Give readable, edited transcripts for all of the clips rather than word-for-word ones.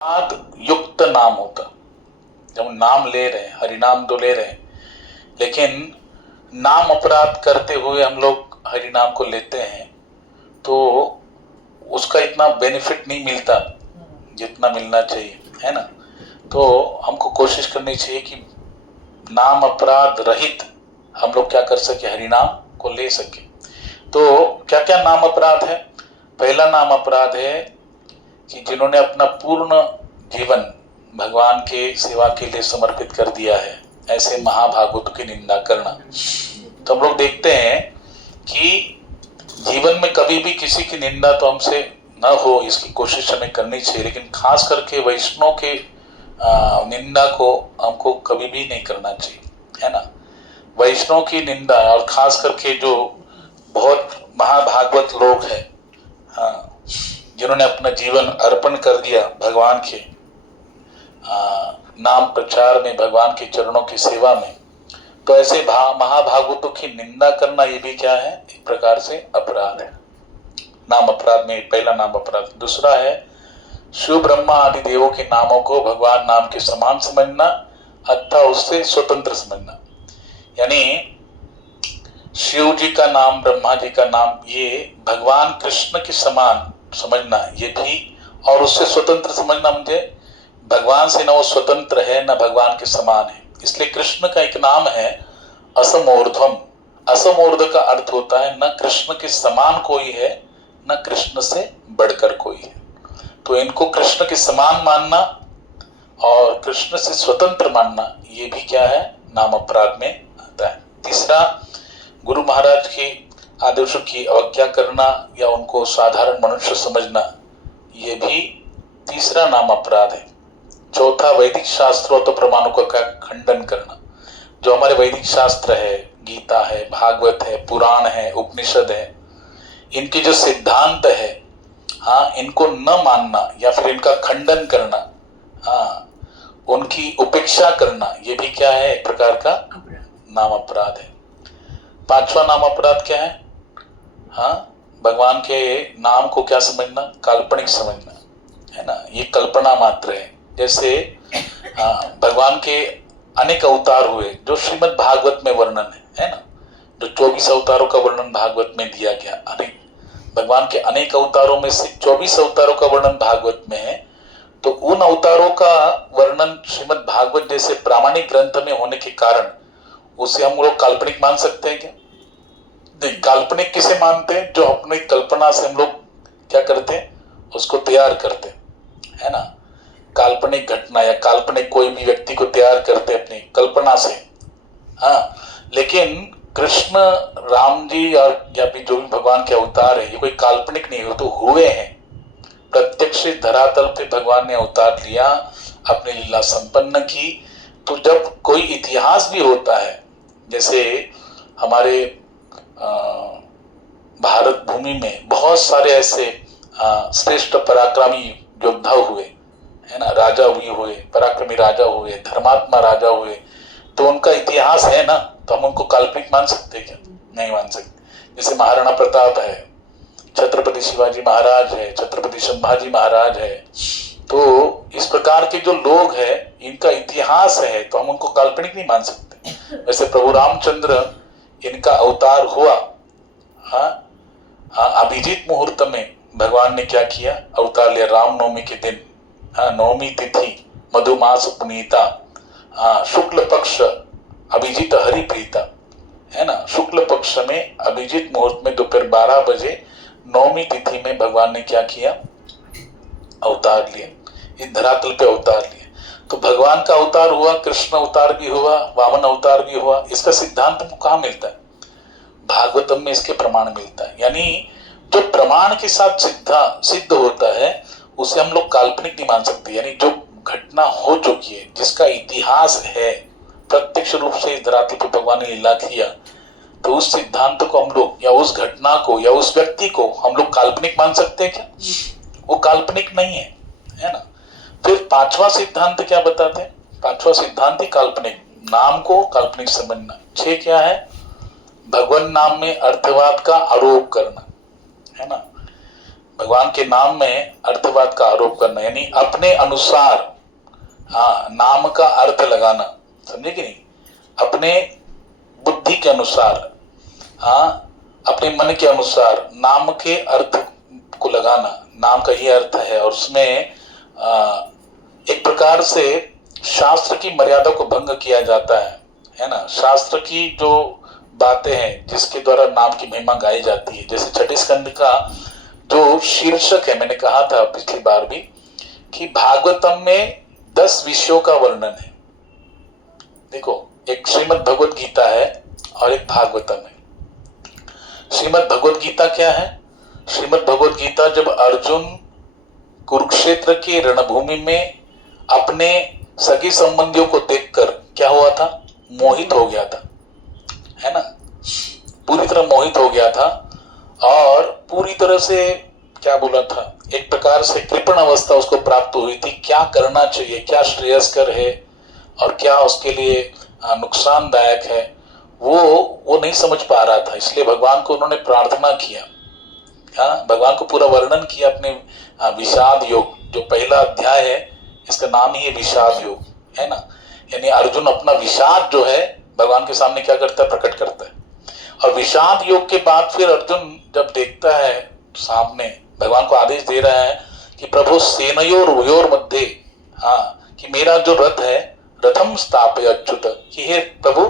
अपराध युक्त नाम होता। जब हम नाम ले रहे हैं, हरिनाम तो ले रहे हैं, लेकिन नाम अपराध करते हुए हम लोग हरिनाम को लेते हैं तो उसका इतना बेनिफिट नहीं मिलता जितना मिलना चाहिए, है ना। तो हमको कोशिश करनी चाहिए कि नाम अपराध रहित हम लोग क्या कर सके, हरिनाम को ले सके। तो क्या क्या नाम अपराध है? पहला नाम अपराध है कि जिन्होंने अपना पूर्ण जीवन भगवान के सेवा के लिए समर्पित कर दिया है, ऐसे महाभागवतों की निंदा करना। तो हम लोग देखते हैं कि जीवन में कभी भी किसी की निंदा तो हमसे न हो, इसकी कोशिश हमें करनी चाहिए, लेकिन खास करके वैष्णव के निंदा को हमको कभी भी नहीं करना चाहिए, है ना। वैष्णव की निंदा, और खास करके जो बहुत महाभागवत लोग हैं, हाँ, जिन्होंने अपना जीवन अर्पण कर दिया भगवान के नाम प्रचार में, भगवान के चरणों की सेवा में, तो ऐसे महाभागवतों की निंदा करना ये भी क्या है, एक प्रकार से अपराध है। नाम अपराध में पहला नाम अपराध। दूसरा है शिव ब्रह्मा आदि देवों के नामों को भगवान नाम के समान समझना अथवा उससे स्वतंत्र समझना। यानी शिव जी का नाम, ब्रह्मा जी का नाम, ये भगवान कृष्ण के समान समझना ये भी, और उससे स्वतंत्र समझना, मुझे भगवान से न वो स्वतंत्र है न भगवान के समान है। इसलिए कृष्ण का एक नाम है असमोर्ध्वम। असमोर्ध का अर्थ होता है न कृष्ण के समान कोई है न कृष्ण से बढ़कर कोई है। तो इनको कृष्ण के समान मानना और कृष्ण से स्वतंत्र मानना ये भी क्या है, नाम अपराध में आता है। तीसरा, गुरु महाराज के आदेशों की अवज्ञा करना या उनको साधारण मनुष्य समझना, ये भी तीसरा नाम अपराध है। चौथा, वैदिक शास्त्रों तो प्रमाणों का खंडन करना। जो हमारे वैदिक शास्त्र है, गीता है, भागवत है, पुराण है, उपनिषद है, इनके जो सिद्धांत है, हाँ, इनको न मानना या फिर इनका खंडन करना, हाँ, उनकी उपेक्षा करना, ये भी क्या है, एक प्रकार का नाम अपराध है। पांचवा नाम अपराध क्या है? हाँ, भगवान के नाम को क्या समझना, काल्पनिक समझना, है ना। ये कल्पना मात्र है। जैसे भगवान के अनेक अवतार हुए जो श्रीमद् भागवत में वर्णन है ना। जो 24 अवतारों का वर्णन भागवत में दिया गया, अनेक भगवान के अनेक अवतारों में से 24 अवतारों का वर्णन भागवत में है। तो उन अवतारों का वर्णन श्रीमद् भागवत जैसे प्रामाणिक ग्रंथ में होने के कारण उसे हम लोग काल्पनिक मान सकते हैं क्या? नहीं। काल्पनिक किसे मानते हैं? जो अपनी कल्पना से हम लोग क्या करते हैं, उसको तैयार करते हैं, है ना। काल्पनिक घटना या काल्पनिक कोई भी व्यक्ति को तैयार करते हैं अपनी कल्पना से, हाँ। लेकिन कृष्ण, राम जी और या भी जो भी भगवान के अवतार है, ये कोई काल्पनिक नहीं हो, तो हुए हैं। प्रत्यक्ष धरातल पे भगवान ने अवतार लिया, अपनी लीला संपन्न की। तो जब कोई इतिहास भी होता है, जैसे हमारे भारत भूमि में बहुत सारे ऐसे श्रेष्ठ पराक्रमी योद्धा हुए, है ना, राजा भी हुए, पराक्रमी राजा हुए, धर्मात्मा राजा हुए, तो उनका इतिहास है ना, तो हम उनको काल्पनिक मान सकते हैं क्या? नहीं मान सकते। जैसे महाराणा प्रताप है, छत्रपति शिवाजी महाराज है, छत्रपति संभाजी महाराज है। तो इस प्रकार के जो लोग हैं, इनका इतिहास है, तो हम उनको काल्पनिक नहीं मान सकते। वैसे प्रभु रामचंद्र, इनका अवतार हुआ, हाँ, अभिजीत मुहूर्त में भगवान ने क्या किया, अवतार लिया रामनवमी के दिन, हाँ, नवमी तिथि, मधुमास पुनीता, हाँ, शुक्ल पक्ष अभिजीत हरि प्रीता, है ना। शुक्ल पक्ष में अभिजीत मुहूर्त में दोपहर 12 बजे नवमी तिथि में भगवान ने क्या किया, अवतार लिए, इस धरातल पे अवतार लिए। तो भगवान का अवतार हुआ, कृष्ण अवतार भी हुआ, वामन अवतार भी हुआ। इसका सिद्धांत हमको कहाँ मिलता है? भागवतम में इसके प्रमाण मिलता है। यानी जो प्रमाण के साथ सिद्ध होता है, उसे हम लोग काल्पनिक नहीं मान सकते। यानी जो घटना हो चुकी है, जिसका इतिहास है, प्रत्यक्ष रूप से इस धरातल पे भगवान ने लीला किया, तो उस सिद्धांत को हम लोग या उस घटना को या उस व्यक्ति को हम लोग काल्पनिक मान सकते हैं क्या? वो काल्पनिक नहीं है ना। फिर पांचवा सिद्धांत क्या बताते हैं? पांचवा सिद्धांत ही काल्पनिक, नाम को काल्पनिक समझना। 6 क्या है? भगवान नाम में अर्थवाद का आरोप करना, है ना। भगवान के नाम में अर्थवाद का आरोप करना, यानी अपने अनुसार नाम का अर्थ लगाना, समझे कि नहीं, अपने बुद्धि के अनुसार, अपने मन के अनुसार नाम के अर्थ को लगाना, नाम का ये अर्थ है, और उसमें एक प्रकार से शास्त्र की मर्यादा को भंग किया जाता है ना। शास्त्र की जो बातें हैं जिसके द्वारा नाम की महिमा गाई जाती है, जैसे छठे स्कंद का जो शीर्षक है, मैंने कहा था पिछली बार भी कि भागवतम में 10 विषयों का वर्णन है। देखो, एक श्रीमद् भगवत गीता है और एक भागवतम है। श्रीमद् भगवत गीता क्या है? श्रीमद् भगवत गीता जब अर्जुन कुरुक्षेत्र की रणभूमि में अपने सगी संबंधियों को देखकर क्या हुआ था? मोहित हो गया था, है ना, पूरी तरह मोहित हो गया था, और पूरी तरह से क्या बोला था, एक प्रकार से कृपण अवस्था उसको प्राप्त हुई थी। क्या करना चाहिए, क्या श्रेयस्कर है और क्या उसके लिए नुकसानदायक है, वो नहीं समझ पा रहा था। इसलिए भगवान को उन्होंने प्रार्थना किया, भगवान को पूरा वर्णन किया अपने विषाद योग, जो पहला अध्याय है इसका नाम ही है विषाद योग, है ना। यानी अर्जुन अपना विषाद जो है भगवान के सामने क्या करता है? प्रकट करता है। और विषाद योग के बाद फिर अर्जुन जब देखता है सामने, भगवान को आदेश दे रहा है कि प्रभु सेनयोर उभयोर मध्य, कि मेरा जो रथ है रथम स्थापय अच्युत, कि हे प्रभु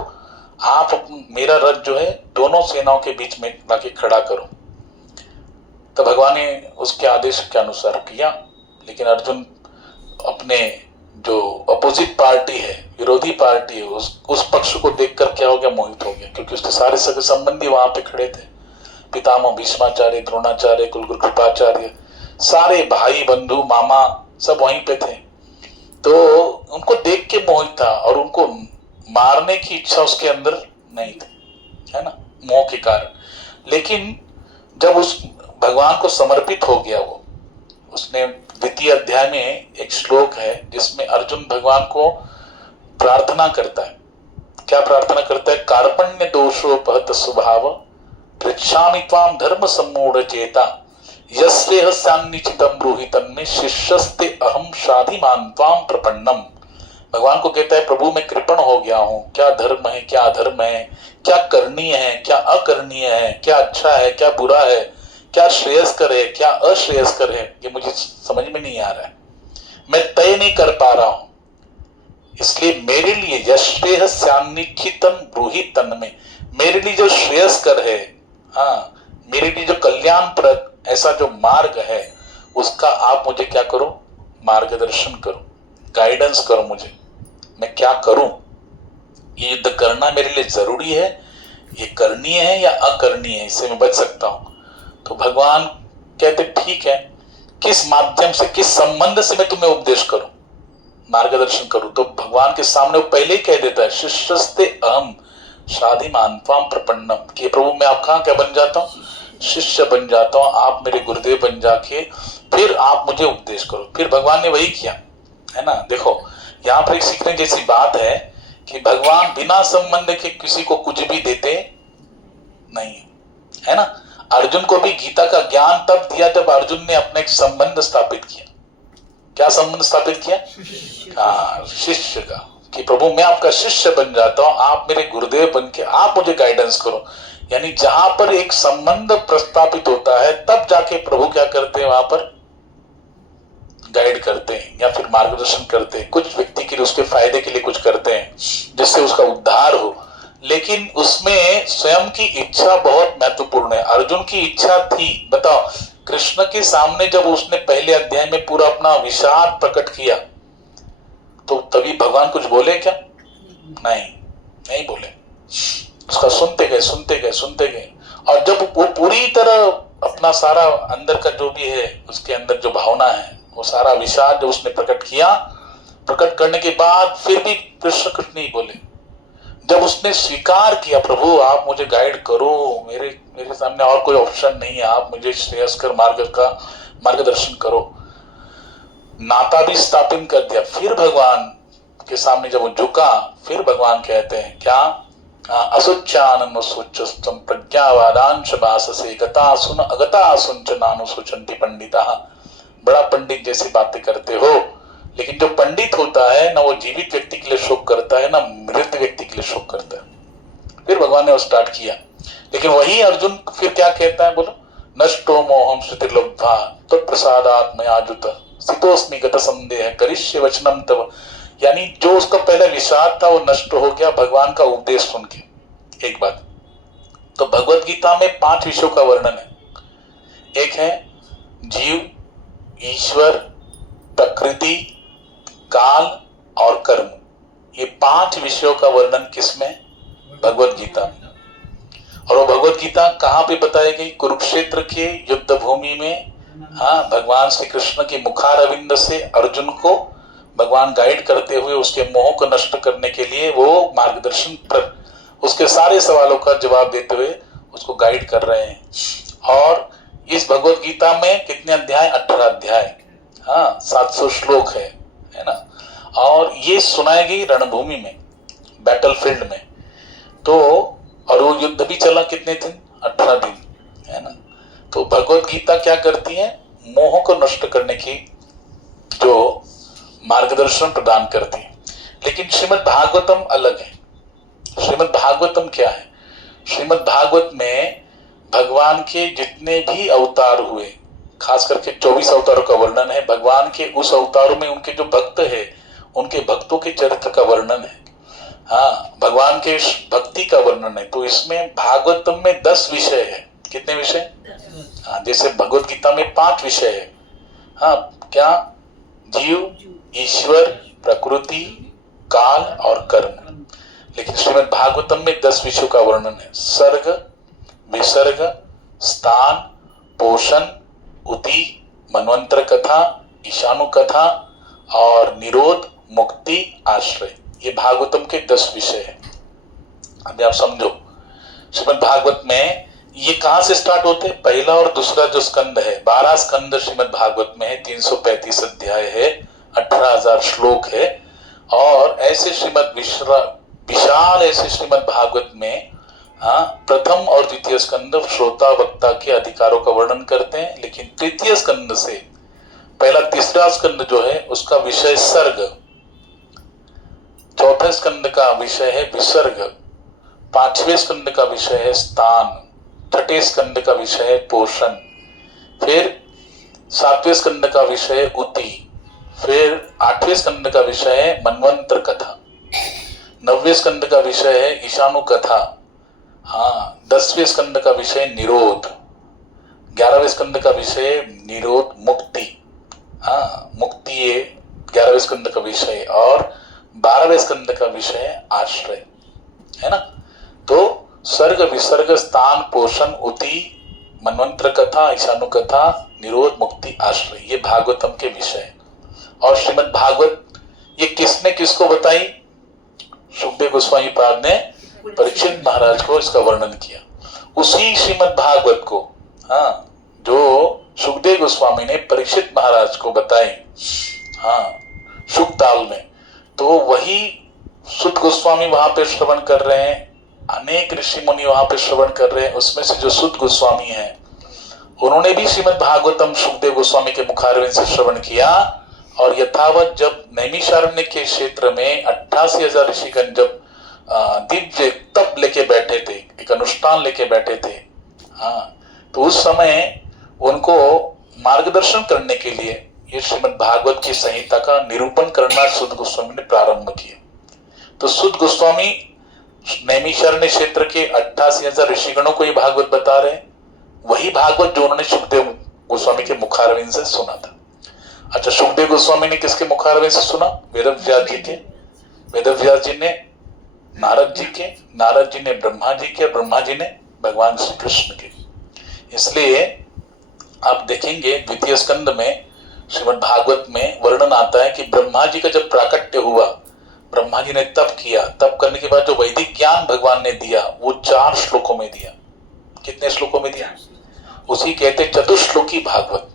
आप मेरा रथ जो है दोनों सेनाओं के बीच में लाके खड़ा करो। तो भगवान ने उसके आदेश के अनुसार किया, लेकिन अर्जुन अपने जो अपोजिट पार्टी है, विरोधी पार्टी है, उस पक्ष को देखकर क्या हो गया? मोहित हो गया, क्योंकि उसके सारे सगे संबंधी वहां पे खड़े थे। पितामह भीष्माचार्य, द्रोणाचार्य, कुलगुरु कृपाचार्य, सारे भाई बंधु मामा सब वहीं पे थे। तो उनको देख के मोहित था, और उनको मारने की इच्छा उसके अंदर नहीं थी, है ना, मोह के कारण। लेकिन जब उस भगवान को समर्पित हो गया, वो उसने द्वितीय अध्याय में एक श्लोक है जिसमें अर्जुन भगवान को प्रार्थना करता है। क्या प्रार्थना करता है? कार्पण्य दोषोपहत स्वभाव पृच्छामि त्वाम धर्म सम्मूढ़ चेता यस्वेह सान्निचितम ब्रूहि तन्मे शिष्यस्ते अहम शाधिमान त्वाम प्रपन्नम। भगवान को कहता है प्रभु मैं कृपण हो गया हूं, क्या धर्म है क्या अधर्म है, क्या करणीय है क्या अकरणीय है, क्या अच्छा है क्या बुरा है, क्या श्रेयस्कर है क्या अश्रेयस्कर है, ये मुझे समझ में नहीं आ रहा है, मैं तय नहीं कर पा रहा हूं। इसलिए मेरे लिए यश्रेह सान्निचितम ब्रूहि तन्मे, मेरे लिए जो श्रेयस्कर है, मेरे लिए जो कल्याणप्रद ऐसा जो मार्ग है, उसका आप मुझे क्या करो? मार्गदर्शन करो, गाइडेंस करो मुझे, मैं क्या करूं? ये युद्ध करना मेरे लिए जरूरी है, ये करणीय है या अकरणीय है, इससे मैं बच सकता हूं। तो भगवान कहते ठीक है, किस माध्यम से, किस संबंध से मैं तुम्हें उपदेश करूं, मार्गदर्शन करूं? तो भगवान के सामने वो पहले ही कह देता है शिष्यस्ते अहम शाधिमान त्वाम प्रपन्नम, कि प्रभु मैं आपका क्या बन जाता हूं? शिष्य बन जाता हूं, आप मेरे गुरुदेव बन जाके फिर आप मुझे उपदेश करो। फिर भगवान ने वही किया, है ना। देखो यहाँ पर एक सीखने जैसी बात है कि भगवान बिना संबंध के किसी को कुछ भी देते नहीं, है ना। अर्जुन को भी गीता का ज्ञान तब दिया जब अर्जुन ने अपना एक संबंध स्थापित किया। क्या संबंध स्थापित किया? शिष्य का, कि प्रभु मैं आपका शिष्य बन जाता हूं, आप मेरे गुरुदेव बन के आप मुझे गाइडेंस करो। यानी जहां पर एक संबंध प्रस्तापित होता है तब जाके प्रभु क्या करते हैं? वहां पर गाइड करते हैं या फिर मार्गदर्शन करते हैं, कुछ व्यक्ति के लिए उसके फायदे के लिए कुछ करते हैं जिससे उसका उद्धार हो। लेकिन उसमें स्वयं की इच्छा बहुत महत्वपूर्ण है। अर्जुन की इच्छा थी, बताओ, कृष्ण के सामने जब उसने पहले अध्याय में पूरा अपना विषाद प्रकट किया तो तभी भगवान कुछ बोले क्या? नहीं बोले, उसका सुनते गए। और जब वो पूरी तरह अपना सारा अंदर का जो भी है, उसके अंदर जो भावना है, वो सारा विषाद जो उसने प्रकट किया, प्रकट करने के बाद फिर भी कृष्ण कुछ नहीं बोले। जब उसने स्वीकार किया प्रभु आप मुझे गाइड करो, मेरे सामने और कोई ऑप्शन नहीं है, आप मुझे श्रेयस्कर मार्ग का मार्गदर्शन करो, नाता भी स्थापित कर दिया। फिर भगवान के सामने जब वो झुका, फिर भगवान कहते हैं क्या? असुच्चानन सूच्यस्तम प्रज्ञावादांश भाससे गता सुन अगता सुंच नानुसूचन्ति पंडिता। बड़ा पंडित जैसी बातें करते हो, लेकिन जो पंडित होता है ना वो जीवित व्यक्ति के लिए शोक करता है ना मृत व्यक्ति के लिए शोक करता है। फिर भगवान ने वो स्टार्ट किया, लेकिन वही अर्जुन फिर क्या कहता है बोलो, नष्टो मोहम श्रुतिर्लब्धा तत्प्रसादात्मयाजुत स्थितोस्मि गत संदेह करिष्ये वचनम तव। यानी जो उसका पहला विषाद था वो नष्ट हो गया भगवान का उपदेश सुन के। एक बात तो भगवत गीता में 5 विषयों का वर्णन है। एक है जीव, ईश्वर, प्रकृति, काल और कर्म। ये 5 विषयों का वर्णन किसमें? भगवत गीता में। और वो भगवत गीता कहाँ पे बताई गई? कुरुक्षेत्र के युद्ध भूमि में। हाँ, भगवान श्री कृष्ण के मुखारविंद से अर्जुन को भगवान गाइड करते हुए उसके मोह को नष्ट करने के लिए वो मार्गदर्शन पर उसके सारे सवालों का जवाब देते हुए उसको गाइड कर रहे हैं। और इस भगवत गीता में कितने अध्याय? 18 अध्याय। हाँ, 700 श्लोक है ना। और ये सुनाई गई रणभूमि में, बैटलफील्ड में। तो और वो युद्ध भी चला कितने दिन? 18 दिन, है ना। तो भगवत गीता क्या करती है? मोह को नष्ट करने की जो मार्गदर्शन प्रदान करती है। लेकिन श्रीमद् भागवतम अलग है। श्रीमद् भागवतम क्या है? श्रीमद् भागवत में भगवान के जितने भी अवतार हुए, खास करके 24 अवतारों का वर्णन है। भगवान के उस अवतारों में उनके जो भक्त है, उनके भक्तों के चरित्र का वर्णन है। हाँ, भगवान के भक्ति का वर्णन है। तो इसमें भागवतम में 10 विषय है। कितने विषय? हाँ, जैसे भगवत गीता में 5 विषय है। हाँ, क्या? जीव, ईश्वर, प्रकृति, काल और कर्म। लेकिन श्रीमद् भागवतम में 10 विषयों का वर्णन है। सर्ग, विसर्ग, स्थान, पोषण, उति, मनवंतर कथा, ईशानु कथा और निरोध, मुक्ति, आश्रय। ये भागवतम के 10 विषय है। अभी आप समझो, श्रीमद् भागवत में ये कहां से स्टार्ट होते हैं? पहला और दूसरा जो स्कंद है, 12 स्कंद श्रीमद् भागवत में है, 335 अध्याय है, 18,000 श्लोक है। और ऐसे विशाल ऐसे श्रीमद् भागवत में प्रथम और द्वितीय स्कंद श्रोता वक्ता के अधिकारों का वर्णन करते हैं। लेकिन तृतीय स्कंद से पहला तीसरा स्कंद जो है उसका विषय सर्ग, चौथे स्कंद का विषय है विसर्ग, 5वें स्कंद का विषय है स्थान, छठे स्कंद का विषय है पोषण, फिर 7वें स्कंद का विषय है उति, फिर 8वें स्कंद का विषय है मनवंतर कथा, 9वें स्कंद का विषय है ईशानु कथा, हाँ, 10वें स्कंद का विषय निरोध, 11वें स्कंद का विषय निरोध मुक्ति, हाँ, मुक्ति ये 11वें स्कंद का विषय, और 12वें स्कंद का विषय आश्रय, है ना। तो सर्ग, विसर्ग, स्थान, पोषण, उति, मनवंतर कथा, ईशानु कथा, निरोध, मुक्ति, आश्रय, ये भागवतम के विषय। और श्रीमद् भागवत ये किसने किसको बताई? सुखदेव गोस्वामी पाद ने परीक्षित महाराज को इसका वर्णन किया। उसी श्रीमद् भागवत को, हाँ, जो सुखदेव गोस्वामी ने परीक्षित महाराज को बताई, हाँ, सुखताल में, तो वही सुत गोस्वामी वहां पे श्रवण कर रहे हैं, अनेक ऋषि मुनि वहां पे श्रवण कर रहे हैं। उसमें से जो सुत गोस्वामी हैं उन्होंने भी श्रीमद् भागवतम सुखदेव गोस्वामी के मुखारविंद से श्रवण किया। और यथावत जब नैमिषारण्य के क्षेत्र में 88,000 ऋषिगण जब दिव्य तप लेके बैठे थे, एक अनुष्ठान लेके बैठे थे, हाँ, तो उस समय उनको मार्गदर्शन करने के लिए ये श्रीमद् भागवत की संहिता का निरूपण करना सुत गोस्वामी ने प्रारंभ किया। तो सुत गोस्वामी नैमिषारण्य क्षेत्र के 88,000 ऋषिगणों को ये भागवत बता रहे हैं, वही भागवत जो उन्होंने सुखदेव गोस्वामी के मुखारविंद से सुना था। अच्छा, सुखदेव गोस्वामी ने किसके मुखारविंद से सुना? वेदव्यास जी के। वेदव्यास जी ने नारद जी के, नारद जी ने ब्रह्मा जी के, ब्रह्मा जी ने भगवान श्री कृष्ण के। इसलिए आप देखेंगे द्वितीय स्कंद में श्रीमद् भागवत में वर्णन आता है कि ब्रह्मा जी का जब प्राकट्य हुआ, ब्रह्मा जी ने तप किया, तप करने के बाद जो वैदिक ज्ञान भगवान ने दिया वो 4 श्लोकों में दिया। कितने श्लोकों में दिया? उसी कहते चतुश्लोकी भागवत।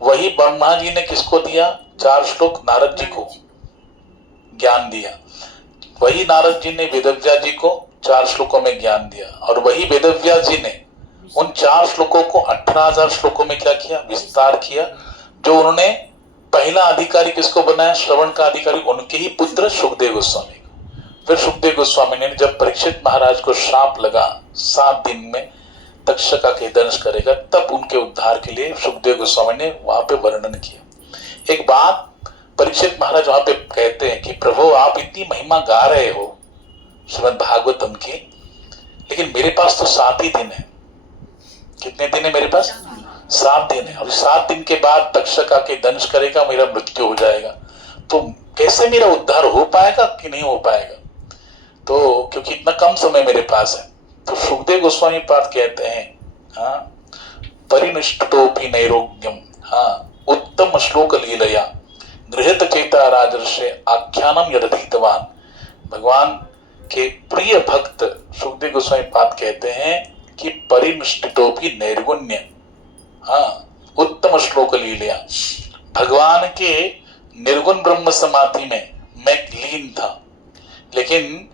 वही ब्रह्मा जी ने किसको दिया? 4 श्लोक नारद जी को ज्ञान दिया। वही नारद जी ने वेदव्यास जी को 4 श्लोकों में ज्ञान दिया, और वही वेदव्यास जी ने उन 4 श्लोकों को 18,000 श्लोकों में क्या किया, विस्तार किया। जो उन्होंने पहला अधिकारी किसको बनाया, श्रवण का अधिकारी, उनके ही पुत्र सुखदेव गोस्वामी को। फिर सुखदेव गोस्वामी ने जब परीक्षित महाराज को श्राप लगा 7 दिन में तक्षका के दंश करेगा, तब उनके उद्धार के लिए सुखदेव गोस्वामी ने वहां पे वर्णन किया। एक बात परीक्षित महाराज वहां पे कहते हैं कि प्रभु आप इतनी महिमा गा रहे हो श्रीमद् भागवतम की, लेकिन मेरे पास तो 7 ही दिन है। कितने दिन है मेरे पास? 7 दिन है, और 7 दिन के बाद तक्षका के दंश करेगा, मेरा मृत्यु हो जाएगा, तो कैसे मेरा उद्धार हो पाएगा कि नहीं हो पाएगा? तो क्योंकि इतना कम समय मेरे पास है। तो सुखदेव गोस्वामी पाद कहते हैं, हाँ, परिनिष्ठतोपि नैरोग्यम, हाँ, उत्तम श्लोक लीलया गृहत चेता राजर्षे आख्यानम यदधीतवान। भगवान के प्रिय भक्त सुखदेव गोस्वामी पाद कहते हैं कि परिनिष्ठितोपि नैर्गुण्य, हाँ, उत्तम श्लोक लीलया, भगवान के निर्गुण ब्रह्म समाधि में मैं लीन था, लेकिन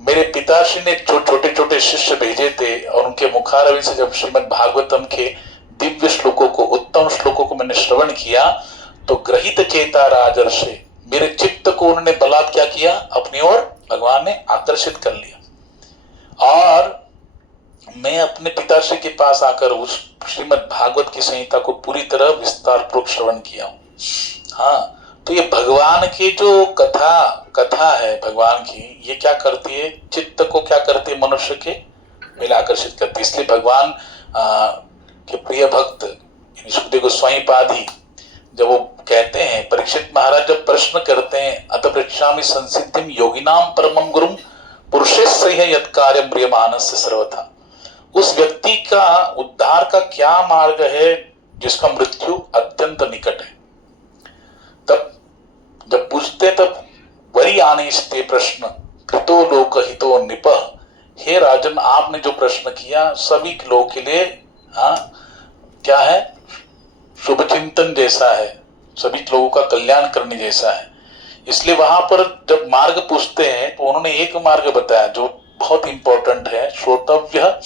मेरे पिताश्री ने जो छोटे छोटे शिष्य भेजे थे और उनके मुखारविंद से जब श्रीमद् भागवतम के दिव्य श्लोकों को, उत्तम श्लोकों को मैंने श्रवण किया, तो ग्रहित चेता राजर्षे, मेरे चित्त को उन्होंने बलात् क्या किया, अपनी ओर भगवान ने आकर्षित कर लिया, और मैं अपने पिताश्री के पास आकर उस श्रीमद् भागवत की संहिता को पूरी तरह विस्तार पूर्वक श्रवण किया हूं। हाँ, तो ये भगवान की जो कथा है भगवान की, ये क्या करती है, चित्त को क्या करती है, मनुष्य के मेले आकर्षित करती है। इसलिए भगवान के प्रिय भक्त सुखदेव गोस्वामी पादी जब वो कहते हैं, परीक्षित महाराज जब प्रश्न करते हैं, अत पृच्छामि संसिद्धिम योगिनाम परमम गुरुम पुरुषेस्य यत् कार्यम म्रियमाणस्य सर्वथा, उस व्यक्ति का उद्धार का क्या मार्ग है जिसका मृत्यु अत्यंत निकट है। तब जब पूछते तब वरी आने स्ते प्रश्न कृतो लोक हितो निप, हे राजन आपने जो प्रश्न किया सभी लोगों के लिए, हाँ, क्या है, शुभ चिंतन जैसा है, सभी लोगों का कल्याण करने जैसा है। इसलिए वहां पर जब मार्ग पूछते हैं तो उन्होंने एक मार्ग बताया जो बहुत इंपॉर्टेंट है, श्रोतव्य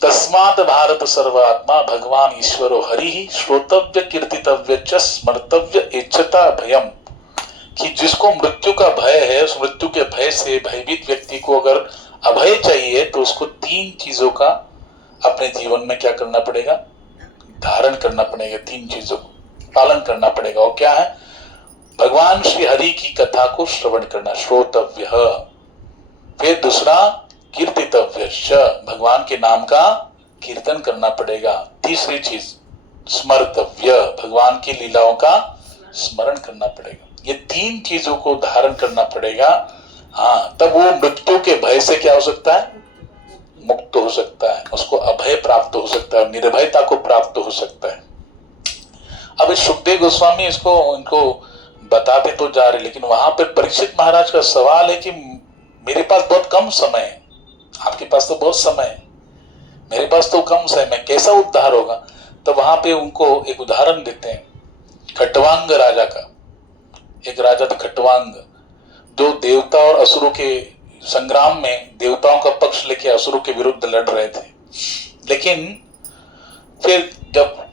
तस्मात् भारत सर्वात्मा भगवान ईश्वरो हरि श्रोतव्य कीर्तितव्य च स्मर्तव्य इच्छता भयम, कि जिसको मृत्यु का भय है, उस मृत्यु के भय से भयभीत व्यक्ति को अगर अभय चाहिए तो उसको 3 चीजों का अपने जीवन में क्या करना पड़ेगा, धारण करना पड़ेगा, 3 चीजों को पालन करना पड़ेगा। और क्या है, भगवान श्री हरि की कथा को श्रवण करना, श्रोतव्य, फिर दूसरा कीर्तितव्य, भगवान के नाम का कीर्तन करना पड़ेगा, तीसरी चीज स्मर्तव्य, भगवान की लीलाओं का स्मरण करना पड़ेगा। ये 3 चीजों को धारण करना पड़ेगा, हाँ, तब वो मृत्यु के भय से क्या हो सकता है, मुक्त हो सकता है, उसको अभय प्राप्त हो सकता है, निर्भयता को प्राप्त हो सकता है। अब सुखदेव गोस्वामी इसको इनको बताते तो जा रहे, लेकिन वहां पर परीक्षित महाराज का सवाल है कि मेरे पास बहुत कम समय है, आपके पास तो बहुत समय है, मेरे पास तो कम समय, मैं कैसा उद्धार होगा? तो वहां पे उनको एक उदाहरण देते हैं खट्वांग राजा का। एक राजा था खट्वांग, जो देवता और असुरों के संग्राम में देवताओं का पक्ष लेके असुरों के विरुद्ध लड़ रहे थे। लेकिन फिर जब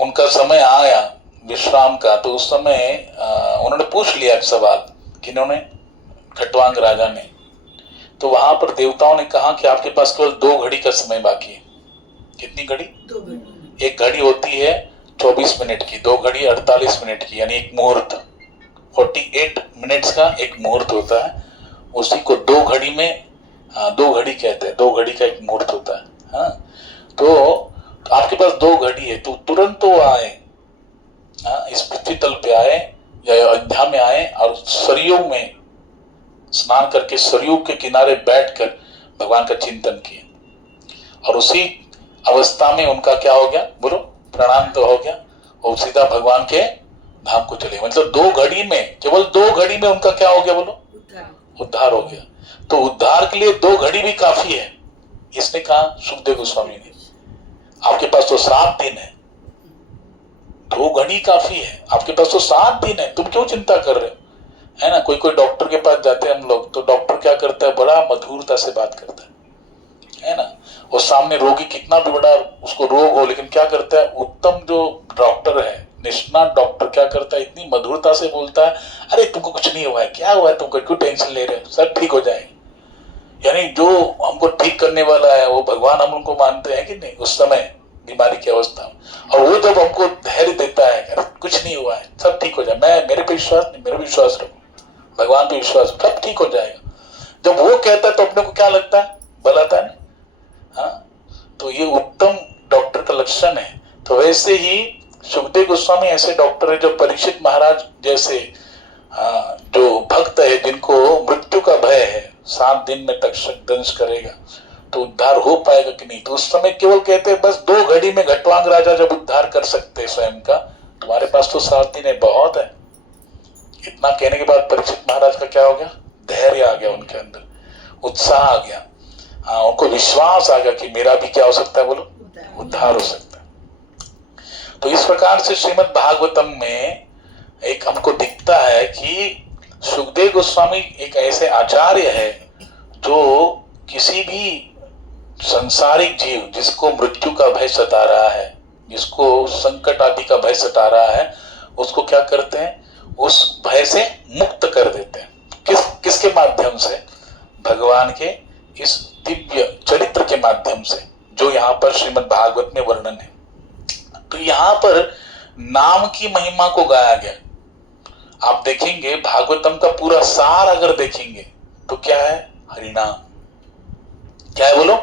उनका समय आया विश्राम का, तो उस समय उन्होंने पूछ लिया सवाल, किन्होंने, खट्वांग राजा ने। तो वहां पर देवताओं ने कहा कि आपके पास केवल 2 घड़ी का समय बाकी है। कितनी घड़ी? 2 घड़ी। एक घड़ी होती है 24 मिनट की, 2 घड़ी 48 मिनट की, यानी एक मुहूर्त 48 मिनट्स का एक मुहूर्त होता है। उसी को 2 घड़ी में 2 घड़ी कहते हैं, 2 घड़ी का एक मुहूर्त होता है। हाँ, तो आपके पास 2 घड़ी है, तो तुरंत तो आए, इस पृथ्वी तल पे आए या अयोध्या में आए और सरयू में स्नान करके सरयू के किनारे बैठकर भगवान का चिंतन किया। और उसी अवस्था में उनका क्या हो गया, बोलो, प्रणाम तो हो गया, और सीधा भगवान के धाम को चले। मतलब 2 घड़ी में, केवल 2 घड़ी में उनका क्या हो गया, बोलो, उद्धार हो गया। तो उद्धार के लिए 2 घड़ी भी काफी है, इसने कहा सुखदेव गोस्वामी ने। आपके पास तो 7 दिन है, 2 घड़ी काफी है, आपके पास तो 7 दिन है, तुम क्यों चिंता कर रहे हो? है ना। कोई कोई डॉक्टर के पास जाते हैं हम लोग, तो डॉक्टर क्या करता है, बड़ा मधुरता से बात करता है ना। और सामने रोगी कितना भी बड़ा उसको रोग हो, लेकिन क्या करता है, उत्तम जो डॉक्टर है, निष्णात डॉक्टर क्या करता है, इतनी मधुरता से बोलता है, अरे तुमको कुछ नहीं हुआ है, क्या हुआ है तुमको, क्यों टेंशन ले रहे हो, सब ठीक हो जाएगा। यानी जो हमको ठीक करने वाला है वो भगवान, हम उनको मानते हैं कि नहीं उस समय बीमारी की अवस्था में, और वो जब हमको धैर्य देता है, अरे कुछ नहीं हुआ है, सब ठीक हो जाए, मैं मेरे पे विश्वास नहीं, मेरा विश्वास रखो, भगवान पे विश्वास, सब ठीक हो जाएगा। जब वो कहता है तो अपने को क्या लगता है, बल आता है ना। हाँ, तो ये उत्तम डॉक्टर का लक्षण है। तो वैसे ही सुखदेव गोस्वामी ऐसे डॉक्टर है जो परीक्षित महाराज जैसे जो भक्त है, जिनको मृत्यु का भय है, 7 दिन में तक्षक दंश करेगा तो उद्धार हो पाएगा कि नहीं, तो उस समय केवल कहते हैं बस 2 घड़ी में घटवांग राजा जब उद्धार कर सकते हैं स्वयं का, तुम्हारे पास तो 7 दिन है, बहुत है। इतना कहने के बाद परीक्षित महाराज का क्या हो गया, धैर्य आ गया उनके अंदर, उत्साह आ गया, उनको विश्वास आ गया कि मेरा भी क्या हो सकता है, बोलो उद्धार हो सकता है। तो इस प्रकार से श्रीमद् भागवतम में एक हमको दिखता है कि सुखदेव गोस्वामी एक ऐसे आचार्य है जो किसी भी संसारिक जीव जिसको मृत्यु का भय सता रहा है, जिसको संकट आदि का भय सता रहा है, उसको क्या करते हैं, उस भय से मुक्त कर देते हैं। किसके माध्यम से, भगवान के इस दिव्य चरित्र के माध्यम से, जो यहाँ पर श्रीमद् भागवत में वर्णन है। तो यहाँ पर नाम की महिमा को गाया गया। आप देखेंगे भागवतम का पूरा सार अगर देखेंगे तो क्या है, हरिनाम। क्या है बोलो,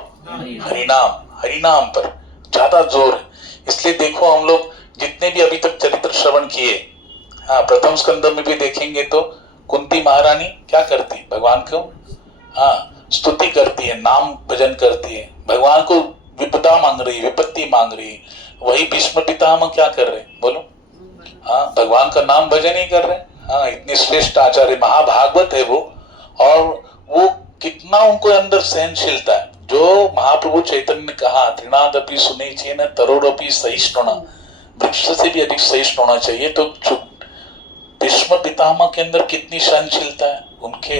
हरिनाम। हरिनाम पर ज्यादा जोर है। इसलिए देखो हम लोग जितने भी अभी तक चरित्र श्रवण किए, हाँ, प्रथम स्कंद में भी देखेंगे तो कुंती महारानी क्या करती है, भगवान को स्तुति करती है, नाम भजन करती है, भगवान को विपदा मांग रही है, विपत्ति मांग रही है। वही भीष्म पितामह क्या कर रहे हैं, बोलो, भगवान का नाम भजन ही कर रहे हैं। इतने श्रेष्ठ आचार्य महाभागवत है वो, और वो कितना उनको अंदर सहनशीलता है। जो महाप्रभु चैतन्य ने कहा, तृणादपि सुनिचेन तरोरपि सहिष्णुना, वृक्ष से भी अधिक सहिष्णु होना चाहिए। तो भीष्म पितामह के अंदर कितनी सहनशीलता है, उनके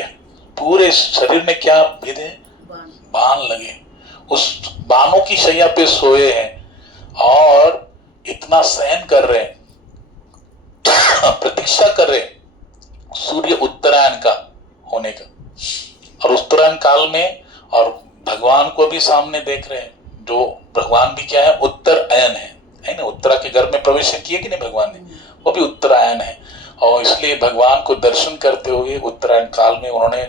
पूरे शरीर में क्या भेद है, बाण लगे, उस बाणों की शैया पे सोए हैं और इतना सहन कर रहे हैं, प्रतीक्षा कर रहे हैं सूर्य उत्तरायण का होने का, और उत्तरायण काल में, और भगवान को भी सामने देख रहे हैं, जो भगवान भी क्या है, उत्तरायण है ना। उत्तरा के घर में प्रवेश किया कि नहीं भगवान ने, वो भी उत्तरायण है। और इसलिए भगवान को दर्शन करते हुए उत्तरायण काल में उन्होंने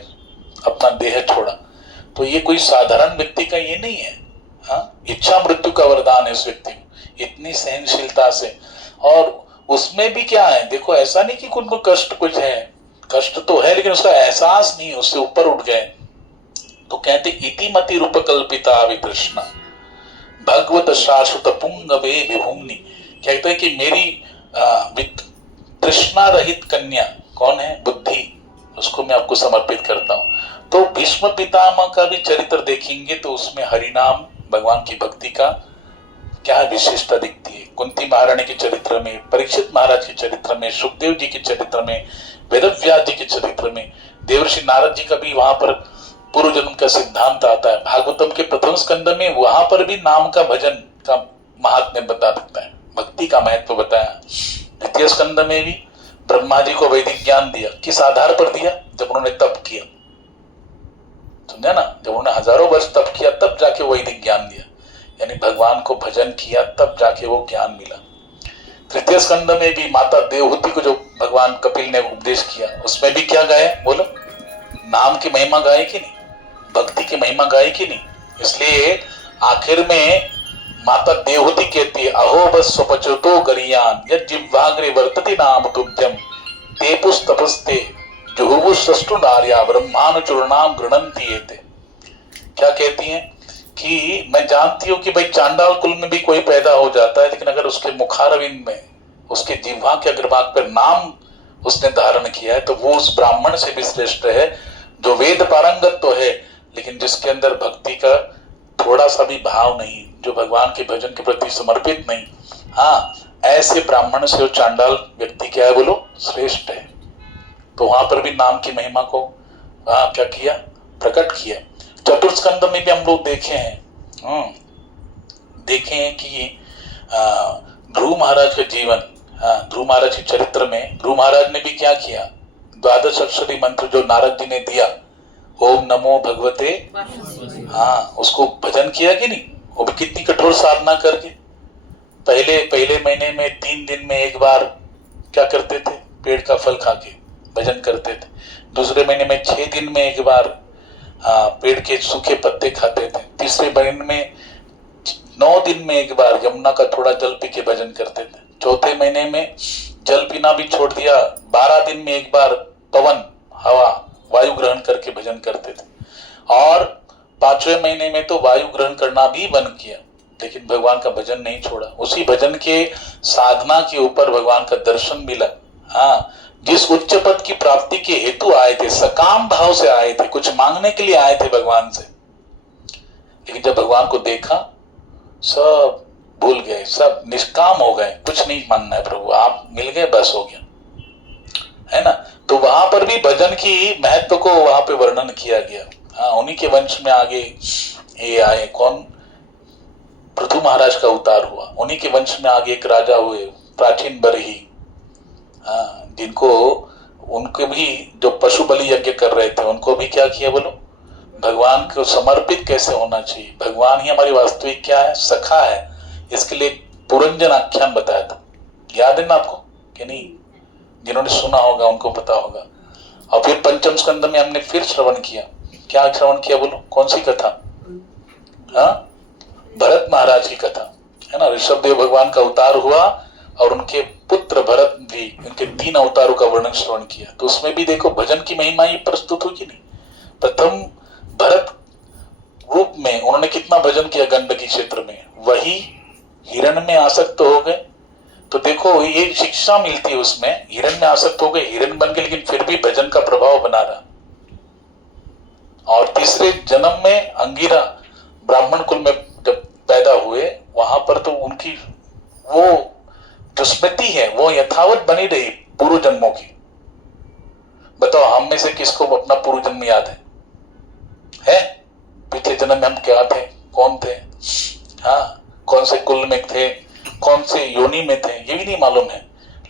अपना देह छोड़ा। तो ये कोई साधारण व्यक्ति का ये नहीं है, इच्छा मृत्यु का वरदान है इस व्यक्ति को, इतनी सहनशीलता से। और उसमें भी क्या है, देखो ऐसा नहीं कि उनको कष्ट कुछ है, कष्ट तो है, लेकिन उसका एहसास नहीं, उससे ऊपर उठ गए। तो कहते इति मति रूपकल्पिता वितृष्णा भगवत शाश्वत पुंगवे विभूमि, कहते हैं कि मेरी तृष्णा रहित कन्या कौन है, बुद्धि, उसको मैं आपको समर्पित करता हूं। तो भीष्म पितामह का भी चरित्र देखेंगे तो उसमें हरिनाम, भगवान की भक्ति का क्या विशेषता दिखती है। कुंती महारानी के चरित्र में, परीक्षित महाराज के चरित्र में, सुखदेव जी के चरित्र में, वेदव्यास जी के चरित्र में, देवर्षि नारद जी का भी वहां पर पूर्व जन्म का सिद्धांत आता है। भागवतम के प्रथम स्कंद में वहां पर भी नाम का भजन का महात्म्य बता देता है, भक्ति का महत्व बताया। द्वितीय स्कंद में भी ब्रह्मा जी को वैदिक ज्ञान दिया, किस आधार पर दिया, जब उन्होंने तप किया, समझा ना, जब उन्होंने हजारों वर्ष तप किया तब जाके वैदिक ज्ञान दिया, यानी भगवान को भजन किया तब जाके वो ज्ञान मिला। तृतीय स्कंद में भी माता देवहूति को जो भगवान कपिल ने उपदेश किया, उसमें भी क्या गाए, बोलो, नाम की महिमा गाए कि नहीं, भक्ति की महिमा गाए कि नहीं। इसलिए आखिर में माता देवहूति कहती है, अहो बस स्वपचतो गरियान यद जिह्वाग्रे वर्तति नाम तुभ्यम तेपुस तपस्ते जुहुवु सष्टु नार्या ब्रह्मानुचूर्णाम गृणन्ति एते। क्या कहती हैं कि मैं जानती हूं कि भाई चांडाल कुल में भी कोई पैदा हो जाता है, लेकिन अगर उसके मुखारविंद में, उसके जिह्वा के अग्रभाग पर नाम उसने धारण किया है तो वो उस ब्राह्मण से भी श्रेष्ठ है, जो वेद पारंगत तो है लेकिन जिसके अंदर भक्ति का थोड़ा सा भी भाव नहीं, जो भगवान के भजन के प्रति समर्पित नहीं। ऐसे ब्राह्मण से वो चांडाल व्यक्ति क्या है, बोलो, श्रेष्ठ है। तो वहां पर भी नाम की महिमा को क्या किया, प्रकट किया। चतुर्थ स्कंद में भी हम लोग देखे हैं, देखे हैं कि ध्रुव महाराज का जीवन, ध्रुव महाराज के चरित्र में ध्रुव महाराज ने भी क्या किया, द्वादश अक्षरी मंत्र जो नारद जी ने दिया, ओम नमो भगवते, उसको भजन किया कि नहीं, वो भी कितनी कठोर साधना करके। पहले महीने में 3 दिन में एक बार क्या करते थे, पेड़ का फल खा के भजन करते थे। दूसरे महीने में 6 दिन में एक बार पेड़ के सूखे पत्ते खाते थे। तीसरे महीने में 9 दिन में एक बार यमुना का थोड़ा जल पी के भजन करते थे। चौथे महीने में जल पीना भी छोड़ दिया, 12 दिन में एक बार पवन हवा वायु ग्रहण करके भजन करते थे। और 5वें महीने में तो वायु ग्रहण करना भी बंद किया, लेकिन भगवान का भजन नहीं छोड़ा। उसी भजन के साधना के ऊपर भगवान का दर्शन मिला। जिस उच्च पद की प्राप्ति के हेतु आए थे, सकाम भाव से आए थे, कुछ मांगने के लिए आए थे भगवान से, लेकिन जब भगवान को देखा सब भूल गए, सब निष्काम हो गए, कुछ नहीं मांगना है प्रभु, आप मिल गए बस हो गया, है ना। तो वहां पर भी भजन की महत्व को वहां पे वर्णन किया गया। उन्हीं के वंश में आगे ये आए, कौन, पृथु महाराज का अवतार हुआ, उन्हीं के वंश में आगे एक राजा हुए प्राचीन बरही, जिनको उनके भी जो पशु बलि यज्ञ कर रहे थे, उनको भी क्या किया बोलो, भगवान को समर्पित कैसे होना चाहिए। भगवान ही हमारी वास्तविक क्या है, सखा है। इसके लिए पुरंजन आख्यान बताया था, याद है ना आपको कि नहीं, जिन्होंने सुना होगा उनको पता होगा। और फिर पंचम स्कंद में हमने फिर श्रवण किया, क्या श्रवण किया बोलो, कौन सी कथा, भरत महाराज की कथा, है ना। ऋषभदेव भगवान का अवतार हुआ और उनके पुत्र भरत भी, उनके 3 अवतारों का वर्णन श्रवण किया। तो उसमें भी देखो भजन की महिमा ही प्रस्तुत हुई कि नहीं। प्रथम भरत रूप में उन्होंने कितना भजन किया गंडकी क्षेत्र में, वही हिरण में आसक्त हो गए। तो देखो ये शिक्षा मिलती है उसमें, हिरण में आसक्त हो गए, हिरण बन गए, लेकिन फिर भी भजन का प्रभाव बना रहा। और तीसरे जन्म में अंगिरा ब्राह्मण कुल में जब पैदा हुए, वहां पर तो उनकी वो जो स्मृति है वो यथावत बनी रही पूर्व जन्मों की। बताओ हम में से किसको अपना पूर्व जन्म याद है? पिछले जन्म में हम क्या थे, कौन थे, कौन से कुल में थे, कौन से योनि में थे, ये भी नहीं मालूम है।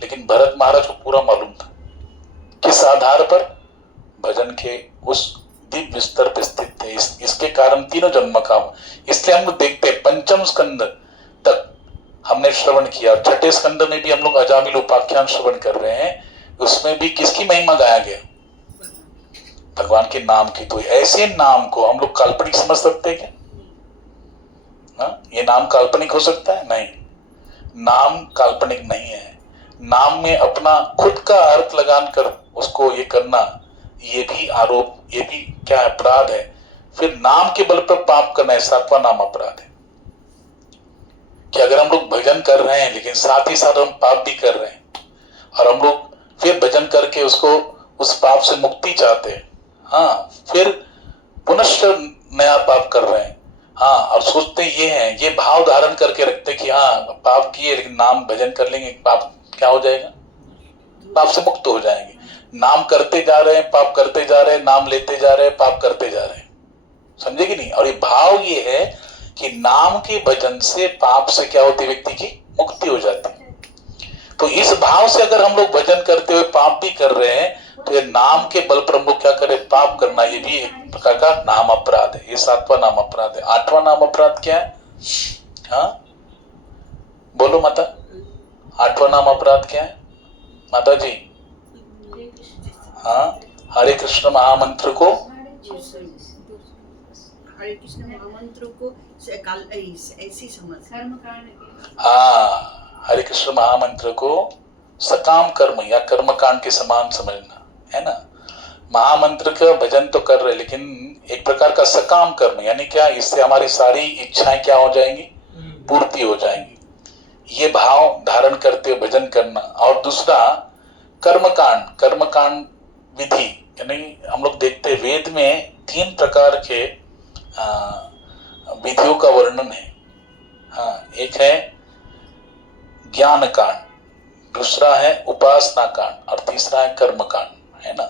लेकिन भरत महाराज को पूरा मालूम था। किस आधार पर? भजन के उस दिव्य स्तर पर स्थित थे। इसके कारण तीनों जन्म का, इसलिए हम लोग देखते हैं पंचम स्कंद तक हमने श्रवण किया। छठे स्कंद में भी हम लोग अजामिल उपाख्यान श्रवण कर रहे हैं, उसमें भी किसकी महिमा गाया गया, भगवान के नाम की। तो ऐसे नाम को हम लोग काल्पनिक समझ सकते हैं क्या? ये नाम काल्पनिक हो सकता है? नहीं, नाम काल्पनिक नहीं है। नाम में अपना खुद का अर्थ लगान कर उसको ये करना, ये भी आरोप, ये भी क्या अपराध है। फिर नाम के बल पर पाप करना, 7वां नाम अपराध है। कि अगर हम लोग भजन कर रहे हैं लेकिन साथ ही साथ हम पाप भी कर रहे हैं, और हम लोग फिर भजन करके उसको उस पाप से मुक्ति चाहते हैं, फिर पुनश्च नया पाप कर रहे हैं, और सोचते ये हैं, ये भाव धारण करके रखते कि पाप किए लेकिन नाम भजन कर लेंगे, पाप क्या हो जाएगा, पाप से मुक्त हो जाएंगे। नाम करते जा रहे हैं, पाप करते जा रहे हैं, नाम लेते जा रहे हैं, पाप करते जा रहे हैं। समझे कि नहीं? और ये भाव ये है कि नाम के भजन से पाप से क्या होती है, व्यक्ति की मुक्ति हो जाती है। तो इस भाव से अगर हम लोग भजन करते हुए पाप भी कर रहे हैं, तो ये नाम के बल पर हम लोग क्या करें, पाप करना, ये भी एक प्रकार का नाम अपराध है। ये 7वां नाम अपराध है। 8वां नाम अपराध क्या है? बोलो माता, 8वां नाम अपराध क्या है माता जी? हरे कृष्ण महामंत्र को, हरे कृष्ण महामंत्र को ऐसी समझ, हरे कृष्ण महामंत्र को सकाम कर्म या कर्मकांड के समान समझना, है ना। महामंत्र का भजन तो कर रहे, लेकिन एक प्रकार का सकाम कर्म, यानी क्या, इससे हमारी सारी इच्छाएं क्या हो जाएंगी, पूर्ति हो जाएंगी। ये भाव धारण करते भजन करना। और दूसरा कर्मकांड, कर्मकांड विधि, यानी हम लोग देखते वेद में 3 प्रकार के विधियों का वर्णन है। एक है ज्ञान कांड, दूसरा है उपासना कांड, और तीसरा है कर्म कांड, है ना।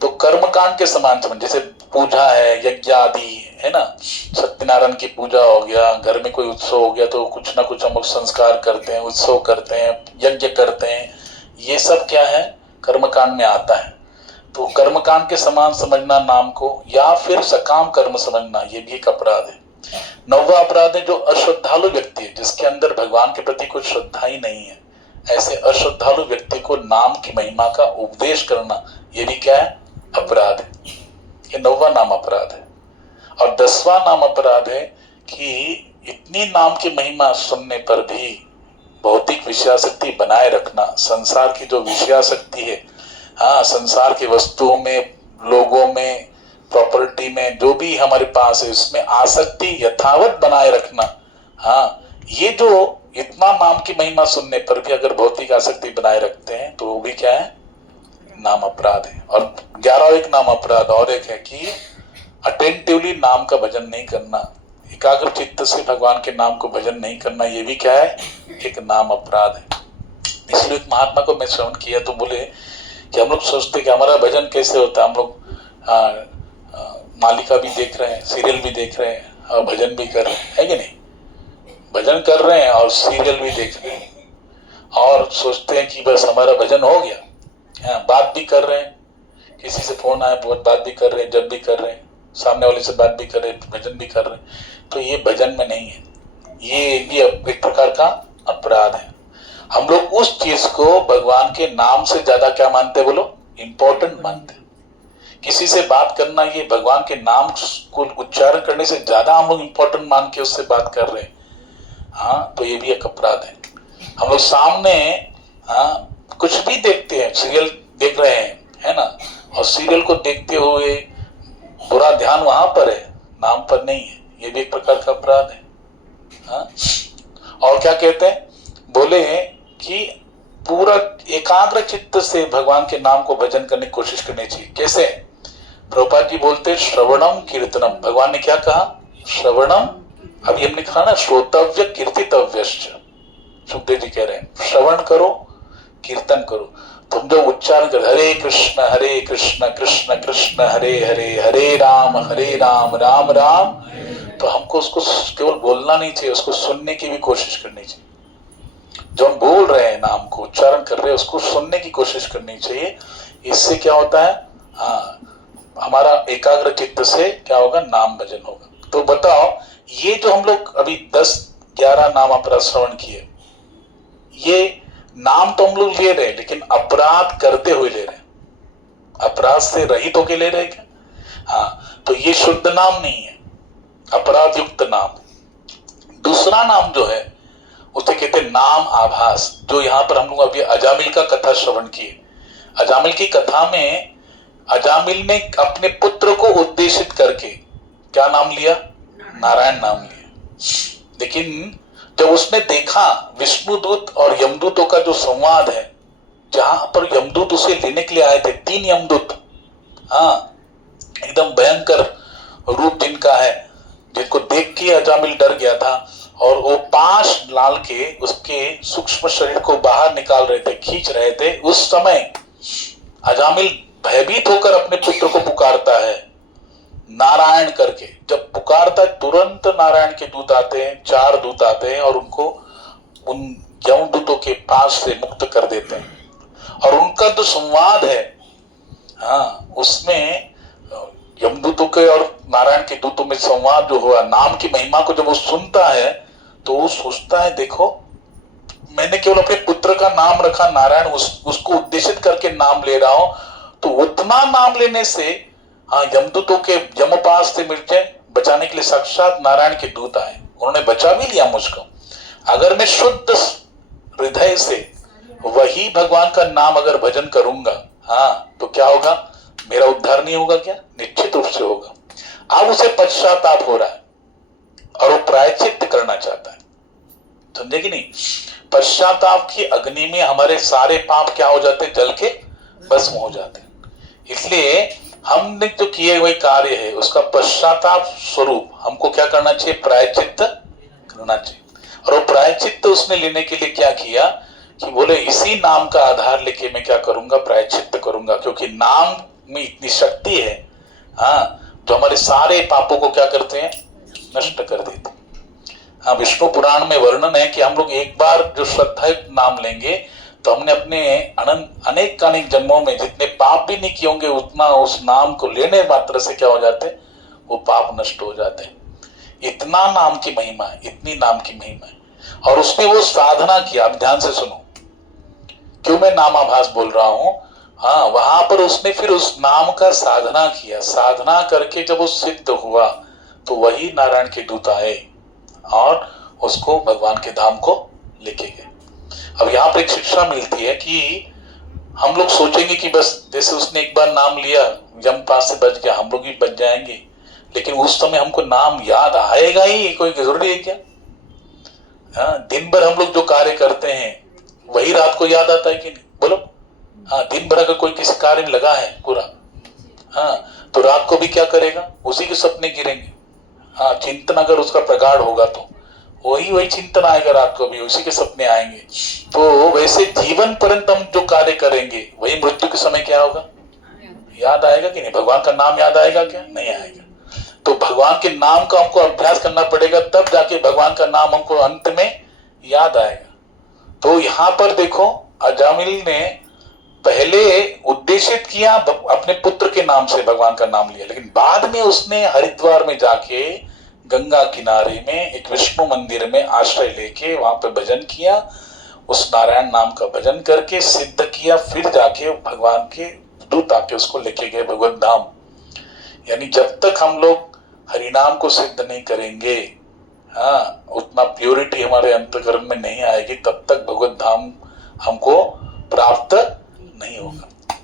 तो कर्मकांड के समान समझ, जैसे पूजा है, यज्ञ आदि है ना, सत्यनारायण की पूजा हो गया, घर में कोई उत्सव हो गया तो कुछ ना कुछ हम लोग संस्कार करते हैं, उत्सव करते हैं, यज्ञ करते हैं, ये सब क्या है, कर्मकांड में आता है। तो कर्मकांड के समान समझना नाम को, या फिर सकाम कर्म समझना, ये भी एक अपराध है। 9वां अपराध है जो अश्रद्धालु व्यक्ति है, जिसके अंदर भगवान के प्रति कुछ श्रद्धा ही नहीं है, ऐसे अश्रद्धालु व्यक्ति को नाम की महिमा का उपदेश करना, ये भी क्या है, अपराध है। ये 9वां नाम अपराध है। और 10वां नाम अपराध है कि इतनी नाम की महिमा सुनने पर भी भौतिक विषयासक्ति बनाए रखना, संसार की जो विषयासक्ति है, हाँ, संसार की वस्तुओं में, लोगों में, प्रॉपर्टी में, जो भी हमारे पास है उसमें आसक्ति यथावत बनाए रखना, हाँ, ये जो इतना नाम की महिमा सुनने पर भी अगर भौतिक आसक्ति बनाए रखते हैं तो वो भी क्या है, नाम अपराध है। और 11वां एक नाम अपराध और एक है कि अटेंटिवली नाम का भजन नहीं करना, एकाग्र चित्त से भगवान के नाम को भजन नहीं करना, ये भी क्या है, एक नाम अपराध है। इसलिए एक महात्मा को मैं श्रवण किया तो बोले कि हम लोग सोचते कि हमारा भजन कैसे होता है, हम लोग मालिका भी देख रहे हैं, सीरियल भी देख रहे हैं और भजन भी कर रहे हैं, है कि नहीं, भजन कर रहे हैं और सीरियल भी देख रहे हैं और सोचते हैं कि बस हमारा भजन हो गया, हाँ, बात भी कर रहे हैं, किसी से फोन आया बात भी कर रहे हैं, जब भी कर रहे हैं, सामने वाले से बात भी कर रहे हैं, भजन भी कर रहे हैं, तो ये भजन में नहीं है, ये भी एक प्रकार का अपराध है। हम लोग उस चीज को भगवान के नाम से ज्यादा क्या मानते, बोलो, इंपॉर्टेंट मानते। किसी से बात करना, ये भगवान के नाम को उच्चारण करने से ज्यादा हम लोग इंपॉर्टेंट मान के उससे बात कर रहे हैं, हाँ, तो ये भी एक अपराध है। हम लोग सामने, हाँ, कुछ भी देखते हैं, सीरियल देख रहे हैं, है ना, और सीरियल को देखते हुए पूरा ध्यान वहां पर है, नाम पर नहीं है, ये भी एक प्रकार का अपराध है, हाँ। और क्या कहते हैं, बोले कि पूरा एकाग्र चित्त से भगवान के नाम को भजन करने की कोशिश करनी चाहिए। कैसे, प्रभुपाद जी बोलते श्रवणम कीर्तनम, भगवान ने क्या कहा, श्रवणम, अभी हमने कहा ना, श्रोतव्य कीर्तितव्यश्च, सुखदेव जी कह रहे हैं श्रवण करो, कीर्तन करो। तुम जो उच्चारण कर हरे कृष्ण कृष्ण कृष्ण हरे हरे, हरे राम राम राम, तो हमको उसको केवल बोलना नहीं चाहिए, उसको सुनने की भी कोशिश करनी चाहिए। जो हम बोल रहे हैं, नाम को उच्चारण कर रहे हैं, उसको सुनने की कोशिश करनी चाहिए। इससे क्या होता है, हाँ, हमारा एकाग्र चित्त से क्या होगा, नाम भजन होगा। तो बताओ, ये जो हम लोग अभी 10-11 नाम अपराध श्रवण किए, ये नाम तो हम लोग ले रहे हैं, लेकिन अपराध करते हुए ले रहे हैं, अपराध से रहित होके ले रहे हैं क्या, हाँ, तो ये शुद्ध नाम नहीं है, अपराध युक्त नाम। दूसरा नाम जो है उसे कहते हैं नाम आभास, जो यहाँ पर हम लोग अभी अजामिल का कथा श्रवण किए। अजामिल की कथा में अजामिल ने अपने पुत्र को उद्देशित करके क्या नाम लिया, नारायण नाम लिया। लेकिन जब उसने देखा विष्णुदूत और यमदूतों का जो संवाद है, जहां पर यमदूत उसे लेने के लिए आए थे, 3 यमदूत, हाँ, एकदम भयंकर रूप जिनका है, जिनको देख के अजामिल डर गया था, और वो 5 लाल के उसके सूक्ष्म शरीर को बाहर निकाल रहे थे, खींच रहे थे। उस समय अजामिल भयभीत होकर अपने पुत्र को पुकारता है नारायण करके। जब पुकारता है, तुरंत नारायण के दूत आते हैं, 4 दूत आते हैं और उनको उन यमदूतों के पास से मुक्त कर देते हैं। और उनका जो संवाद है, हाँ, उसमें यमदूतों के और नारायण के दूतों में संवाद जो हुआ, नाम की महिमा को जब वो सुनता है तो वो सोचता है, देखो, मैंने केवल अपने पुत्र का नाम रखा नारायण, उसको उद्देशित करके नाम ले रहा हूं, तो उतना नाम लेने से, हाँ, यमदूतों के यमपास से मुझे बचाने के लिए साक्षात नारायण के दूत आए, उन्होंने बचा भी लिया मुझको। अगर मैं शुद्ध हृदय से वही भगवान का नाम अगर भजन करूंगा, हाँ, तो क्या होगा, मेरा उद्धार नहीं होगा क्या, निश्चित रूप से होगा। अब उसे पश्चाताप हो रहा है और वो प्रायश्चित करना चाहता है, समझे कि नहीं। पश्चाताप की अग्नि में हमारे सारे पाप क्या हो जाते, जल के भस्म हो जाते हैं। इसलिए हमने जो किए हुए कार्य है उसका पश्चाताप स्वरूप हमको क्या करना चाहिए, प्रायश्चित करना चाहिए। और वो प्रायश्चित उसने लेने के लिए क्या किया कि बोले इसी नाम का आधार लेके मैं क्या करूंगा, प्रायश्चित्त करूंगा, क्योंकि नाम में इतनी शक्ति है, हाँ, जो हमारे सारे पापों को क्या करते हैं, नष्ट कर देते हैं। हाँ, विष्णु पुराण में वर्णन है कि हम लोग एक बार जो श्रद्धा नाम लेंगे तो हमने अपने अनेक अनेक जन्मों में जितने पाप भी नहीं किए होंगे उतना उस नाम को लेने मात्र से क्या हो जाते, वो पाप नष्ट हो जाते हैं। इतना नाम की महिमा है, इतनी नाम की महिमा है। और उसने वो साधना किया, आप ध्यान से सुनो क्यों मैं नामाभास बोल रहा हूं। हाँ, वहां पर उसने फिर उस नाम का साधना किया, साधना करके जब वो सिद्ध हुआ तो वही नारायण के दूत आए और उसको भगवान के धाम को लेके गए। अब यहाँ पर एक शिक्षा मिलती है कि हम लोग सोचेंगे कि बस जैसे उसने एक बार नाम लिया यमपास से बच गया, हम लोग भी बच जाएंगे, लेकिन उस समय हमको नाम याद आएगा ही, कोई जरूरी है क्या? हाँ, दिन भर हम लोग जो कार्य करते हैं वही रात को याद आता है कि नहीं, बोलो? हाँ, दिन भर अगर कोई किसी कार्य में लगा है पूरा, हाँ, तो रात को भी क्या करेगा, उसी के सपने गिरेंगे। हाँ, चिंतन अगर उसका प्रगाढ़ होगा तो वही चिंतन आएगा, रात को भी उसी के सपने आएंगे। तो वैसे जीवन पर्यंत हम जो कार्य करेंगे वही मृत्यु के समय क्या होगा, याद आएगा कि नहीं? भगवान का नाम याद आएगा क्या? नहीं आएगा। तो भगवान के नाम का हमको अभ्यास करना पड़ेगा, तब जाके भगवान का नाम हमको अंत में याद आएगा। तो यहाँ पर देखो, अजामिल ने पहले उद्देशित किया, अपने पुत्र के नाम से भगवान का नाम लिया, लेकिन बाद में उसने हरिद्वार में जाके गंगा किनारे में एक विष्णु मंदिर में आश्रय लेके वहां पे भजन किया, उस नारायण नाम का भजन करके सिद्ध किया, फिर जाके भगवान के दूत आके उसको लेके गए भगवत धाम। यानी जब तक हम लोग हरिनाम को सिद्ध नहीं करेंगे, हाँ, उतना प्योरिटी हमारे अंतःकरण में नहीं आएगी, तब तक भगवत धाम हमको प्राप्त नहीं होगा।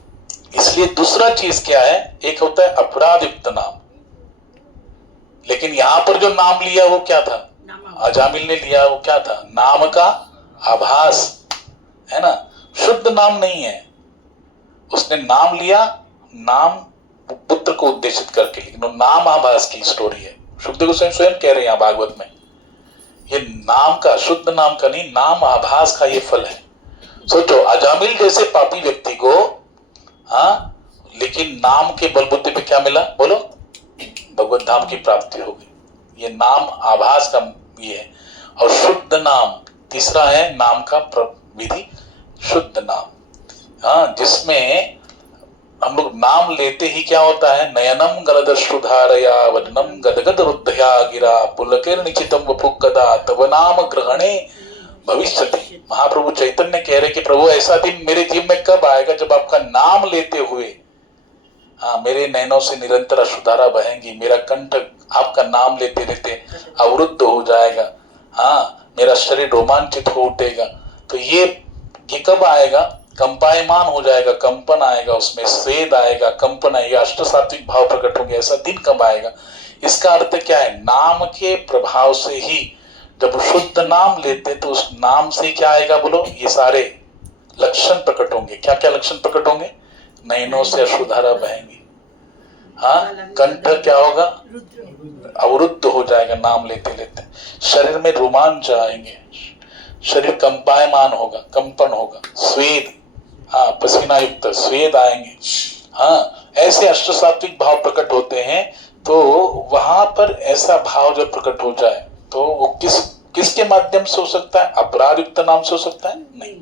इसलिए दूसरा चीज क्या है, एक होता है अपराध युक्त नाम, लेकिन यहां पर जो नाम लिया वो क्या था, अजामिल ने लिया वो क्या था, नाम का आभास, है ना, शुद्ध नाम नहीं है। उसने नाम लिया, नाम पुत्र को उद्देशित करके, लेकिन वो नाम आभास की स्टोरी है। शुद्ध गोस्वामी स्वयं कह रहे हैं भागवत में, ये नाम का, शुद्ध नाम का नहीं, नाम आभास का ये फल है। सोचो, अजामिल जैसे पापी व्यक्ति को, हाँ, लेकिन नाम के बलबूते पे क्या मिला, बोलो, भगवत धाम की प्राप्ति हो गई। ये नाम आभास का ये है। और शुद्ध नाम तीसरा है, नाम का विधि शुद्ध नाम, हाँ, जिसमें हम लोग नाम लेते ही क्या होता है, नयनम गलदश्रुधारया वदनम गदगद रुद्धया गिरा पुलकेर निचितम वपुकदा तव नाम ग्रहणे भविष्यति। महाप्रभु चैतन्य कह रहे कि प्रभु ऐसा दिन मेरे जीवन में कब आएगा जब आपका नाम लेते हुए, हाँ, मेरे नैनों से निरंतर अश्रुधारा बहेंगी, मेरा कंठ आपका नाम लेते लेते अवरुद्ध हो जाएगा, हाँ, मेरा शरीर रोमांचित हो उठेगा। तो ये कब आएगा, कंपायमान हो जाएगा, कंपन आएगा, उसमें स्वेद आएगा, कंपन आएगा, अष्ट सात्विक भाव प्रकट होंगे। ऐसा दिन कब आएगा? इसका अर्थ क्या है, नाम के प्रभाव से ही जब शुद्ध नाम लेते तो उस नाम से क्या आएगा, बोलो, ये सारे लक्षण प्रकट होंगे। क्या क्या लक्षण प्रकट होंगे? नयनों से अश्रुधारा बहेंगी, हाँ, कंठ क्या होगा, अवरुद्ध हो जाएगा नाम लेते लेते, शरीर में रोमांच आएंगे, शरीर कंपायमान होगा, कंपन होगा, स्वेद, हाँ, पसीना युक्त स्वेद आएंगे, हाँ, ऐसे अष्ट सात्विक भाव प्रकट होते हैं। तो वहां पर ऐसा भाव जब प्रकट हो जाए तो वो किसके माध्यम से हो सकता है? अपराध युक्त नाम से हो सकता है? नहीं।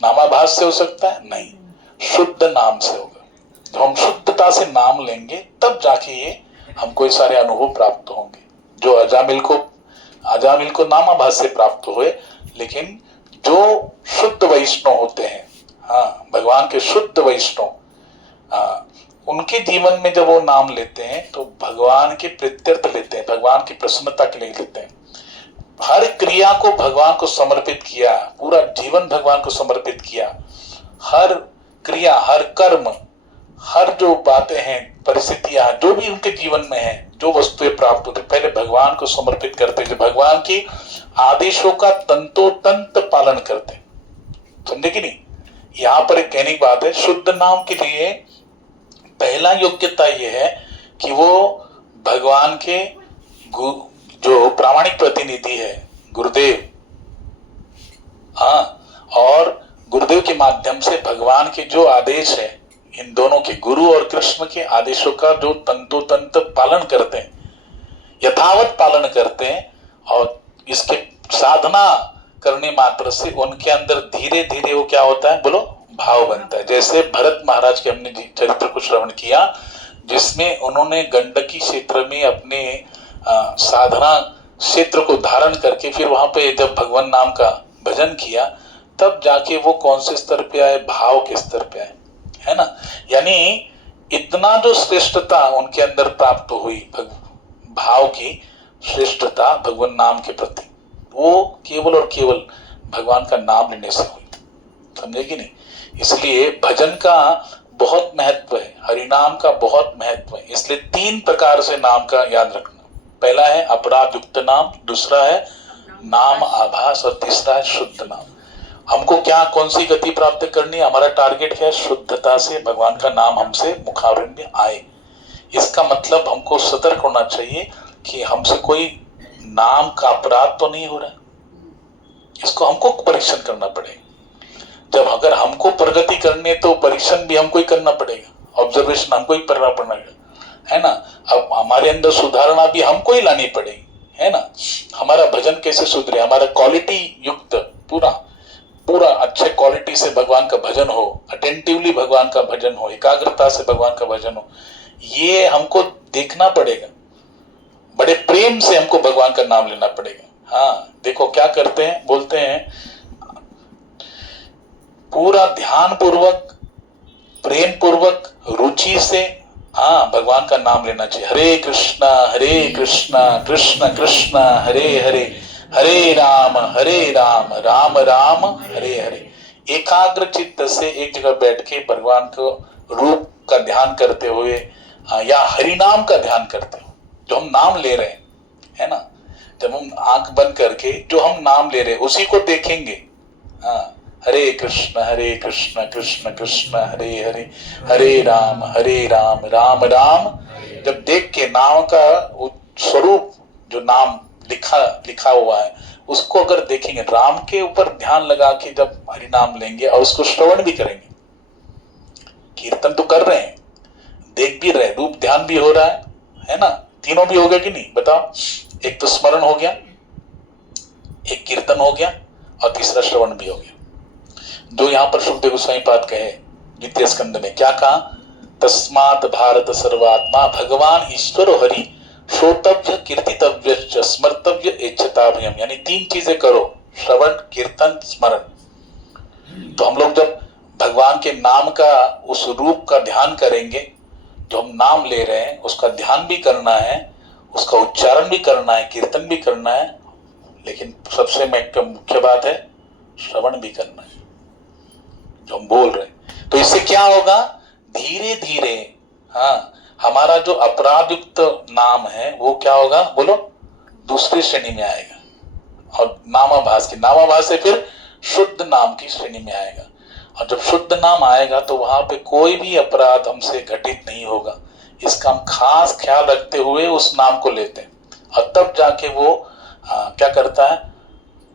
नामाभास से हो सकता है? नहीं। शुद्ध नाम से होगा। तो हम शुद्धता से नाम लेंगे तब जाके ये हमको ये सारे अनुभव प्राप्त होंगे जो अजामिल को नामाभास से प्राप्त हुए। लेकिन जो शुद्ध वैष्णव होते हैं, हाँ, भगवान के शुद्ध वैष्णव, हाँ, उनके जीवन में जब वो नाम लेते हैं तो भगवान के प्रीत्यर्थ लेते हैं, भगवान की प्रसन्नता के लिए लेते हैं। हर क्रिया को भगवान को समर्पित किया, पूरा जीवन भगवान को समर्पित किया। हर क्रिया, हर कर्म, हर जो बातें हैं, परिस्थितियां जो भी उनके जीवन में है, जो वस्तुएं प्राप्त होती, पहले भगवान को समर्पित करते थे, भगवान की आदेशों का तंतोतंत पालन करते। समझे कि नहीं? यहां पर एक कहने की बात है, शुद्ध नाम के लिए पहला योग्यता यह है कि वो भगवान के जो प्रामाणिक प्रतिनिधि है, गुरुदेव, हाँ, और गुरुदेव के माध्यम से भगवान के जो आदेश है, इन दोनों के, गुरु और कृष्ण के आदेशों का जो तंतोतंत पालन करते हैं, यथावत पालन करते हैं, और इसके साधना करने मात्र से उनके अंदर धीरे धीरे वो क्या होता है, बोलो, भाव बनता है। जैसे भरत महाराज के हमने चरित्र को श्रवण किया, जिसमें उन्होंने गंडकी क्षेत्र में अपने साधना क्षेत्र को धारण करके फिर वहां पे जब भगवान नाम का भजन किया, तब जाके वो कौन से स्तर पे आए, भाव के स्तर पे आए, है ना। यानी इतना जो श्रेष्ठता उनके अंदर प्राप्त हुई, भाव की श्रेष्ठता भगवान नाम के प्रति, वो केवल और केवल भगवान का नाम लेने से हुई, समझे कि नहीं। इसलिए भजन का बहुत महत्व है, हरिनाम का बहुत महत्व है। इसलिए 3 प्रकार से नाम का याद रखना। पहला है अपराध युक्त नाम, दूसरा है नाम आभास, और तीसरा है शुद्ध नाम। हमको क्या, कौन सी गति प्राप्त करनी है, हमारा टारगेट क्या है, शुद्धता से भगवान का नाम हमसे मुखावरे में आए। इसका मतलब हमको सतर्क होना चाहिए कि हमसे कोई नाम का अपराध तो नहीं हो रहा है, इसको हमको परीक्षण करना पड़ेगा। जब अगर हमको प्रगति करनी है तो परीक्षण भी हमको ही करना पड़ेगा, ऑब्जर्वेशन हमको ही करना पड़ेगा, है ना। अब हमारे अंदर सुधारणा भी हमको ही लानी पड़ेगी, है ना। हमारा भजन कैसे सुधरे, हमारा क्वालिटी युक्त पूरा अच्छे क्वालिटी से भगवान का भजन हो, अटेंटिवली भगवान का भजन हो, एकाग्रता से भगवान का भजन हो, ये हमको देखना पड़ेगा। बड़े प्रेम से हमको भगवान का नाम लेना पड़ेगा। हाँ, देखो क्या करते हैं, बोलते हैं पूरा ध्यान पूर्वक, प्रेम पूर्वक, रुचि से, हाँ, भगवान का नाम लेना चाहिए। हरे कृष्णा कृष्ण कृष्ण हरे हरे, हरे राम राम राम हरे हरे। एकाग्र चित्त से एक जगह बैठ के भगवान को रूप का ध्यान करते हुए, या हरिनाम का ध्यान करते हुए, जो हम नाम ले रहे हैं, है ना। जब हम आंख बंद करके जो हम नाम ले रहे हैं उसी को देखेंगे। हाँ, हरे कृष्ण कृष्ण कृष्ण हरे हरे, हरे राम राम राम। जब देख के नाम का स्वरूप, जो नाम लिखा हुआ है, उसको अगर देखेंगे, राम के ऊपर ध्यान लगा के जब हरि नाम लेंगे और उसको श्रवण भी करेंगे, कीर्तन तो कर रहे हैं, देख भी रहे, रूप ध्यान भी हो रहा है ना। तीनों भी हो गया कि नहीं, बताओ। एक तो स्मरण हो गया, एक कीर्तन हो गया, और तीसरा श्रवण भी हो गया। जो यहाँ पर सुखदेव गोस्वामी पाद कहे द्वितीय स्कंद में, क्या कहा, तस्मात् भारत सर्वात्मा भगवान ईश्वर हरि श्रोतव्य कीर्तितव्य स्मर्तव्य इच्छताभयम। यानी 3 चीजें करो, श्रवण कीर्तन स्मरण। तो हम लोग जब भगवान के नाम का उस रूप का ध्यान करेंगे, जो हम नाम ले रहे हैं उसका ध्यान भी करना है, उसका उच्चारण भी करना है, कीर्तन भी करना है, लेकिन सबसे मुख्य बात है श्रवण भी करना है जो हम बोल रहे हैं। तो इससे क्या होगा, धीरे धीरे, हाँ, हमारा जो अपराध युक्त नाम है वो क्या होगा, बोलो, दूसरी श्रेणी में आएगा, और नामाभास से फिर शुद्ध नाम की श्रेणी में आएगा। और जब शुद्ध नाम आएगा तो वहां पे कोई भी अपराध हमसे घटित नहीं होगा। इसका हम खास ख्याल रखते हुए उस नाम को लेते हैं, और तब जाके वो क्या करता है,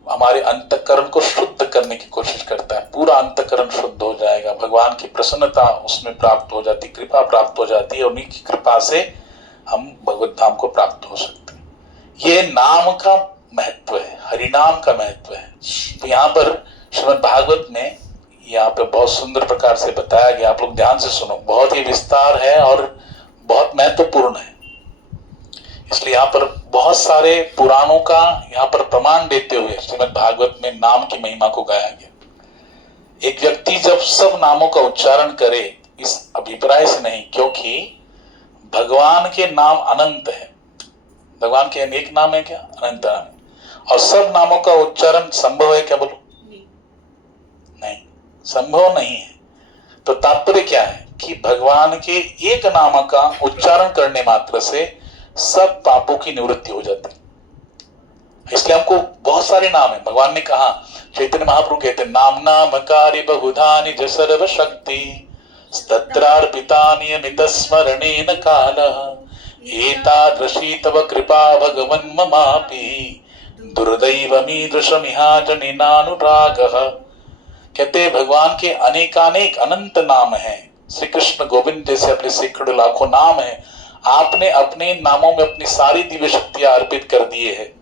हमारे अंतःकरण को शुद्ध करने की कोशिश करता है। पूरा अंतःकरण शुद्ध हो जाएगा, भगवान की प्रसन्नता उसमें प्राप्त हो जाती, कृपा प्राप्त हो जाती है, उन्हीं की कृपा से हम भगवत धाम को प्राप्त हो सकते हैं। ये नाम का महत्व है, हरिनाम का महत्व है। तो यहाँ पर श्रीमद् भागवत में यहाँ पे बहुत सुंदर प्रकार से बताया गया, आप लोग ध्यान से सुनो, बहुत ही विस्तार है और बहुत महत्वपूर्ण है। इसलिए यहाँ पर बहुत सारे पुराणों का यहाँ पर प्रमाण देते हुए श्रीमद् भागवत में नाम की महिमा को गाया गया। एक व्यक्ति जब सब नामों का उच्चारण करे, इस अभिप्राय से नहीं, क्योंकि भगवान के नाम अनंत है, भगवान के अनेक नाम है क्या, अनंत नाम है, और सब नामों का उच्चारण संभव है क्या, बोलो, नहीं, संभव नहीं है। तो तात्पर्य क्या है कि भगवान के एक नाम का उच्चारण करने मात्र से सब पापों की निवृत्ति हो जाती है। इसलिए हमको बहुत सारे नाम है। भगवान ने कहा, चैतन्य महाप्रभु कहते हैं, नाम नाम कार्य बहुधानि ज सर्व शक्ति स्तत्रार्पितानि अमित स्मरणेन कालः एतादृशी तव कृपा भगवन् ममापि दुर्दैवमीदृशमिहा जनिनानुरागः। कहते हैं भगवान के अनेकानेक अनंत नाम हैं। श्री कृष्ण गोविंद जैसे अपने सैकड़ों लाखों नाम हैं। आपने अपने नामों में अपनी सारी दिव्य शक्तियां अर्पित कर दिए हैं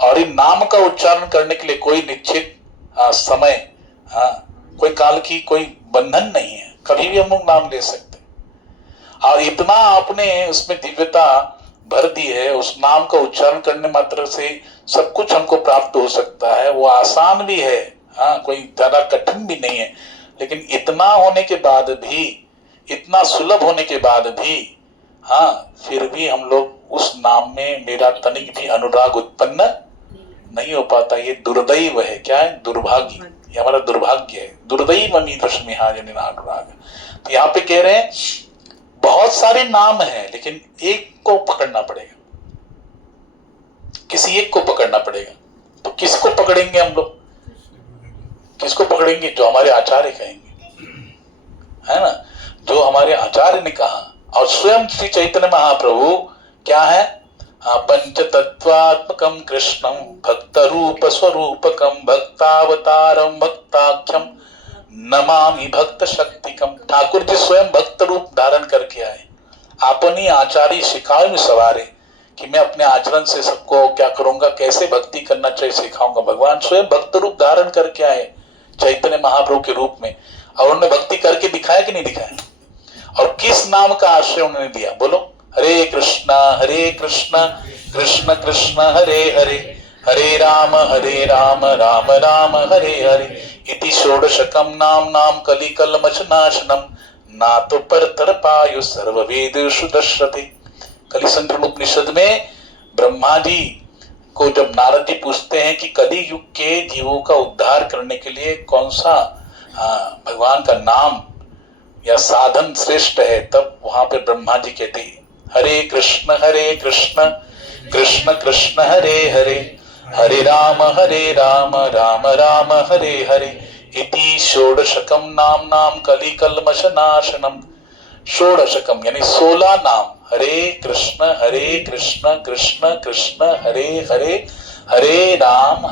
और इन नाम का उच्चारण करने के लिए कोई निश्चित समय, कोई काल की कोई बंधन नहीं है, कभी भी हम लोग नाम ले सकते हैं। और इतना आपने उसमें दिव्यता भर दी है, उस नाम का उच्चारण करने मात्र से सब कुछ हमको प्राप्त हो सकता है। वो आसान भी है, कोई ज्यादा कठिन भी नहीं है, लेकिन इतना होने के बाद भी, इतना सुलभ होने के बाद भी, फिर भी हम लोग उस नाम में मेरा तनिक भी अनुराग उत्पन्न नहीं हो पाता। ये दुर्दैव है। क्या है? दुर्भाग्य। ये हमारा दुर्भाग्य है। दुर्दैव मीदृशमि अनुराग। तो यहाँ पे कह रहे हैं बहुत सारे नाम हैं, लेकिन एक को पकड़ना पड़ेगा, किसी एक को पकड़ना पड़ेगा। तो किसको पकड़ेंगे हम लोग? किसको पकड़ेंगे? जो हमारे आचार्य कहेंगे, है ना, जो हमारे आचार्य ने कहा। और स्वयं श्री चैतन्य महाप्रभु क्या है? पंच तत्वात्मकम कृष्णम भक्त रूप स्वरूपकम भक्तावतारम भक्ताख्यम नमामि भक्त शक्तिकम। ठाकुर जी स्वयं भक्त रूप धारण करके आए। अपनी आचार्य शिखाओं में सवारे कि मैं अपने आचरण से सबको क्या करूंगा, कैसे भक्ति करना चाहिए सिखाऊंगा। भगवान स्वयं भक्त रूप धारण करके आए चैतन्य महाप्रभु के रूप में, और उन्होंने भक्ति करके दिखाया कि नहीं दिखाया? और किस नाम का आश्रय उन्होंने दिया? बोलो। हरे कृष्ण कृष्ण कृष्ण हरे हरे, हरे राम राम राम हरे हरे। इति षोडशकम नाम नाम कलि कल्मष नाशनम ना तो परतर पायु सर्ववेदेषु दश्यते। कलि संकरण उपनिषद में ब्रह्मा जी को जब नारद जी पूछते हैं कि कलि युग के जीवों का उद्धार करने के लिए कौन सा भगवान का नाम या साधन श्रेष्ठ है, तब वहां पे ब्रह्मा जी कहते हैं हरे कृष्ण कृष्ण कृष्ण हरे हरे, हरे राम राम राम हरे हरे। इति षोडशकम नाम नाम कलि कल्मष नाशनम। षोडशकम यानी 16 नाम। हरे कृष्ण कृष्ण कृष्ण हरे हरे, हरे राम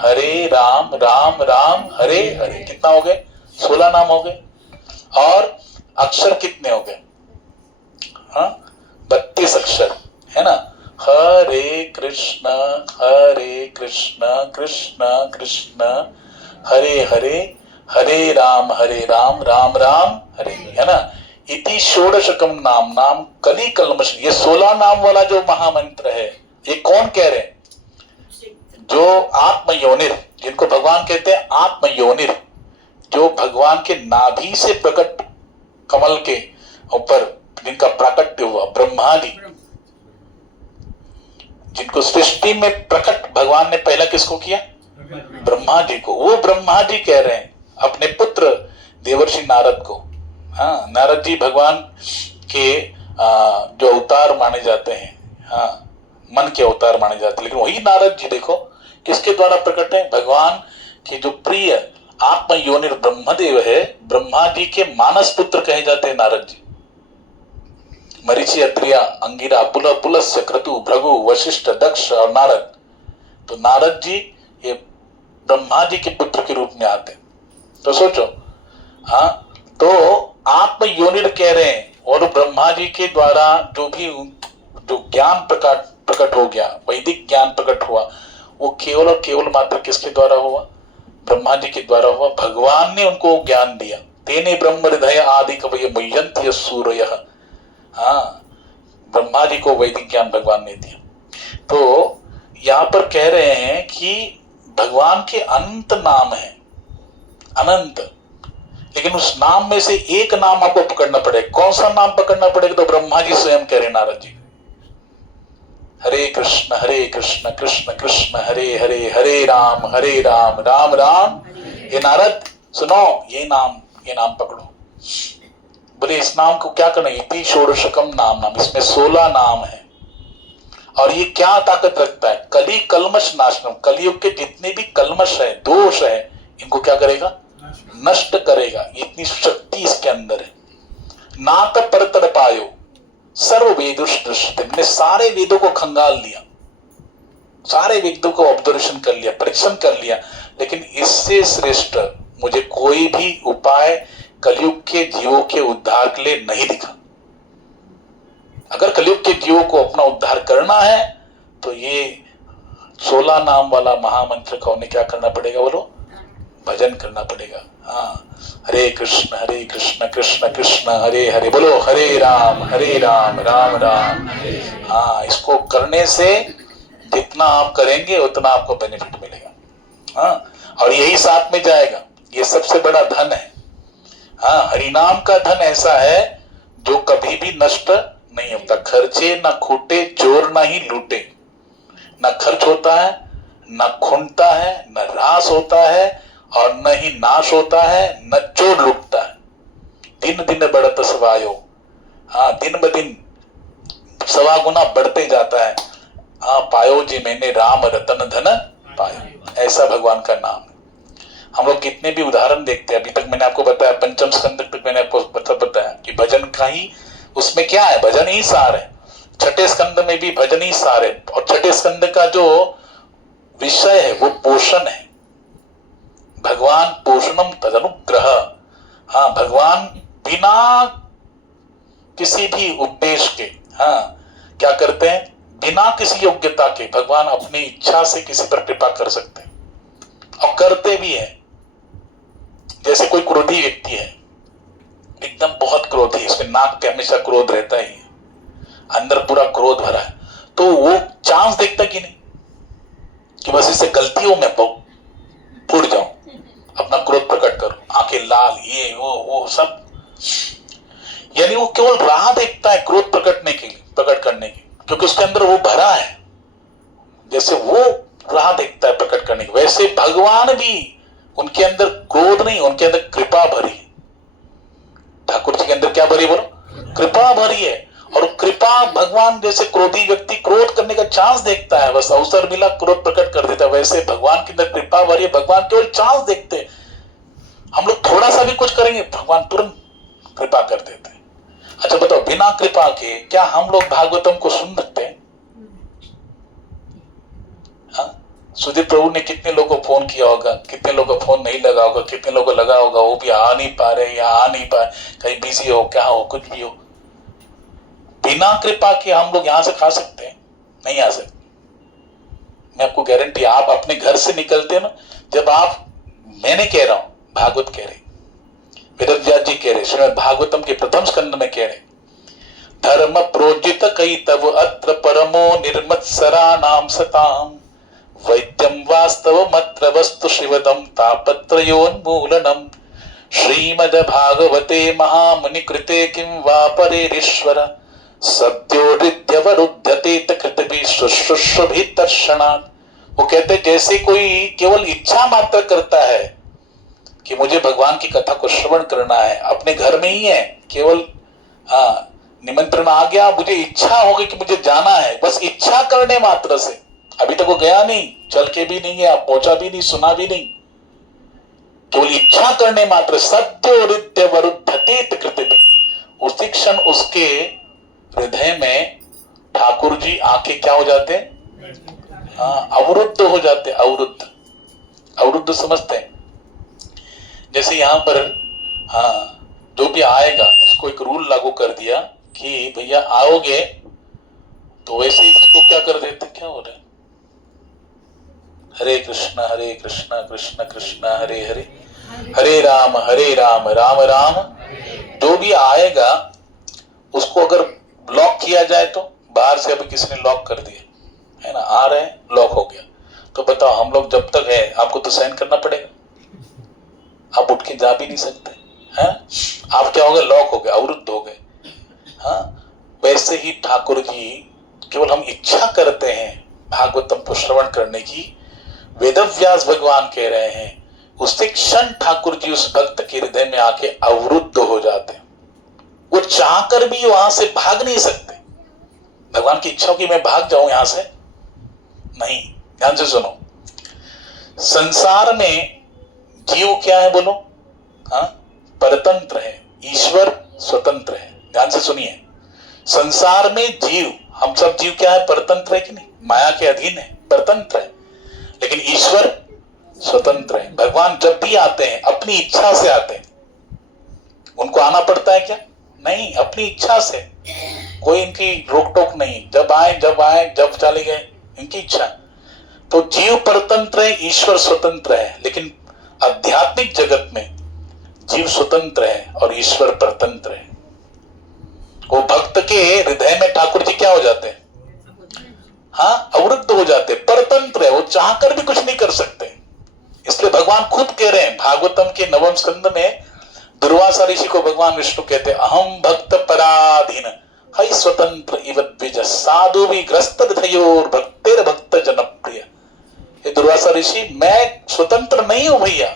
राम राम हरे हरे। कितना हो गए? 16 नाम हो गए। और अक्षर कितने हो गए? 32 अक्षर, है ना। हरे कृष्ण कृष्ण कृष्ण हरे हरे, हरे राम राम राम हरे, है ना। इति षोडशकम नाम नाम कलि कल्मष। ये 16 नाम वाला जो महामंत्र है, ये कौन कह रहे हैं? जो आत्मयोनिर, जिनको भगवान कहते हैं आत्मयोनिर, जो भगवान के नाभि से प्रकट, कमल के ऊपर जिनका प्राकट्य हुआ, ब्रह्मा जी, जिनको सृष्टि में प्रकट भगवान ने पहला किसको किया? ब्रह्मा जी को। वो ब्रह्मा जी कह रहे हैं अपने पुत्र देवर्षि नारद को। नारद जी भगवान के जो अवतार माने जाते हैं, मन के अवतार माने जाते हैं, लेकिन वही नारद जी देखो किसके द्वारा प्रकट है? भगवान के जो प्रिय आत्म योनिर ब्रह्मदेव है, ब्रह्मा जी के मानस पुत्र कहे जाते हैं नारद जी। मरीचि, अत्रिया, अंगिरा, पुलस्त्य, क्रतु, भृगु, वशिष्ठ, दक्ष और नारद। तो नारद जी ये ब्रह्मा जी के पुत्र के रूप में आते। तो सोचो, तो आत्म योनिर कह रहे हैं। और ब्रह्मा जी के द्वारा जो ज्ञान प्रकट हो गया, वैदिक ज्ञान प्रकट हुआ, वो केवल और केवल मात्र किसके द्वारा हुआ? ब्रह्मा जी के द्वारा हुआ। भगवान ने उनको ज्ञान दिया। तेने ब्रह्म हृदय आदि कवये मुह्यन्ति सूरयः। ब्रह्मा जी को वैदिक ज्ञान भगवान ने दिया। तो यहां पर कह रहे हैं कि भगवान के अनंत नाम है, अनंत, लेकिन उस नाम में से एक नाम आपको पकड़ना पड़ेगा। कौन सा नाम पकड़ना पड़ेगा? तो ब्रह्मा जी स्वयं कह रहे नारद जी, हरे कृष्ण कृष्ण कृष्ण हरे हरे, हरे राम राम राम। ये नारद सुनो, ये नाम पकड़ो। बोले इस नाम को क्या करना? इति षोडशकम नाम नाम, इसमें 16 नाम है। और ये क्या ताकत रखता है? कलि कल्मष नाशनम। कलियुग के जितने भी कल्मष है, दोष है, इनको क्या करेगा? नष्ट करेगा। इतनी शक्ति इसके अंदर है। नात परतर पायो सर्व वेदुष दृष्टि। मैंने सारे वेदों को खंगाल लिया, सारे वेदों को ऑब्जर्वेशन कर लिया, परीक्षण कर लिया, लेकिन इससे श्रेष्ठ मुझे कोई भी उपाय कलयुग के जीवों के उद्धार के लिए नहीं दिखा। अगर कलयुग के जीवों को अपना उद्धार करना है तो ये 16 नाम वाला महामंत्र का उन्हें क्या करना पड़ेगा बोलो? भजन करना पड़ेगा। हाँ, हरे कृष्ण कृष्ण कृष्ण हरे हरे, बोलो हरे राम राम राम। हाँ, इसको करने से जितना आप करेंगे उतना आपको बेनिफिट मिलेगा। हाँ, और यही साथ में जाएगा, ये सबसे बड़ा धन है। हाँ, हरिनाम का धन ऐसा है जो कभी भी नष्ट नहीं होता। खर्चे ना खूटे, चोर ना ही लूटे। न खर्च होता है, न खुंटता है, न ह्रास होता है, और न ही नाश होता है, न चोर लुटता है। दिन दिन बढ़त सवायो। हाँ, दिन ब दिन सवा गुना बढ़ते जाता है। हाँ, पायो जी मैंने राम रतन धन पायो, ऐसा भगवान का नाम है। हम लोग कितने भी उदाहरण देखते हैं, अभी तक मैंने आपको बताया, पंचम स्कंद तक मैंने आपको बताया कि भजन का ही उसमें क्या है, भजन ही सार है। छठे स्कंद में भी भजन ही सार है, और छठे स्कंद का जो विषय है वो पोषण है। भगवान पोषणम तदनुग्रह। हाँ, भगवान बिना किसी भी उद्देश्य के, हाँ, क्या करते हैं, बिना किसी योग्यता के भगवान अपनी इच्छा से किसी पर कृपा कर सकते हैं, और करते भी हैं। जैसे कोई क्रोधी व्यक्ति है, एकदम बहुत क्रोधी, उसके नाक पे हमेशा क्रोध रहता ही है, अंदर पूरा क्रोध भरा है, तो वो चांस देखता कि नहीं कि बस इससे गलती हो, मैं फूट जाऊं, अपना क्रोध प्रकट करूं, आंखें लाल, ये वो सब। यानी वो केवल राह देखता है क्रोध प्रकट करने की, क्योंकि उसके अंदर वो भरा है। जैसे वो राह देखता है प्रकट करने की, वैसे भगवान भी, उनके अंदर क्रोध नहीं, उनके अंदर कृपा भरी है। ठाकुर जी के अंदर क्या भरी बोलो? कृपा भरी है। और कृपा, भगवान जैसे क्रोधी व्यक्ति क्रोध करने का चांस देखता है, बस अवसर मिला क्रोध प्रकट कर देता है, वैसे भगवान के अंदर कृपा भरी है। भगवान केवल चांस देखते हैं। हम लोग थोड़ा सा भी कुछ करेंगे, भगवान तुरंत कृपा कर देते हैं। अच्छा बताओ, बिना कृपा के क्या हम लोग भागवतम को सुन सकते हैं? हाँ? सुधीर प्रभु ने कितने लोगों को फोन किया होगा, कितने लोगों को फोन नहीं लगा होगा, कितने लोगों को लगा होगा, वो भी आ नहीं पा रहे या आ नहीं पाए, कहीं बिजी हो, क्या हो, कुछ भी हो। बिना कृपा के हम लोग यहां से खा सकते हैं? नहीं आ सकते। मैं आपको गारंटी, आप अपने घर से निकलते ना, जब आप, मैंने कह रहा हूं, भागवत कह रहे, वेदव्यास जी कह रहे, श्रीमद् भागवतम के प्रथम स्कंद में कह रहे, धर्म प्रोजित कई तव अत्र परमो निर्मत्सरा नाम सताम वैद्यम वास्तव मत्र वस्तु शिवदम तापत्रयोन्मूलनम श्रीमद् भागवते महामुनि कृते किं वा परेरीश्वर सद्योरित्यवरुध्यते कृतभि शुश्रूषभितर्षणात्। वो कहते जैसे कोई केवल इच्छा मात्र करता है कि मुझे भगवान की कथा को श्रवण करना है, अपने घर में ही है, केवल हाँ, निमंत्रण आ गया, मुझे इच्छा हो गई कि मुझे जाना है, बस इच्छा करने मात्र से, अभी तक वो गया नहीं, चल के भी नहीं गया, पहुंचा भी नहीं, सुना भी नहीं, केवल इच्छा करने मात्र, सद्योरित्यवरुध्यते कृतभि, उसी क्षण उसके हृदय में ठाकुर जी आके क्या हो जाते हैं? हाँ, अवरुद्ध हो जाते। अवरुद्ध समझते हैं? जैसे यहां पर, हाँ, जो भी आएगा उसको एक रूल लागू कर दिया कि भैया आओगे, तो वैसे ही उसको क्या कर देते, क्या हो रहा है, हरे कृष्ण कृष्ण कृष्ण हरे हरे, हरे राम राम राम। जो भी आएगा उसको अगर लॉक किया जाए तो, बाहर से अभी किसी ने लॉक कर दिया है ना, आ रहे हैं, लॉक हो गया, तो बताओ हम लोग जब तक है, आपको तो साइन करना पड़ेगा, आप उठ के जा भी नहीं सकते हैं। आप क्या हो गए, लॉक हो गए, अवरुद्ध हो गए। हाँ, वैसे ही ठाकुर जी, केवल हम इच्छा करते हैं भागवतम को श्रवण करने की, वेदव्यास भगवान कह रहे हैं, उसी क्षण ठाकुर जी उस भक्त के हृदय में आके अवरुद्ध हो जाते हैं। वो चाहकर भी वहां से भाग नहीं सकते। भगवान की इच्छा हो कि मैं भाग जाऊं यहां से, नहीं। ध्यान से सुनो, संसार में जीव क्या है बोलो? हाँ, परतंत्र है, ईश्वर स्वतंत्र है। ध्यान से सुनिए, संसार में जीव, हम सब जीव क्या है, परतंत्र है कि नहीं, माया के अधीन है, परतंत्र है। लेकिन ईश्वर स्वतंत्र है। भगवान जब भी आते हैं अपनी इच्छा से आते हैं। उनको आना पड़ता है क्या? नहीं, अपनी इच्छा से, कोई इनकी रोक टोक नहीं। जब आए जब चले गए, इनकी इच्छा। तो जीव परतंत्र है, ईश्वर स्वतंत्र है। लेकिन आध्यात्मिक जगत में जीव स्वतंत्र है और ईश्वर परतंत्र है। वो भक्त के हृदय में ठाकुर जी क्या हो जाते हैं? हाँ, अवरुद्ध हो जाते, परतंत्र है। वो चाहकर भी कुछ नहीं कर सकते। इसलिए भगवान खुद कह रहे हैं भागवतम के 9वें स्कंद में, दुर्वासा ऋषि को भगवान विष्णु कहते हैं, अहम भक्त पराधीन हई स्वतंत्र इव द्विज साधु भी ग्रस्त हृदयोर भक्तेर भक्त जनप्रिय। ये दुर्वासा ऋषि, मैं स्वतंत्र नहीं हूं भैया।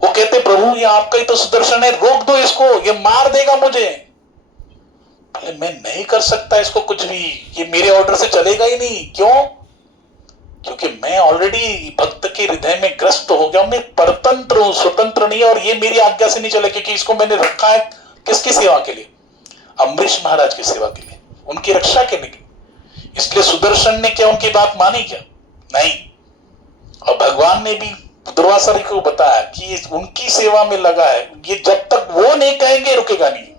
वो कहते प्रभु ये आपका ही तो सुदर्शन है, रोक दो इसको, ये मार देगा मुझे। मैं नहीं कर सकता इसको कुछ भी, ये मेरे ऑर्डर से चलेगा ही नहीं। क्यों? क्योंकि मैं ऑलरेडी भक्त के हृदय में ग्रस्त हो गया। मैं परतंत्र हूं, स्वतंत्र नहीं, और ये मेरी आज्ञा से नहीं चले। क्योंकि इसको मैंने रखा है किसकी सेवा के लिए? अम्बरीश महाराज की सेवा के लिए, उनकी रक्षा के लिए। इसलिए सुदर्शन ने क्या उनकी बात मानी क्या? नहीं। और भगवान ने भी दुर्वासा ऋषि को बताया कि उनकी सेवा में लगा है, ये जब तक वो नहीं कहेंगे रुकेगा नहीं।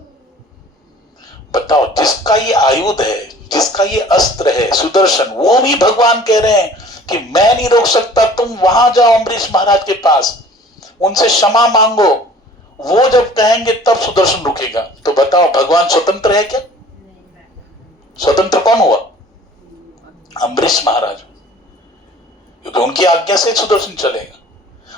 बताओ, जिसका ये आयुध है, जिसका ये अस्त्र है सुदर्शन, वो भी भगवान कह रहे हैं कि मैं नहीं रोक सकता, तुम वहां जाओ अम्बरीश महाराज के पास, उनसे क्षमा मांगो। वो जब कहेंगे तब सुदर्शन रुकेगा। तो बताओ, भगवान स्वतंत्र है क्या? स्वतंत्र कौन हुआ? अम्बरीश महाराज, क्योंकि उनकी आज्ञा से सुदर्शन चलेगा।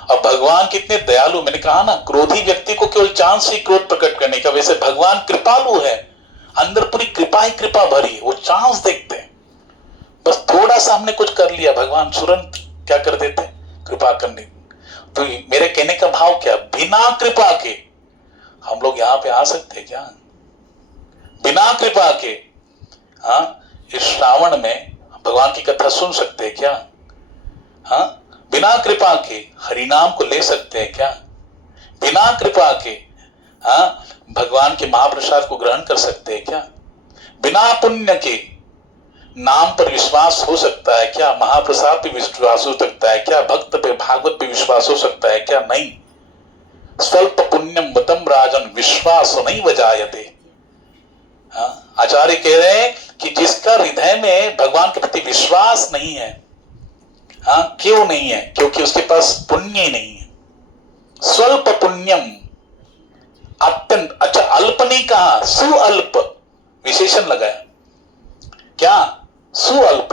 अब भगवान कितने दयालु, मैंने कहा ना, क्रोधी व्यक्ति को केवल चांस ही क्रोध प्रकट करने का। वैसे भगवान कृपालु है, अंदर पूरी कृपा ही कृपा भरी। वो चांस देखते हैं, बस थोड़ा सा हमने कुछ कर लिया, भगवान तुरंत क्या कर देते? कृपा करने। तो मेरे कहने का भाव क्या? बिना कृपा के हम लोग यहां पे आ सकते क्या? बिना कृपा के हाँ, इस श्रावण में भगवान की कथा सुन सकते हैं क्या? हाँ, बिना कृपा के हरिनाम को ले सकते हैं क्या? बिना कृपा के हाँ, भगवान के महाप्रसाद को ग्रहण कर सकते हैं क्या? बिना पुण्य के नाम पर विश्वास हो सकता है क्या? महाप्रसाद पे विश्वास हो सकता है क्या? भक्त पे, भागवत पे विश्वास हो सकता है क्या? नहीं। स्वल्प पुण्यम वतम राजन विश्वास नहीं वजायते। हाँ, आचार्य कह रहे हैं कि जिसका हृदय में भगवान के प्रति विश्वास नहीं है, हाँ, क्यों नहीं है? क्योंकि उसके पास पुण्य ही नहीं है। स्वल्प पुण्यम, अत्यंत, अच्छा अल्प नहीं कहा, सुअल्प विशेषण लगाया। क्या? सुअल्प,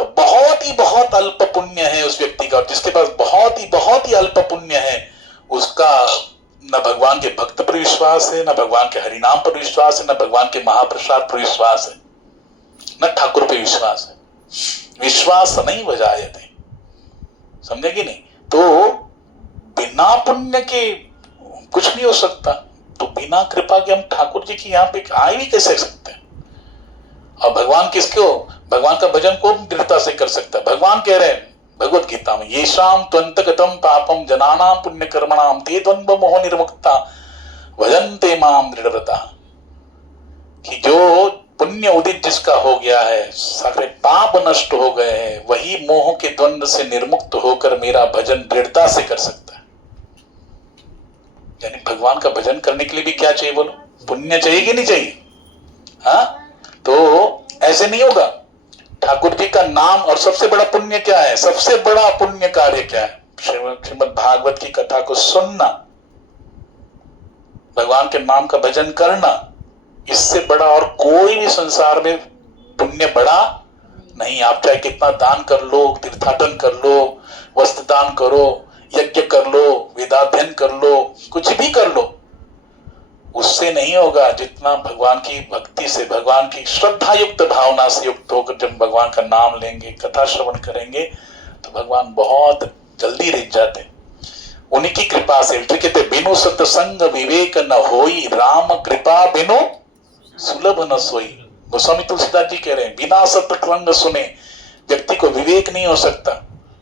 बहुत अल्प पुण्य है उस व्यक्ति का। और जिसके पास बहुत ही अल्प पुण्य है, उसका न भगवान के भक्त पर विश्वास है, न भगवान के हरिनाम पर विश्वास है, न भगवान के महाप्रसाद पर विश्वास है, न ठाकुर पर विश्वास है। विश्वास नहीं बजायते, समझे कि नहीं? तो बिना पुण्य के कुछ नहीं हो सकता। तो बिना कृपा के हम ठाकुर जी की यहाँ पे आए भी कैसे सकते हैं? और भगवान किसके हो? भगवान का भजन कौन दृढ़ता से कर सकता है? भगवान कह रहे हैं भगवत गीता में, येषाम त्वन्तगतं पापम जनानां पुण्य कर्मणां ते द्वंद्व मोह निर्मुक्ता भजन्ते माम दृढ़व्रता। कि जो पुण्य उदित जिसका हो गया है, सारे पाप नष्ट हो गए हैं, वही मोह के द्वंद्व से निर्मुक्त होकर मेरा भजन दृढ़ता से कर सकता है। यानी भगवान का भजन करने के लिए भी क्या चाहिए बोलो? पुण्य चाहिए कि नहीं चाहिए? हाँ, तो ऐसे नहीं होगा। ठाकुर जी का नाम, और सबसे बड़ा पुण्य क्या है? सबसे बड़ा पुण्य कार्य क्या है? श्रीमद् भागवत की कथा को सुनना, भगवान के नाम का भजन करना। इससे बड़ा और कोई भी संसार में पुण्य बड़ा नहीं। आप चाहे कितना दान कर लो, तीर्थाटन कर लो, वस्त्र दान करो, यज्ञ कर लो, वेदाध्ययन कर लो, कुछ भी कर लो, उससे नहीं होगा जितना भगवान की भक्ति से, भगवान की श्रद्धा युक्त भावना से युक्त होकर जब भगवान का नाम लेंगे, कथा श्रवण करेंगे, तो भगवान बहुत जल्दी रिझ जाते। उन्हीं की कृपा से कहते बिनु सत्संग विवेक न होई, राम कृपा बिनु सुलभ न सोई। गोस्वामी तुलसीदास जी कह रहे हैं बिना सत्संग सुने व्यक्ति को विवेक नहीं हो सकता,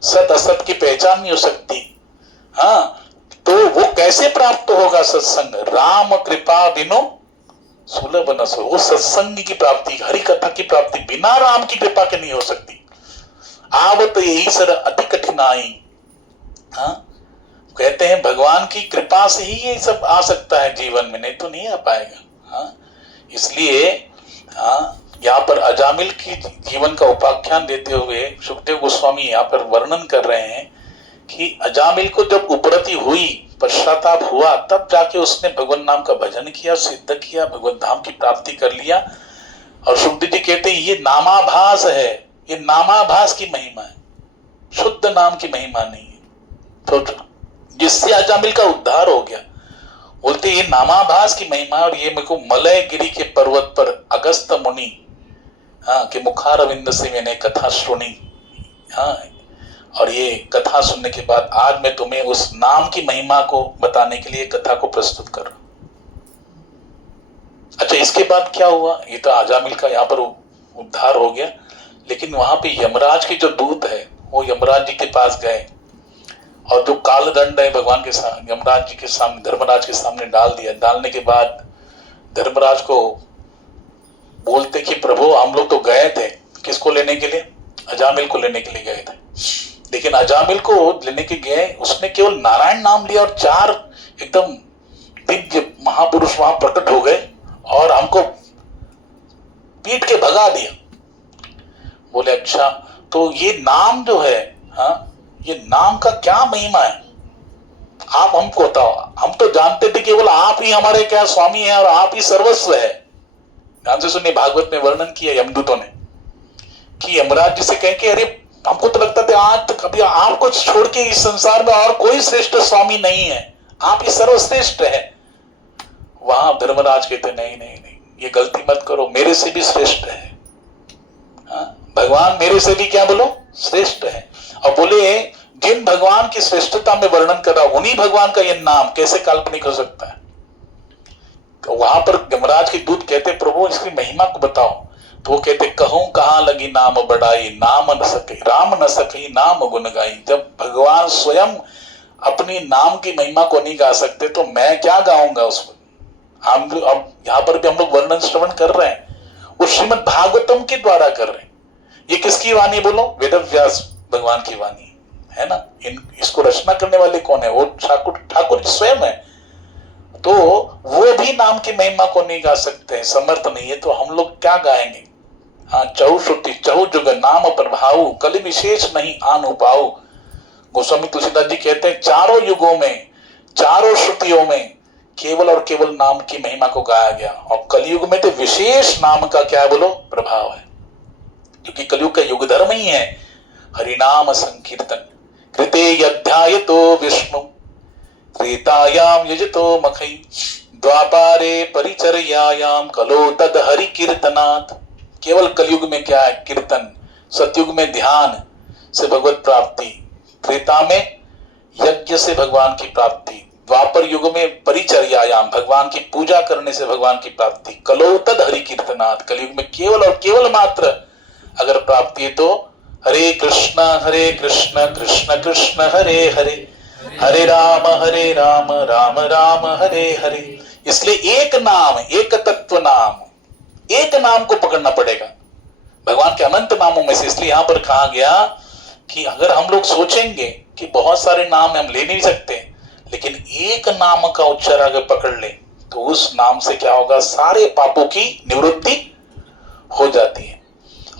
सत असत की पहचान नहीं हो सकती। हाँ, तो वो कैसे प्राप्त होगा सत्संग? राम कृपा बिनु सुलभ न सो। वो सत्संग की प्राप्ति, हरि कथा की प्राप्ति बिना राम की कृपा के नहीं हो सकती। आवत यही सर अति कठिनाई, हाँ, कहते हैं भगवान की कृपा से ही ये सब आ सकता है जीवन में, नहीं तो नहीं आ पाएगा। हाँ, इसलिए हाँ, यहाँ पर अजामिल की जीवन का उपाख्यान देते हुए सुखदेव गोस्वामी यहाँ पर वर्णन कर रहे हैं कि अजामिल को जब उपरति हुई, पश्चाताप हुआ, तब जाके उसने भगवान नाम का भजन किया, सिद्ध किया, भगवत धाम की प्राप्ति कर लिया। और सुखदेव जी कहते हैं ये नामाभास है, ये नामाभास की महिमा है, शुद्ध नाम की महिमा नहीं है। तो जिससे अजामिल का उद्धार हो गया, बोलते ये नामाभास की महिमा है। और ये मेरे को मलय गिरी के पर्वत पर अगस्त मुनि हाँ के मुखारविंद से मैंने कथा सुनी। हाँ, और ये कथा सुनने के बाद आज मैं तुम्हें उस नाम की महिमा को बताने के लिए कथा को प्रस्तुत कर रहा हूं। अच्छा, इसके बाद क्या हुआ? ये तो अजामिल का यहाँ पर उद्धार हो गया, लेकिन वहां पे यमराज की जो दूत है वो यमराज जी के पास गए और जो कालदंड है भगवान के सामने, यमराज जी के सामने, धर्मराज के सामने डाल दिया। डालने के बाद धर्मराज को बोलते कि प्रभु हम लोग तो गए थे, किसको लेने के लिए? अजामिल को लेने के लिए गए थे, लेकिन अजामिल को लेने के गए, उसने केवल नारायण नाम लिया और 4 एकदम दिव्य महापुरुष वहां प्रकट हो गए और हमको पीट के भगा दिया। बोले अच्छा, तो ये नाम जो है, हाँ, ये नाम का क्या महिमा है, आप हमको बताओ। हम तो जानते थे केवल आप ही हमारे क्या स्वामी हैं और आप ही सर्वस्व है। ध्यान से सुनिए, भागवत में वर्णन किया यमदूतों ने कि यमराज जी से कहे कि अरे हमको तो लगता था आज तक कभी आपको छोड़ के इस संसार में और कोई श्रेष्ठ स्वामी नहीं है, आप ही सर्वश्रेष्ठ है। वहां धर्मराज कहते नहीं नहीं नहीं, ये गलती मत करो, मेरे से भी श्रेष्ठ है। हाँ, भगवान मेरे से भी क्या बोलो श्रेष्ठ है। और बोले जिन भगवान की श्रेष्ठता में वर्णन कर रहा उन्हीं भगवान का यह नाम कैसे काल्पनिक हो सकता है? तो वहां पर यमराज के दूत कहते प्रभु इसकी महिमा को बताओ। तो वो कहते कहूं कहां लगी नाम बढ़ाई, नाम न सके राम न सके नाम गुण गाई। जब भगवान स्वयं अपनी नाम की महिमा को नहीं गा सकते तो मैं क्या गाऊंगा उसको? हम अब यहाँ पर भी हम लोग वर्णन श्रवण कर रहे हैं, वो श्रीमद् भागवतम के द्वारा कर रहे हैं। ये किसकी वाणी बोलो? वेदव्यास भगवान की वाणी है ना। इसको रचना करने वाले कौन है? वो ठाकुर स्वयं है। तो वो भी नाम की महिमा को नहीं गा सकते हैं, समर्थ नहीं है, तो हम लोग क्या गाएंगे? हाँ, चहु श्रुति चहु जुग नाम प्रभाऊ, कलि विशेष नहीं आन उपाऊ। गोस्वामी तुलसीदास जी कहते हैं चारों युगों में, चारों श्रुतियों में केवल और केवल नाम की महिमा को गाया गया, और कलयुग में तो विशेष नाम का क्या बोलो प्रभाव है, क्योंकि कलयुग का युग धर्म ही है हरिनाम संकीर्तन। कृते यध्यायतो विष्णु त्रेतायाम यजतो मखई, द्वापारे परिचर्यायाम कलो तद हरि कीर्तनात्। केवल कलयुग में क्या है? कीर्तन। सतयुग में ध्यान से भगवत प्राप्ति, त्रेता में यज्ञ से भगवान की प्राप्ति, द्वापर युग में परिचर्यायाम भगवान की पूजा करने से भगवान की प्राप्ति, कलो तद हरि कीर्तनात्। कलयुग में केवल और केवल मात्र अगर प्राप्ति है तो हरे कृष्ण कृष्ण कृष्ण हरे हरे, हरे राम राम राम हरे हरे। इसलिए एक नाम, एक तत्व नाम, एक नाम को पकड़ना पड़ेगा भगवान के अनंत नामों में से। इसलिए यहां पर कहा गया कि अगर हम लोग सोचेंगे कि बहुत सारे नाम हम ले नहीं सकते, लेकिन एक नाम का उच्चार अगर पकड़ ले तो उस नाम से क्या होगा? सारे पापों की निवृत्ति हो जाती है।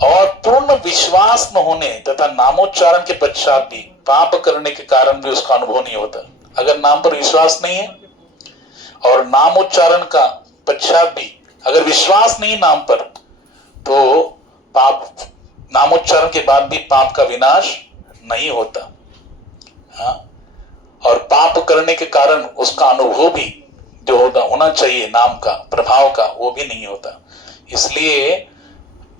और पूर्ण विश्वास न होने तथा नामोच्चारण के पश्चात भी पाप करने के कारण भी उसका अनुभव नहीं होता। अगर नाम पर विश्वास नहीं है और नामोच्चारण का पश्चात भी अगर विश्वास नहीं नाम पर, तो पाप, नामोच्चारण के बाद भी पाप का विनाश नहीं होता। हाँ? और पाप करने के कारण उसका अनुभव भी जो होना चाहिए नाम का, प्रभाव का, वो भी नहीं होता। इसलिए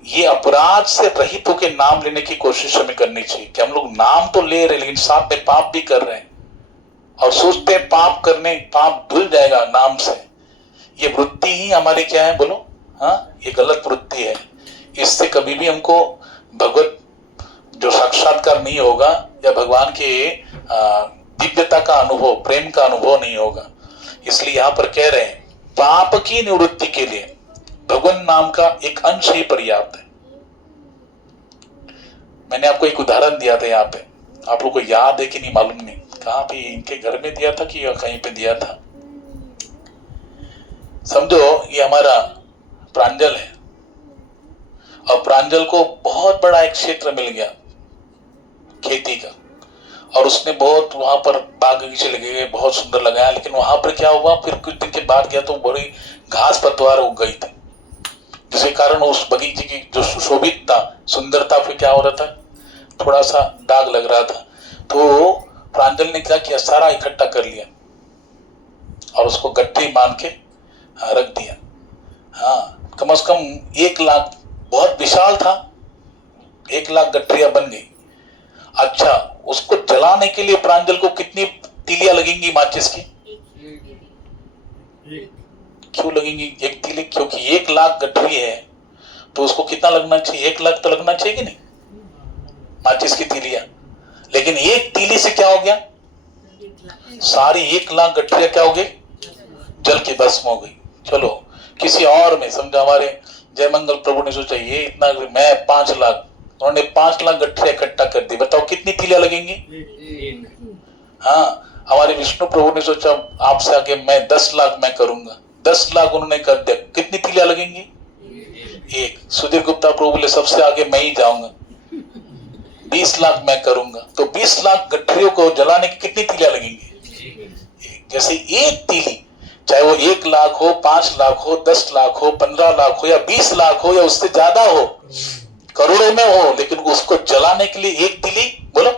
ये अपराध से रहित होकर नाम लेने की कोशिश हमें करनी चाहिए कि हम लोग नाम तो ले रहे लेकिन साथ में पाप भी कर रहे हैं और सोचते हैं पाप धुल जाएगा नाम से। ये वृत्ति ही हमारी क्या है बोलो? हाँ, ये गलत वृत्ति है। इससे कभी भी हमको भगवत जो साक्षात्कार नहीं होगा या भगवान के दिव्यता का अनुभव, प्रेम का अनुभव नहीं होगा। इसलिए यहां पर कह रहे हैं पाप की निवृत्ति के लिए भगवान नाम का एक अंश ही पर्याप्त है। मैंने आपको एक उदाहरण दिया था यहाँ पे, आप लोग को याद है कि नहीं मालूम नहीं, कहाँ पे, इनके घर में दिया था कि कहीं पे दिया था। समझो ये हमारा प्रांजल है, और प्रांजल को बहुत बड़ा एक क्षेत्र मिल गया खेती का, और उसने बहुत वहां पर बाग बगीचे लगे गए, बहुत सुंदर लगाया। लेकिन वहां पर क्या हुआ, फिर कुछ दिन के बाद गया तो बड़ी घास पतवार उग गई थी, जिसके कारण उस बगीचे की जो सुशोभित था, सुंदरता पे क्या हो रहा था, थोड़ा सा दाग लग रहा था। तो प्रांजल ने क्या किया, सारा इकट्ठा कर लिया और उसको गट्ठी बांध के रख दिया। हाँ, कम से कम 1 लाख, बहुत विशाल था, 1 लाख गठरिया बन गई। अच्छा, उसको जलाने के लिए प्रांजल को कितनी तीलियां लगेंगी माचिस की? क्यों लगेंगी 1 तीली? क्योंकि 1 लाख गठरी है, तो उसको कितना लगना चाहिए? 1 लाख तो लगना चाहिए कि नहीं माचिस की तीलियां। लेकिन 1 तीली से क्या हो गया, सारी 1 लाख गठरिया क्या हो गई, जल के भस्म हो गई। चलो किसी और में समझा, हमारे जयमंगल प्रभु ने सोचा ये इतना, मैं 5 लाख, उन्होंने 5 लाख गठरिया इकट्ठा कर दी। बताओ कितनी तीलियां लगेंगी? हाँ, हमारे विष्णु प्रभु ने सोचा आपसे आगे मैं 10 लाख मैं करूंगा, 10 लाख उन्होंने कर दिया, कितनी तीलियां लगेंगी? 1। सुधीर गुप्ता प्रभु बोले सबसे आगे मैं ही जाऊंगा, 20 लाख मैं करूंगा। तो 20 लाख गठरियों को जलाने की कितनी तीलियां लगेंगी? जैसे 1 तीली, चाहे वो 1 लाख हो, 5 लाख हो, 10 लाख हो, 15 लाख हो, या 20 लाख हो, या उससे ज्यादा हो, करोड़ों में हो, लेकिन उसको जलाने के लिए 1 तीली बोलो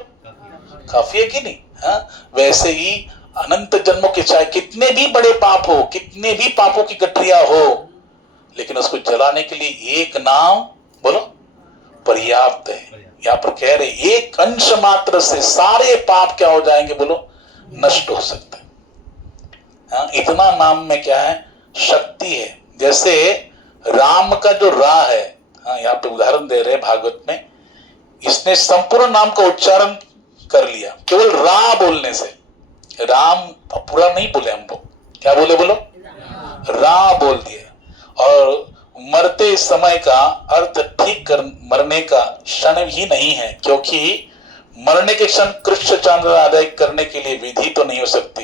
काफी है कि नहीं? हाँ, वैसे ही अनंत जन्मों के चाहे कितने भी बड़े पाप हो, कितने भी पापों की गठरिया हो, लेकिन उसको जलाने के लिए 1 नाम बोलो पर्याप्त है। यहाँ पर कह रहे 1 अंश मात्र से सारे पाप क्या हो जाएंगे बोलो, नष्ट हो सकता है। हाँ, इतना नाम में क्या है, शक्ति है। जैसे राम का जो रा है, हाँ, यहाँ पे उदाहरण दे रहे भागवत में, इसने संपूर्ण नाम का उच्चारण कर लिया केवल रा बोलने से। राम पूरा नहीं बोले हम लोग, क्या बोले बोलो, रा बोल दिया। और मरते समय का अर्थ ठीक कर मरने का क्षण ही नहीं है, क्योंकि मरने के क्षण कृष्ण चांद्र आदाय करने के लिए विधि तो नहीं हो सकती,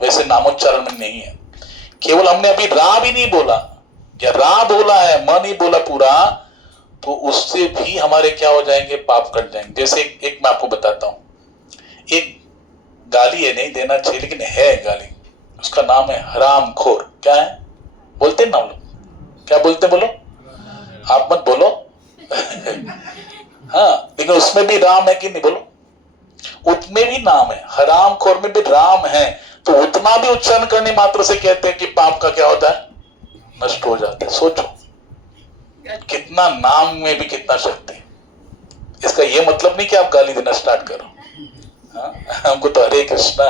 वैसे नामोच्चारण में नहीं है। केवल हमने अभी रा भी नहीं बोला, या रा बोला है, म नहीं बोला पूरा, तो उससे भी हमारे क्या हो जाएंगे, पाप कट जाएंगे। जैसे एक मैं आपको बताता हूं, एक गाली है, नहीं देना चाहिए लेकिन है गाली, उसका नाम है हरामखोर। क्या है बोलते हैं ना हम लोग, क्या बोलते बोलो, आप मत बोलो हाँ, लेकिन उसमें भी राम है कि नहीं बोलो, उसमें भी नाम है, हरामखोर में भी राम है। तो उतना भी उच्चारण करने मात्र से कहते हैं कि पाप का क्या होता है, नष्ट हो जाता है। सोचो कितना नाम में भी कितना शक्ति। इसका ये मतलब नहीं कि आप गाली देना स्टार्ट करो। हाँ? हमको तो हरे कृष्णा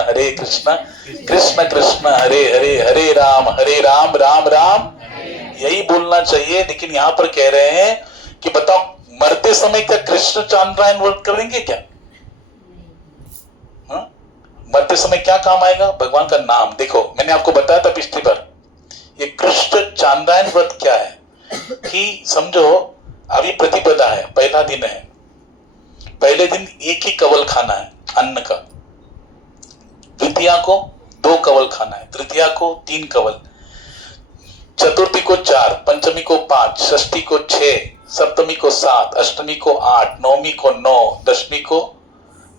कृष्ण कृष्ण हरे हरे, हरे राम राम राम यही बोलना चाहिए। लेकिन यहाँ पर कह रहे हैं कि बताओ मरते समय क्या कृष्ण चांद्रायण व्रत करेंगे क्या? हाँ? मरते समय क्या काम आएगा? भगवान का नाम। देखो मैंने आपको बताया था पिछली बार, ये कृष्ण चांद्रायण व्रत क्या है कि समझो अभी प्रतिपदा है, पहला दिन है, पहले दिन 1 ही कवल खाना है अन्न का, द्वितीया को 2 कवल खाना है, तृतीया को 3 कवल, चतुर्थी को 4, पंचमी को 5, षष्ठी को 6, सप्तमी को 7, अष्टमी को 8, नवमी को 9, दशमी को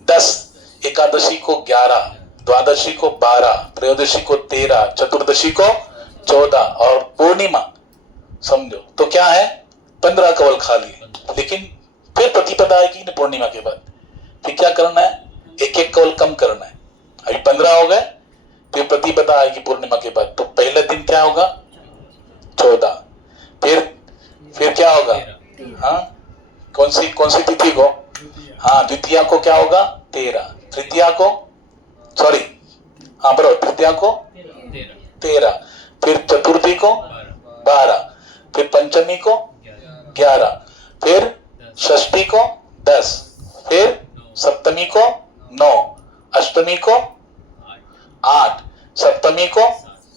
10, एकादशी को 11, द्वादशी को 12, त्रयोदशी को 13, चतुर्दशी को 14 और पूर्णिमा समझो तो क्या है 15 कवल खा लिए। लेकिन फिर प्रतिपदा आएगी ना पूर्णिमा के बाद, फिर क्या करना है, 1-1 कवल कम करना है। अभी 15 हो गए, फिर प्रतिपदा आएगी पूर्णिमा के बाद, तो पहले दिन क्या होगा 14, फिर क्या होगा, हाँ कौन सी तिथि को, हाँ द्वितीया को क्या होगा 13, तृतीया को सॉरी हाँ बराबर, तृतीया को 13, फिर चतुर्थी को 12, फिर पंचमी को 11, फिर षष्ठी को 10, फिर सप्तमी को 9, अष्टमी को 8, सप्तमी को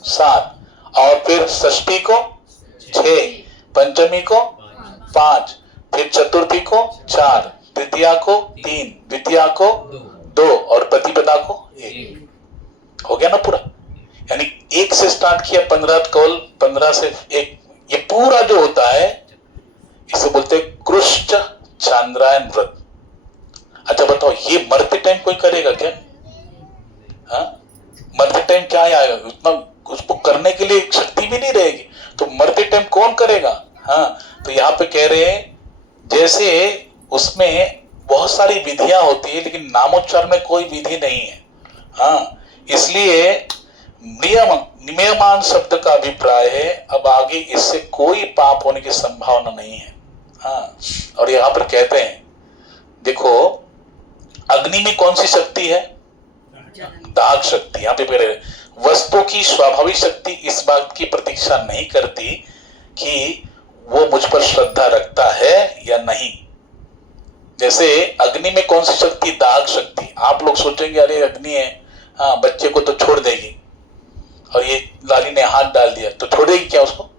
7 और फिर षष्ठी को 6, पंचमी को 5, फिर चतुर्थी को 4, तृतीया को 3, द्वितीया को 2 और प्रतिपदा को 1 हो गया ना पूरा। यानी 1 से स्टार्ट किया 15 कौल, 15 से 1, ये पूरा जो होता है इसे बोलते हैं कृष्ण चांद्रायन व्रत। अच्छा बताओ, ये मरते टाइम कोई करेगा क्या? हाँ, मरते टाइम क्या आएगा, उतना उसको करने के लिए शक्ति भी नहीं रहेगी, तो मरते टाइम कौन करेगा? हाँ, तो यहाँ पे कह रहे हैं जैसे उसमें बहुत सारी विधियां होती है लेकिन नामोच्चारण में कोई विधि नहीं है। हाँ, इसलिए नियमान शब्द का अभिप्राय है अब आगे इससे कोई पाप होने की संभावना नहीं है। हाँ, और यहाँ पर कहते हैं देखो अग्नि में कौन सी शक्ति है? दाग शक्ति। यहाँ पे पहले वस्तु की स्वाभाविक शक्ति इस बात की प्रतीक्षा नहीं करती कि वो मुझ पर श्रद्धा रखता है या नहीं। जैसे अग्नि में कौन सी शक्ति? दाग शक्ति। आप लोग सोचेंगे अरे अग्नि है, हाँ बच्चे को तो छोड़ देगी, और ये लाली ने हाथ डाल दिया तो छोड़ेगी क्या उसको?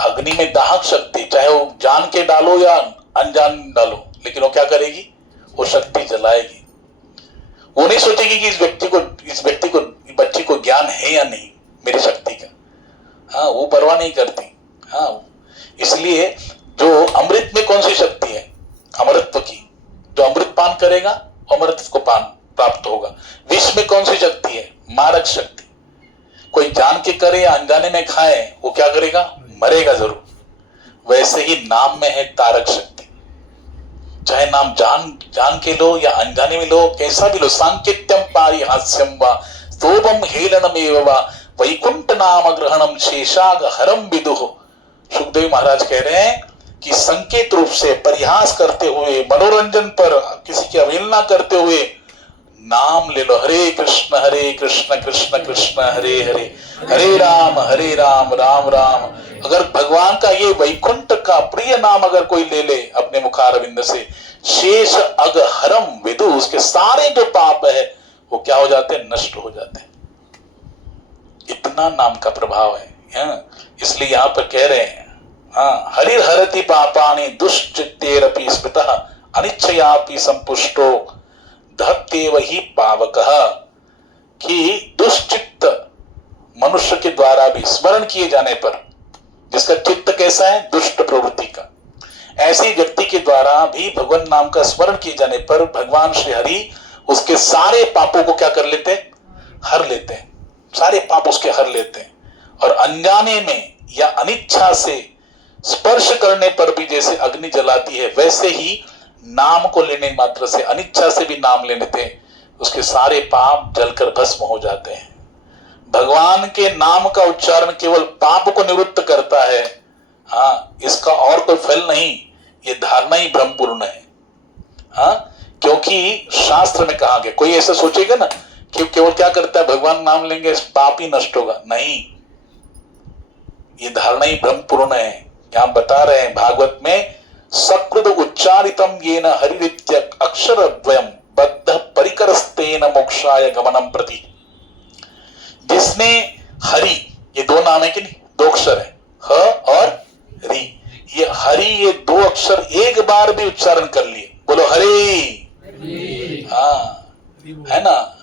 अग्नि में दाहक शक्ति, चाहे वो जान के डालो या अनजान डालो, लेकिन वो क्या करेगी? वो शक्ति जलाएगी। वो नहीं सोचेगी कि इस व्यक्ति को बच्ची को ज्ञान है या नहीं मेरी शक्ति का। हाँ, वो परवाह नहीं करती। हाँ, इसलिए जो अमृत में कौन सी शक्ति है? अमृतत्व की। जो अमृत पान करेगा अमृत को पान प्राप्त होगा। विष में कौन सी शक्ति है? मारक शक्ति। कोई जान के करे या अनजाने में खाए वो क्या करेगा? मरेगा जरूर। वैसे ही नाम में है तारक शक्ति। चाहे नाम जान के लो या अनजाने में लो, कैसा भी लो, सांकेत्यम पारिहास्यम वा स्तोभम हेलनमेव वा वैकुंठ नाम ग्रहणम शेषाग हरम विदुः। सुखदेव महाराज कह रहे हैं कि संकेत रूप से परिहास करते हुए, मनोरंजन पर किसी की अवहेलना करते हुए नाम ले लो। हरे कृष्ण कृष्ण कृष्ण हरे हरे, हरे राम राम राम। अगर भगवान का ये वैकुंठ का प्रिय नाम अगर कोई ले ले अपने मुखारविंद से, शेष अग हरम विदु, उसके सारे जो पाप है वो क्या हो जाते हैं? नष्ट हो जाते हैं। इतना नाम का प्रभाव है। इसलिए यहाँ पर कह रहे हैं हाँ, हरिहरति पापानि दुष्चित्तेरपि स्मृतः अनिच्छयापि संपुष्टो धत्तेव ही पावकः। कि दुष्चित्त मनुष्य के द्वारा भी स्मरण किए जाने पर, जिसका चित्त कैसा है? दुष्ट प्रवृत्ति का, ऐसे व्यक्ति के द्वारा भी भगवान नाम का स्मरण किए जाने पर भगवान श्री हरि उसके सारे पापों को क्या कर लेते हैं? हर लेते हैं। सारे पाप उसके हर लेते हैं। और अनजाने में या अनिच्छा से स्पर्श करने पर भी जैसे अग्नि जलाती है, वैसे ही नाम को लेने मात्र से, अनिच्छा से भी नाम लेने थे उसके सारे पाप जलकर भस्म हो जाते हैं। भगवान के नाम का उच्चारण केवल पाप को निवृत्त करता है। हाँ, इसका और कोई फल नहीं। ये धारणा ही भ्रमपूर्ण है। हाँ, क्योंकि शास्त्र में कहा गया, कोई ऐसा सोचेगा ना कि केवल क्या करता है भगवान नाम लेंगे पाप ही नष्ट होगा, नहीं, ये धारणा ही भ्रमपूर्ण है। यहां बता रहे हैं भागवत में, सकृद उच्चारितम येन हरिरित्य अक्षर द्वयम बद्ध परिकरस्तेन मोक्षाय गमनम प्रति। जिसने हरि, ये दो नाम है कि नहीं? दो अक्षर है, ह और रि। ये हरि, ये दो अक्षर एक बार भी उच्चारण कर लिए, बोलो हरि। हाँ, है ना?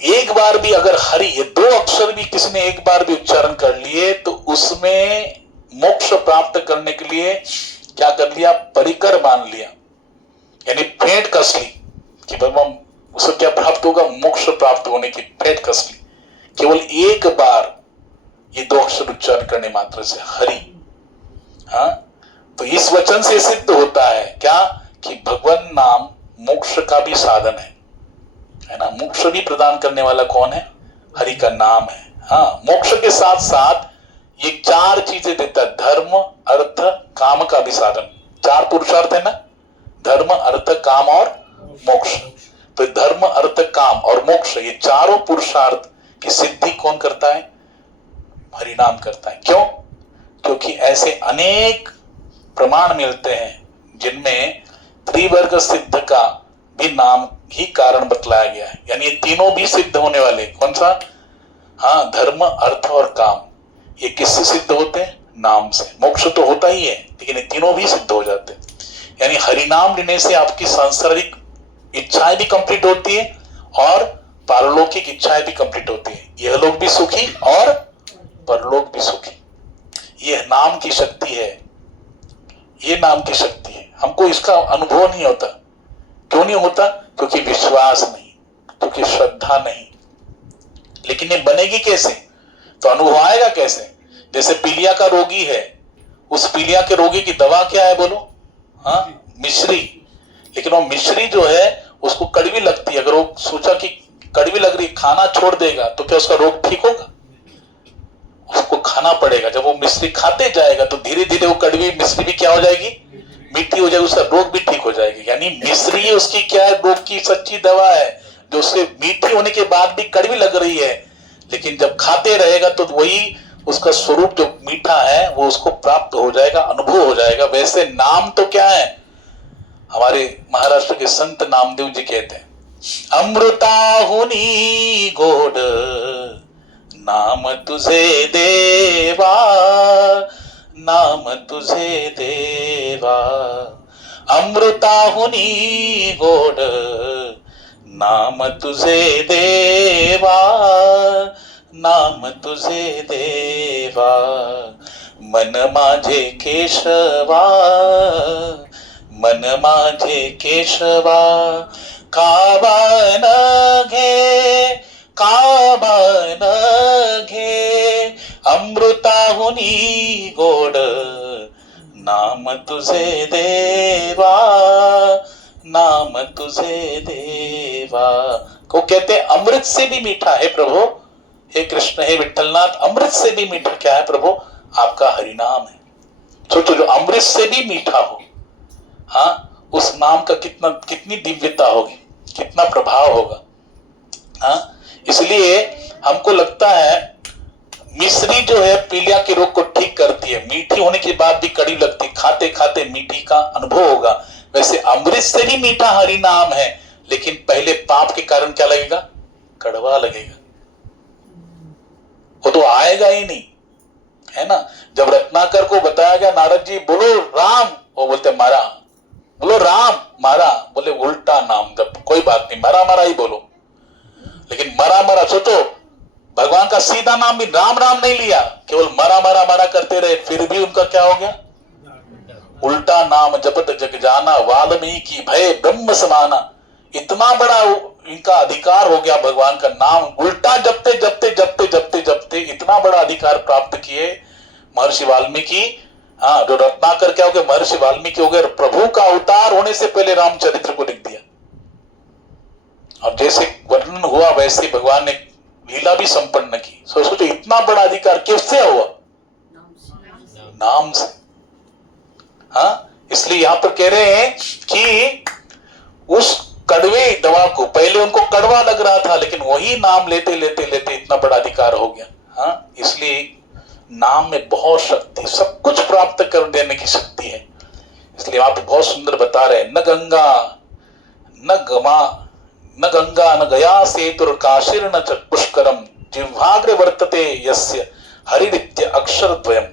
एक बार भी अगर हरि, ये दो अक्षर भी किसी ने एक बार भी उच्चारण कर लिए तो उसमें मोक्ष प्राप्त करने के लिए क्या कर लिया? परिकर मान लिया, यानी फेंट कस ली कि भगवान उसे क्या प्राप्त होगा? मोक्ष प्राप्त होने की फेंट कस ली केवल एक बार ये दो अक्षर उच्चारण करने मात्र से, हरि। हाँ, तो इस वचन से सिद्ध होता है क्या? कि भगवान नाम मोक्ष का भी साधन है ना? मोक्ष भी प्रदान करने वाला कौन है? हरि का नाम है। हाँ, मोक्ष के साथ साथ ये चार चीजें देता है, धर्म अर्थ काम का भी साधन। चार पुरुषार्थ है ना, धर्म अर्थ काम और मोक्ष। तो धर्म अर्थ काम और मोक्ष, ये चारों पुरुषार्थ की सिद्धि कौन करता है? हरिनाम करता है। क्यों? क्योंकि ऐसे अनेक प्रमाण मिलते हैं जिनमें त्रिवर्ग सिद्ध का भी नाम ही कारण बतलाया गया है। यानी ये तीनों भी सिद्ध होने वाले। कौन सा? हाँ, धर्म अर्थ और काम। ये किससे सिद्ध होते हैं? नाम से। मोक्ष तो होता ही है लेकिन ये तीनों भी सिद्ध हो जाते हैं। यानी हरिनाम लेने से आपकी सांसारिक इच्छाएं भी कंप्लीट होती है और पारलौकिक इच्छाएं भी कंप्लीट होती है। यह लोग भी सुखी और परलोक भी सुखी। यह नाम की शक्ति है, ये नाम की शक्ति है। हमको इसका अनुभव नहीं होता। क्यों नहीं होता? क्योंकि विश्वास नहीं, क्योंकि श्रद्धा नहीं। लेकिन ये बनेगी कैसे? तो अनुभव आएगा कैसे? जैसे पीलिया का रोगी है, उस पीलिया के रोगी की दवा क्या है बोलो? हाँ, मिश्री। लेकिन वो मिश्री जो है उसको कड़वी लगती है। अगर वो सोचा कि कड़वी लग रही, खाना छोड़ देगा, तो क्या उसका रोग ठीक होगा? उसको खाना पड़ेगा। जब वो मिश्री खाते जाएगा तो धीरे धीरे वो कड़वी मिश्री भी क्या हो जाएगी? मीठी हो जाएगी, उसका रोग भी ठीक हो जाएगी। यानी मिश्री उसकी क्या है? रोग की सच्ची दवा है, जो उससे मीठी होने के बाद भी कड़वी लग रही है, लेकिन जब खाते रहेगा तो वही उसका स्वरूप जो मीठा है वो उसको प्राप्त हो जाएगा, अनुभव हो जाएगा। वैसे नाम तो क्या है? हमारे महाराष्ट्र के संत नामदेव जी कहते हैं, अमृताहुनी गोड नाम तुझे देवा, नाम तुझे देवा, अमृताहुनी गोड नाम तुझे देवा, नाम तुझे देवा, मन माझे केशवा, मन माझे केशवा, काबान घे, काबान घे, अमृताहुनी गोड नाम तुझे देवा, नाम तुझे देवा। को कहते हैं अमृत से भी मीठा है प्रभु। हे कृष्ण, हे विठ्ठलनाथ, अमृत से भी मीठा क्या है प्रभु? आपका हरिनाम है। सोचो, जो अमृत से भी मीठा हो, हाँ, उस नाम का कितनी दिव्यता होगी, कितना प्रभाव होगा। हाँ, इसलिए हमको लगता है मिश्री जो है पीलिया के रोग को ठीक करती है, मीठी होने के बाद भी कड़ी लगती, खाते खाते मीठी का अनुभव होगा। वैसे अमृत से भी मीठा हरि नाम है, लेकिन पहले पाप के कारण क्या लगेगा? कड़वा लगेगा। वो तो आएगा ही नहीं, है ना। जब रत्नाकर को बताया गया, नारद जी बोलो राम, वो बोलते मारा, बोलो राम, मारा, बोले उल्टा नाम जब, कोई बात नहीं, मरा मरा ही बोलो। लेकिन मरा मरा, सोचो, भगवान का सीधा नाम भी राम राम नहीं लिया, केवल मरा मरा मरा करते रहे, फिर भी उनका क्या हो गया? उल्टा नाम जपत जग जाना, वाल्मीकि भय ब्रह्म समाना। इतना बड़ा इनका अधिकार हो गया, भगवान का नाम उल्टा जपते जपते जपते जपते जपते इतना बड़ा अधिकार प्राप्त किए महर्षि वाल्मीकि। हाँ, जो रत्नाकर क्या हो गया? महर्षि वाल्मीकि हो गए। प्रभु का अवतार होने से पहले रामचरित्र को लिख दिया, और जैसे वर्णन हुआ वैसे भगवान ने लीला भी संपन्न की। सोचो, इतना बड़ा अधिकार किससे हुआ? नाम से। हाँ, इसलिए यहां पर कह रहे हैं कि उस कड़वे दवा को, पहले उनको कड़वा लग रहा था, लेकिन वही नाम लेते लेते लेते इतना बड़ा अधिकार हो गया। हाँ, इसलिए नाम में बहुत शक्ति, सब कुछ प्राप्त कर देने की शक्ति है। इसलिए आप बहुत सुंदर बता रहे हैं, न गंगा न गमा, न गंगा न गया सेतुर काशीर न च पुष्करम, जिह्वाग्रे वर्तते यस्य हरिनित्य अक्षर द्वयम।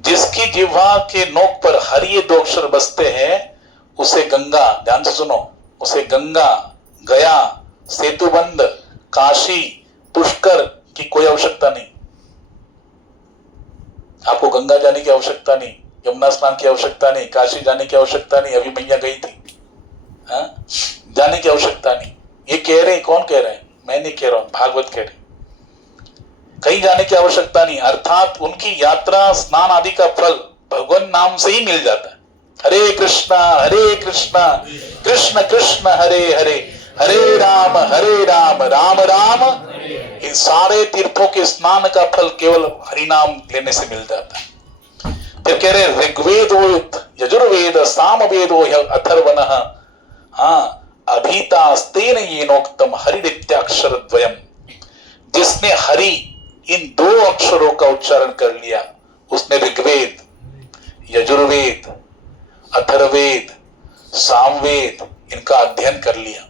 जिसकी जिह्वा के नोक पर हरि ये दो अक्षर बसते हैं, उसे गंगा, ध्यान से सुनो, उसे गंगा, गया, सेतुबंध, काशी, पुष्कर की कोई आवश्यकता नहीं। आपको गंगा जाने की आवश्यकता नहीं, यमुना स्नान की आवश्यकता नहीं, काशी जाने की आवश्यकता नहीं। अभी मैया गई थी, हाँ, जाने की आवश्यकता नहीं। ये कह रहे हैं, कौन कह रहे हैं? मैं नहीं कह रहा हूं, भागवत कह रहे। कहीं जाने की आवश्यकता नहीं, अर्थात उनकी यात्रा, स्नान आदि का फल भगवान नाम से ही मिल जाता है। हरे कृष्णा कृष्ण कृष्ण हरे हरे, हरे राम राम राम। इन सारे तीर्थों के स्नान का फल केवल हरि नाम लेने से मिल जाता है। फिर कह रहे ऋग्वेद यजुर्वेद सामवेदो अथर्वणः, हाँ, अभीतास्तेन येनोक्तम हरिनित्याक्षर द्वयम। जिसने हरि इन दो अक्षरों का उच्चारण कर लिया, उसने ऋग्वेद, यजुर्वेद, अथर्ववेद, सामवेद इनका अध्ययन कर लिया।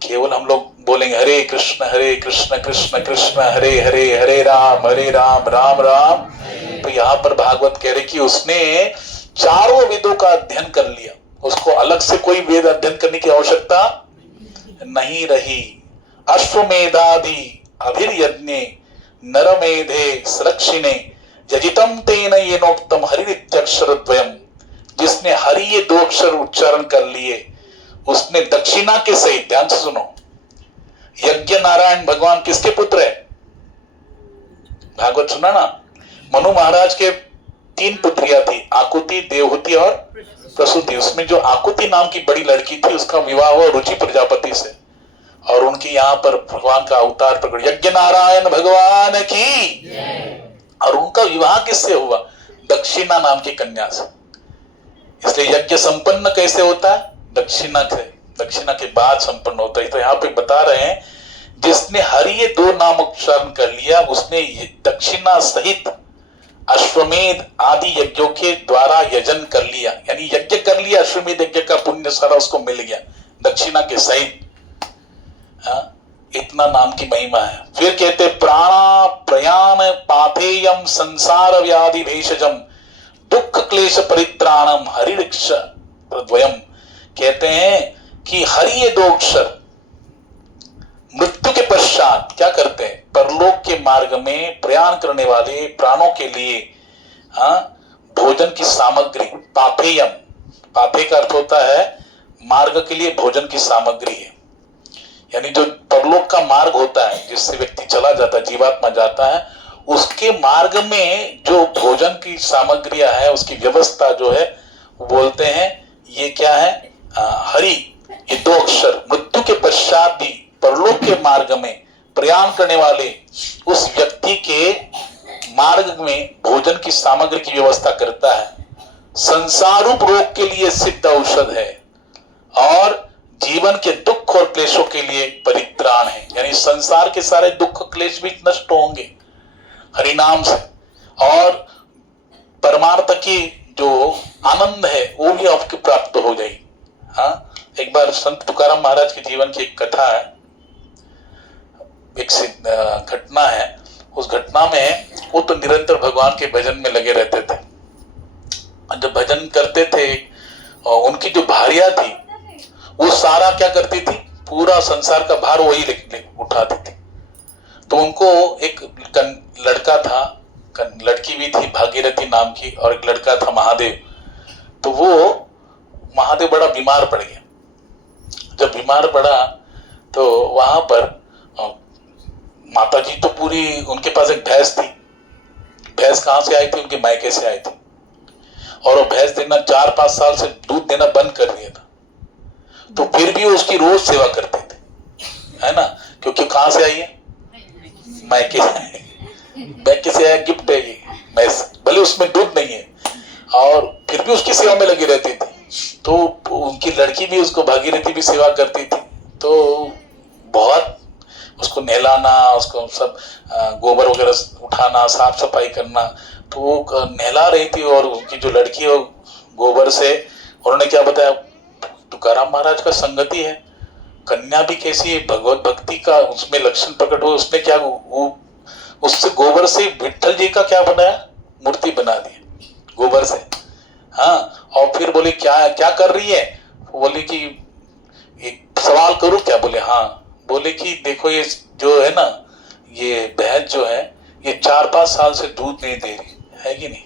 केवल हम लोग बोलेंगे हरे कृष्ण कृष्ण कृष्ण हरे हरे, हरे राम राम राम। तो यहां पर भागवत कह रहे कि उसने चारों वेदों का अध्ययन कर लिया, उसको अलग से कोई वेद अध्ययन करने की आवश्यकता नहीं रही। अश्वमेधादि अभिर्यज्ञे नरमेधे सुरक्षिणे यजितम तेन येनोक्तम हरित्यक्षरद्वयम्, जिसने हरि ये 2 अक्षर उच्चारण कर लिए उसने दक्षिणा के सहित, ध्यान से सुनो, यज्ञ नारायण भगवान किसके पुत्र है? भागवत सुना ना, मनु महाराज के 3 पुत्रियां थी, आकुति, देवहूति और प्रसूति। उसमें जो आकुति नाम की बड़ी लड़की थी उसका विवाह हुआ रुचि प्रजापति से, और उनकी यहाँ पर भगवान का अवतार प्रकट, यज्ञ नारायण भगवान की। और उनका विवाह किससे हुआ? दक्षिणा नाम की कन्या से। इसलिए यज्ञ संपन्न कैसे होता है? दक्षिणा से, दक्षिणा के बाद संपन्न होता है। तो यहाँ पे बता रहे हैं जिसने हरि ये 2 नाम उच्चारण कर लिया उसने दक्षिणा सहित अश्वमेध आदि यज्ञों के द्वारा यजन कर लिया, यानी यज्ञ कर लिया, अश्वमेध यज्ञ का पुण्य सारा उसको मिल गया दक्षिणा के सहित। इतना नाम की महिमा है। फिर कहते प्राणा प्रयाण पाथेयम संसार व्याधि भेषजम दुख क्लेश परित्राणम हरिरिक्ष द्वयम। कहते हैं कि हरि ये 2 अक्षर मृत्यु के पश्चात क्या करते हैं? परलोक के मार्ग में प्रयाण करने वाले प्राणों के लिए भोजन की सामग्री, पाथेयम, पाथे का अर्थ होता है मार्ग के लिए भोजन की सामग्री है, यानी जो परलोक का मार्ग होता है जिससे व्यक्ति चला जाता है, जीवात्मा जाता है, उसके मार्ग में जो भोजन की सामग्रियां है उसकी व्यवस्था जो है वो बोलते हैं ये क्या है? हरि ये 2 अक्षर मृत्यु के पश्चात भी परलोक के मार्ग में प्रयाण करने वाले उस व्यक्ति के मार्ग में भोजन की सामग्री की व्यवस्था करता है। संसार रूप रोग के लिए सिद्ध औषध है और जीवन के दुख और क्लेशों के लिए परित्राण है, यानी संसार के सारे दुख क्लेश भी नष्ट होंगे हरिनाम से, और परमार्थ की जो आनंद है वो भी आपकी प्राप्त हो जाएगी। हाँ, एक बार संत तुकाराम महाराज के जीवन की एक कथा है, एक घटना है। उस घटना में वो तो निरंतर भगवान के भजन में लगे रहते थे, जब भजन करते थे उनकी जो भार्या थी वो सारा क्या करती थी? पूरा संसार का भार वही उठाती थी। तो उनको एक लड़का था, लड़की भी थी भागीरथी नाम की, और एक लड़का था महादेव। तो वो महादेव बड़ा बीमार पड़ गया। जब बीमार पड़ा तो वहां पर माता जी तो पूरी, उनके पास एक भैंस थी। भैंस कहाँ से आई थी? उनके मायके से आई थी, और वो भैंस देना 4-5 साल से दूध देना बंद कर दिया था। तो फिर भी उसकी रोज सेवा करते थे, है ना, क्योंकि कहां से आई है? मायके से आया, गिफ्ट है ये भैंस, भले उसमें दूध नहीं है, और फिर भी उसकी सेवा में लगी रहती थी। तो उनकी लड़की भी उसको, भागीरथी भी सेवा करती थी। तो बहुत उसको नहलाना, उसको सब गोबर वगैरह उठाना, साफ सफाई करना, तो वो नहला रही थी। और उनकी जो लड़की है गोबर से, उन्होंने क्या बताया? तुकाराम महाराज का संगति है, कन्या भी कैसी है, भगवत भक्ति का उसमें लक्षण प्रकट हुए। उसने क्या, वो उससे गोबर से विठल जी का क्या बनाया? मूर्ति बना दी गोबर से। हाँ, और फिर बोले क्या क्या कर रही है? बोले कि एक सवाल करूं क्या? बोले हाँ। बोले कि देखो ये जो है ना, ये भैंस जो है ये 4-5 साल से दूध नहीं दे रही है कि नहीं?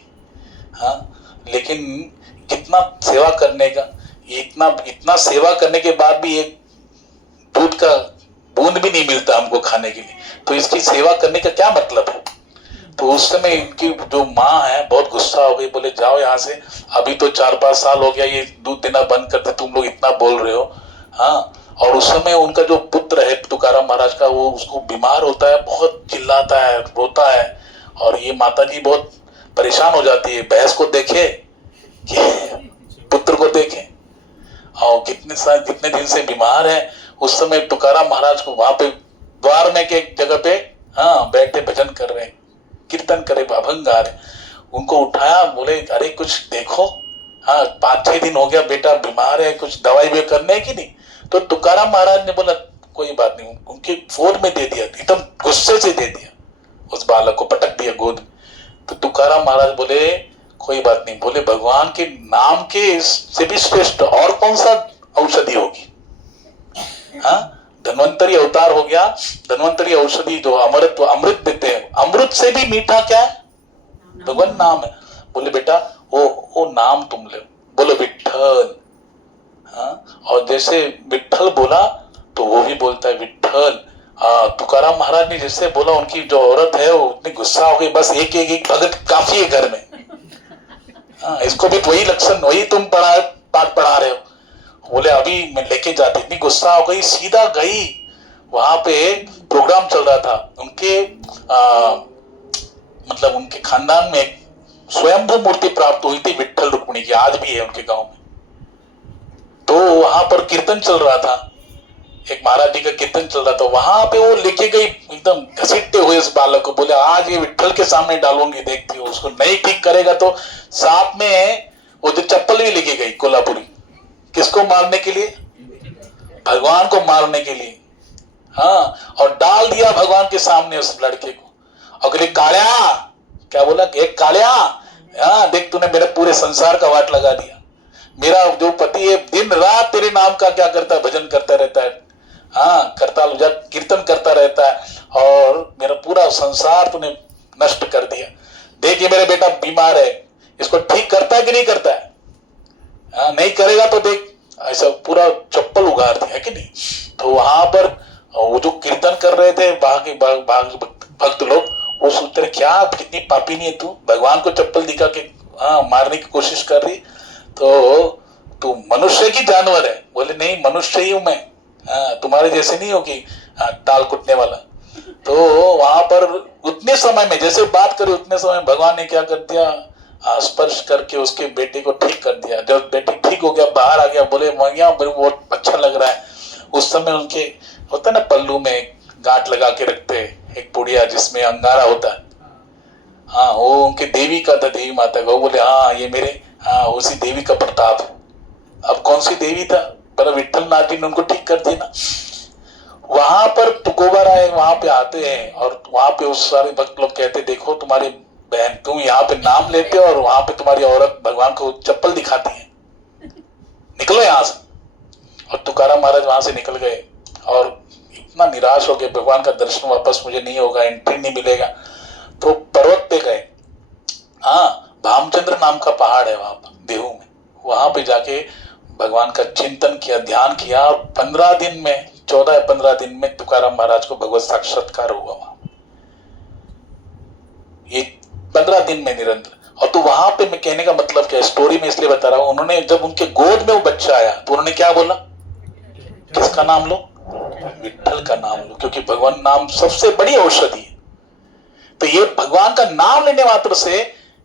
हाँ, लेकिन कितना सेवा करने का, इतना सेवा करने के बाद भी एक दूध का बूंद भी नहीं मिलता हमको खाने के लिए, तो इसकी सेवा करने का क्या मतलब है? तो उस समय इनकी जो माँ है बहुत गुस्सा हो गई, बोले जाओ यहाँ से, अभी तो 4-5 साल हो गया ये दूध देना बंद करते, तुम लोग इतना बोल रहे हो। हाँ, और उस समय उनका जो पुत्र है तुकाराम महाराज का, वो उसको बीमार होता है, बहुत चिल्लाता है, रोता है, और ये माता जी बहुत परेशान हो जाती है, भैंस को देखे कि पुत्र को देखे, और कितने दिन से बीमार है। उस समय तुकाराम महाराज को वहां पे द्वार में के एक जगह पे बैठे भजन कर रहे, कीर्तन करे, अभंग गा रहे। उनको उठाया, बोले अरे कुछ देखो, 5-6 दिन हो गया बेटा बीमार है, कुछ दवाई भी करने है कि नहीं? तो तुकाराम महाराज ने बोला कोई बात नहीं, उनके गोद में दे दिया, एकदम गुस्से से दे दिया, उस बालक को पटक दिया गोद में। तो तुकाराम महाराज बोले कोई बात नहीं। बोले भगवान के नाम के से भी श्रेष्ठ और कौन सा औषधि होगी? हाँ, धन्वंतरी अवतार हो गया, धन्वंतरी औषधि जो अमृत अमृत देते हैं, अमृत से भी मीठा क्या है? भगवान नाम है। बोले बेटा वो नाम तुम ले, बोलो विठ्ठल। हाँ, और जैसे विठ्ठल बोला तो वो भी बोलता है विठ्ठल। तुकाराम महाराज ने जैसे बोला, उनकी जो औरत है वो उतनी गुस्सा हो गई, बस एक एक भगत काफी है घर में। हाँ, इसको भी वही लक्षण, वही तुम पाठ पढ़ा रहे हो। बोले अभी मैं लेके जाती, इतनी गुस्सा हो गई, सीधा गई। वहां पे प्रोग्राम चल रहा था उनके, मतलब उनके खानदान में स्वयंभू मूर्ति प्राप्त हुई थी विठ्ठल रुक्मिणी की, आज भी है उनके गांव में। तो वहां पर कीर्तन चल रहा था, एक महाराज जी का कीर्तन चल रहा था, वहां पे वो लेके गई एकदम घसीटते हुए इस बालक को। बोले आज ये विठ्ठल के सामने डालूंगी, देखती हो, उसको नहीं ठीक करेगा तो साथ में वो जो चप्पल भी लेके गई कोल्हापुरी। किसको मारने के लिए? भगवान को मारने के लिए। हाँ, और डाल दिया भगवान के सामने उस लड़के को। और कहले कालिया, क्या बोला? एक कालिया, हाँ देख तूने मेरे पूरे संसार का वाट लगा दिया। मेरा जो पति है दिन रात तेरे नाम का क्या करता है? भजन करता रहता है, हाँ करता कीर्तन करता रहता है, और मेरा पूरा संसार तूने नष्ट कर दिया। देख ये मेरा बेटा बीमार है, इसको ठीक करता है कि नहीं करता है? हाँ, नहीं करेगा तो देख, ऐसा पूरा चप्पल उगाड़ दिया है कि नहीं। तो वहां पर वो जो कीर्तन कर रहे थे भक्त लोग, वो सोचते रहे क्या कितनी पापी नहीं है तू, भगवान को चप्पल दिखा के हाँ मारने की कोशिश कर रही, तो तू मनुष्य की जानवर है। बोले नहीं, मनुष्य ही हूं मैं, तुम्हारे जैसे नहीं होगी टाल कुटने वाला। तो वहां पर उतने समय में जैसे बात करी, उतने समय भगवान ने क्या कर दिया? स्पर्श करके उसके बेटे को ठीक कर दिया। जब बेटे ठीक हो गया, बाहर आ गया, बोले मैया मेरे को बहुत अच्छा लग रहा है। उस समय उनके होता है ना, पल्लू में गांठ लगा के रखते एक पुड़िया जिसमें अंगारा होता है, हाँ वो उनके देवी का था, देवी माता का। वो बोले हाँ ये मेरे उसी देवी का प्रताप है। अब कौन सी देवी था? पर विठ्ठल नाथ जी ने उनको ठीक कर दिया ना। वहां पर तुकोबा राय वहां पे आते हैं, और वहां पे उस सारे भक्त लोग कहते देखो तुम्हारी बहन, तुम यहाँ पे नाम लेते हो और वहां पे तुम्हारी औरत भगवान को चप्पल दिखाती है, निकलो यहां से। और तुकाराम महाराज वहां से निकल गए और इतना निराश हो गए, भगवान का दर्शन वापस मुझे नहीं होगा, एंट्री नहीं मिलेगा। तो पर्वत पे गए, हाँ भामचंद्र नाम का पहाड़ है वहां पर देहू में, वहां पे जाके भगवान का चिंतन किया, ध्यान किया, और 15 दिन में 14-15 दिन में तुकाराम महाराज को भगवत साक्षात्कार हुआ वहां। ये 15 दिन में निरंतर। और तो वहां पे मैं कहने का मतलब क्या, स्टोरी में इसलिए बता रहा हूं, उन्होंने जब उनके गोद में वो बच्चा आया तो उन्होंने क्या बोला? किसका नाम लो? विठ्ठल का नाम लो, क्योंकि भगवान नाम सबसे बड़ी औषधि है। तो ये भगवान का नाम लेने मात्र से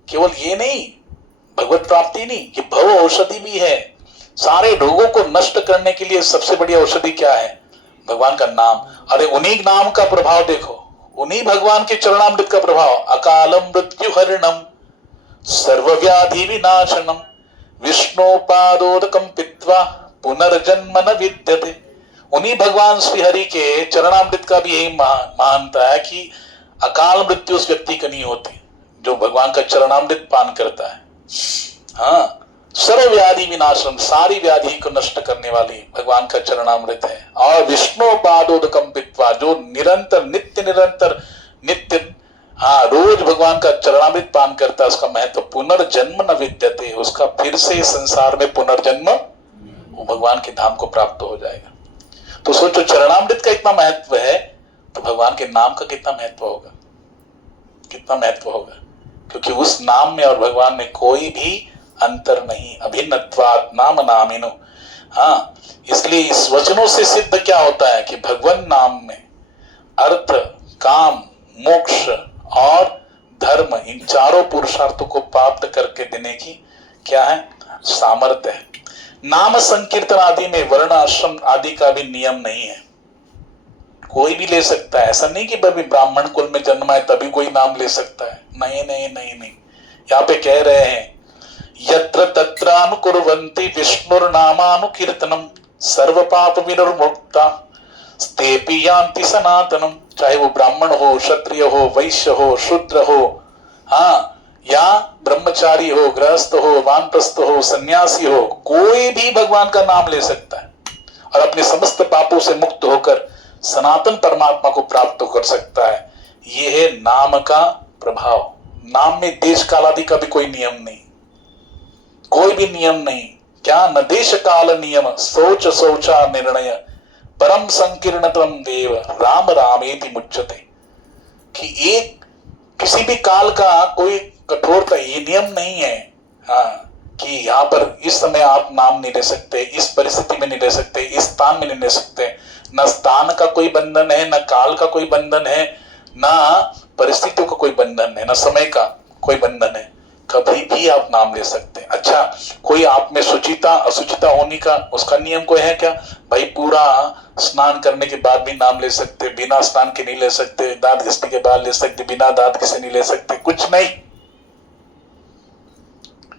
केवल ये नहीं भगवत प्राप्ति नहीं, ये भव औषधि भी है। सारे रोगों को नष्ट करने के लिए सबसे बड़ी औषधि क्या है? भगवान का नाम। अरे उन्हीं नाम का प्रभाव देखो, उन्हीं भगवान के चरणामृत का प्रभाव। अकालम मृत्यु हरणम सर्वव्याधि विनाशनम विष्णु पादोदकम पित्वा पुनर्जन्म न विद्यते। उन्हीं भगवान श्री हरि के चरणामृत का भी यही महानता है कि अकाल मृत्यु उस व्यक्ति को नहीं होती जो भगवान का चरणामृत पान करता है। हाँ, सर्व व्याधि विनाशम, सारी व्याधि को नष्ट करने वाली भगवान का चरणामृत है। और विष्णु पादोदकम पित्वा, जो निरंतर नित्य हाँ रोज भगवान का चरणामृत पान करता है, उसका महत्व पुनर्जन्म न विद्यते, उसका फिर से संसार में पुनर्जन्म वो भगवान के धाम को प्राप्त हो जाएगा। तो सोचो चरणामृत का इतना महत्व है, तो भगवान के नाम का कितना महत्व होगा, कितना महत्व होगा। क्योंकि उस नाम में और भगवान में कोई भी अंतर नहीं, अभिन्नत्वात् नाम नामिनो। हाँ, इसलिए इस वचनों से सिद्ध क्या होता है कि भगवान नाम में अर्थ, काम, मोक्ष और धर्म, इन चारों पुरुषार्थों को प्राप्त करके देने की क्या है? सामर्थ्य है। नाम संकीर्तन आदि में वर्ण आश्रम आदि का भी नियम नहीं है, कोई भी ले सकता है। ऐसा नहीं कि भाई ब्राह्मण कुल में जन्मा है तभी कोई नाम ले सकता है, नहीं नहीं नहीं नहीं। यहाँ पे कह रहे हैं यत्र तत्रानुकुर्वन्ति विष्णुर्नामानुकीर्तनम सर्व पाप विनिर्मुक्ता स्तेपि यान्ति सनातनम। चाहे वो ब्राह्मण हो, क्षत्रिय हो, वैश्य हो, शूद्र हो, हाँ, या ब्रह्म ब्रह्मचारी हो, गृहस्थ हो, वानप्रस्थ हो, सन्यासी हो, कोई भी भगवान का नाम ले सकता है और अपने समस्त पापों से मुक्त होकर सनातन परमात्मा को प्राप्त कर सकता है। यह है नाम का प्रभाव। नाम में देश काल आदि का भी कोई नियम नहीं, कोई भी नियम नहीं। क्या न देश काल नियम, सोच सोचा निर्णय, परम संकीर्णतम देव राम रामेति मुच्यते। कि एक किसी भी काल का कोई कठोरता, ये नियम नहीं है हाँ, कि यहाँ पर इस समय आप नाम नहीं ले सकते, इस परिस्थिति में नहीं ले सकते, इस स्थान में नहीं ले सकते। न स्थान का कोई बंधन है, न काल का कोई बंधन है, न परिस्थितियों का कोई बंधन है, न समय का कोई बंधन है। कभी भी आप नाम ले सकते हैं। अच्छा, कोई आप में सुचिता असुचिता होने का उसका नियम कोई है क्या? भाई पूरा स्नान करने के बाद भी नाम ले सकते, बिना स्नान के नहीं ले सकते, दांत घिसने के बाद ले सकते, बिना दांत घिसे नहीं ले सकते, कुछ नहीं।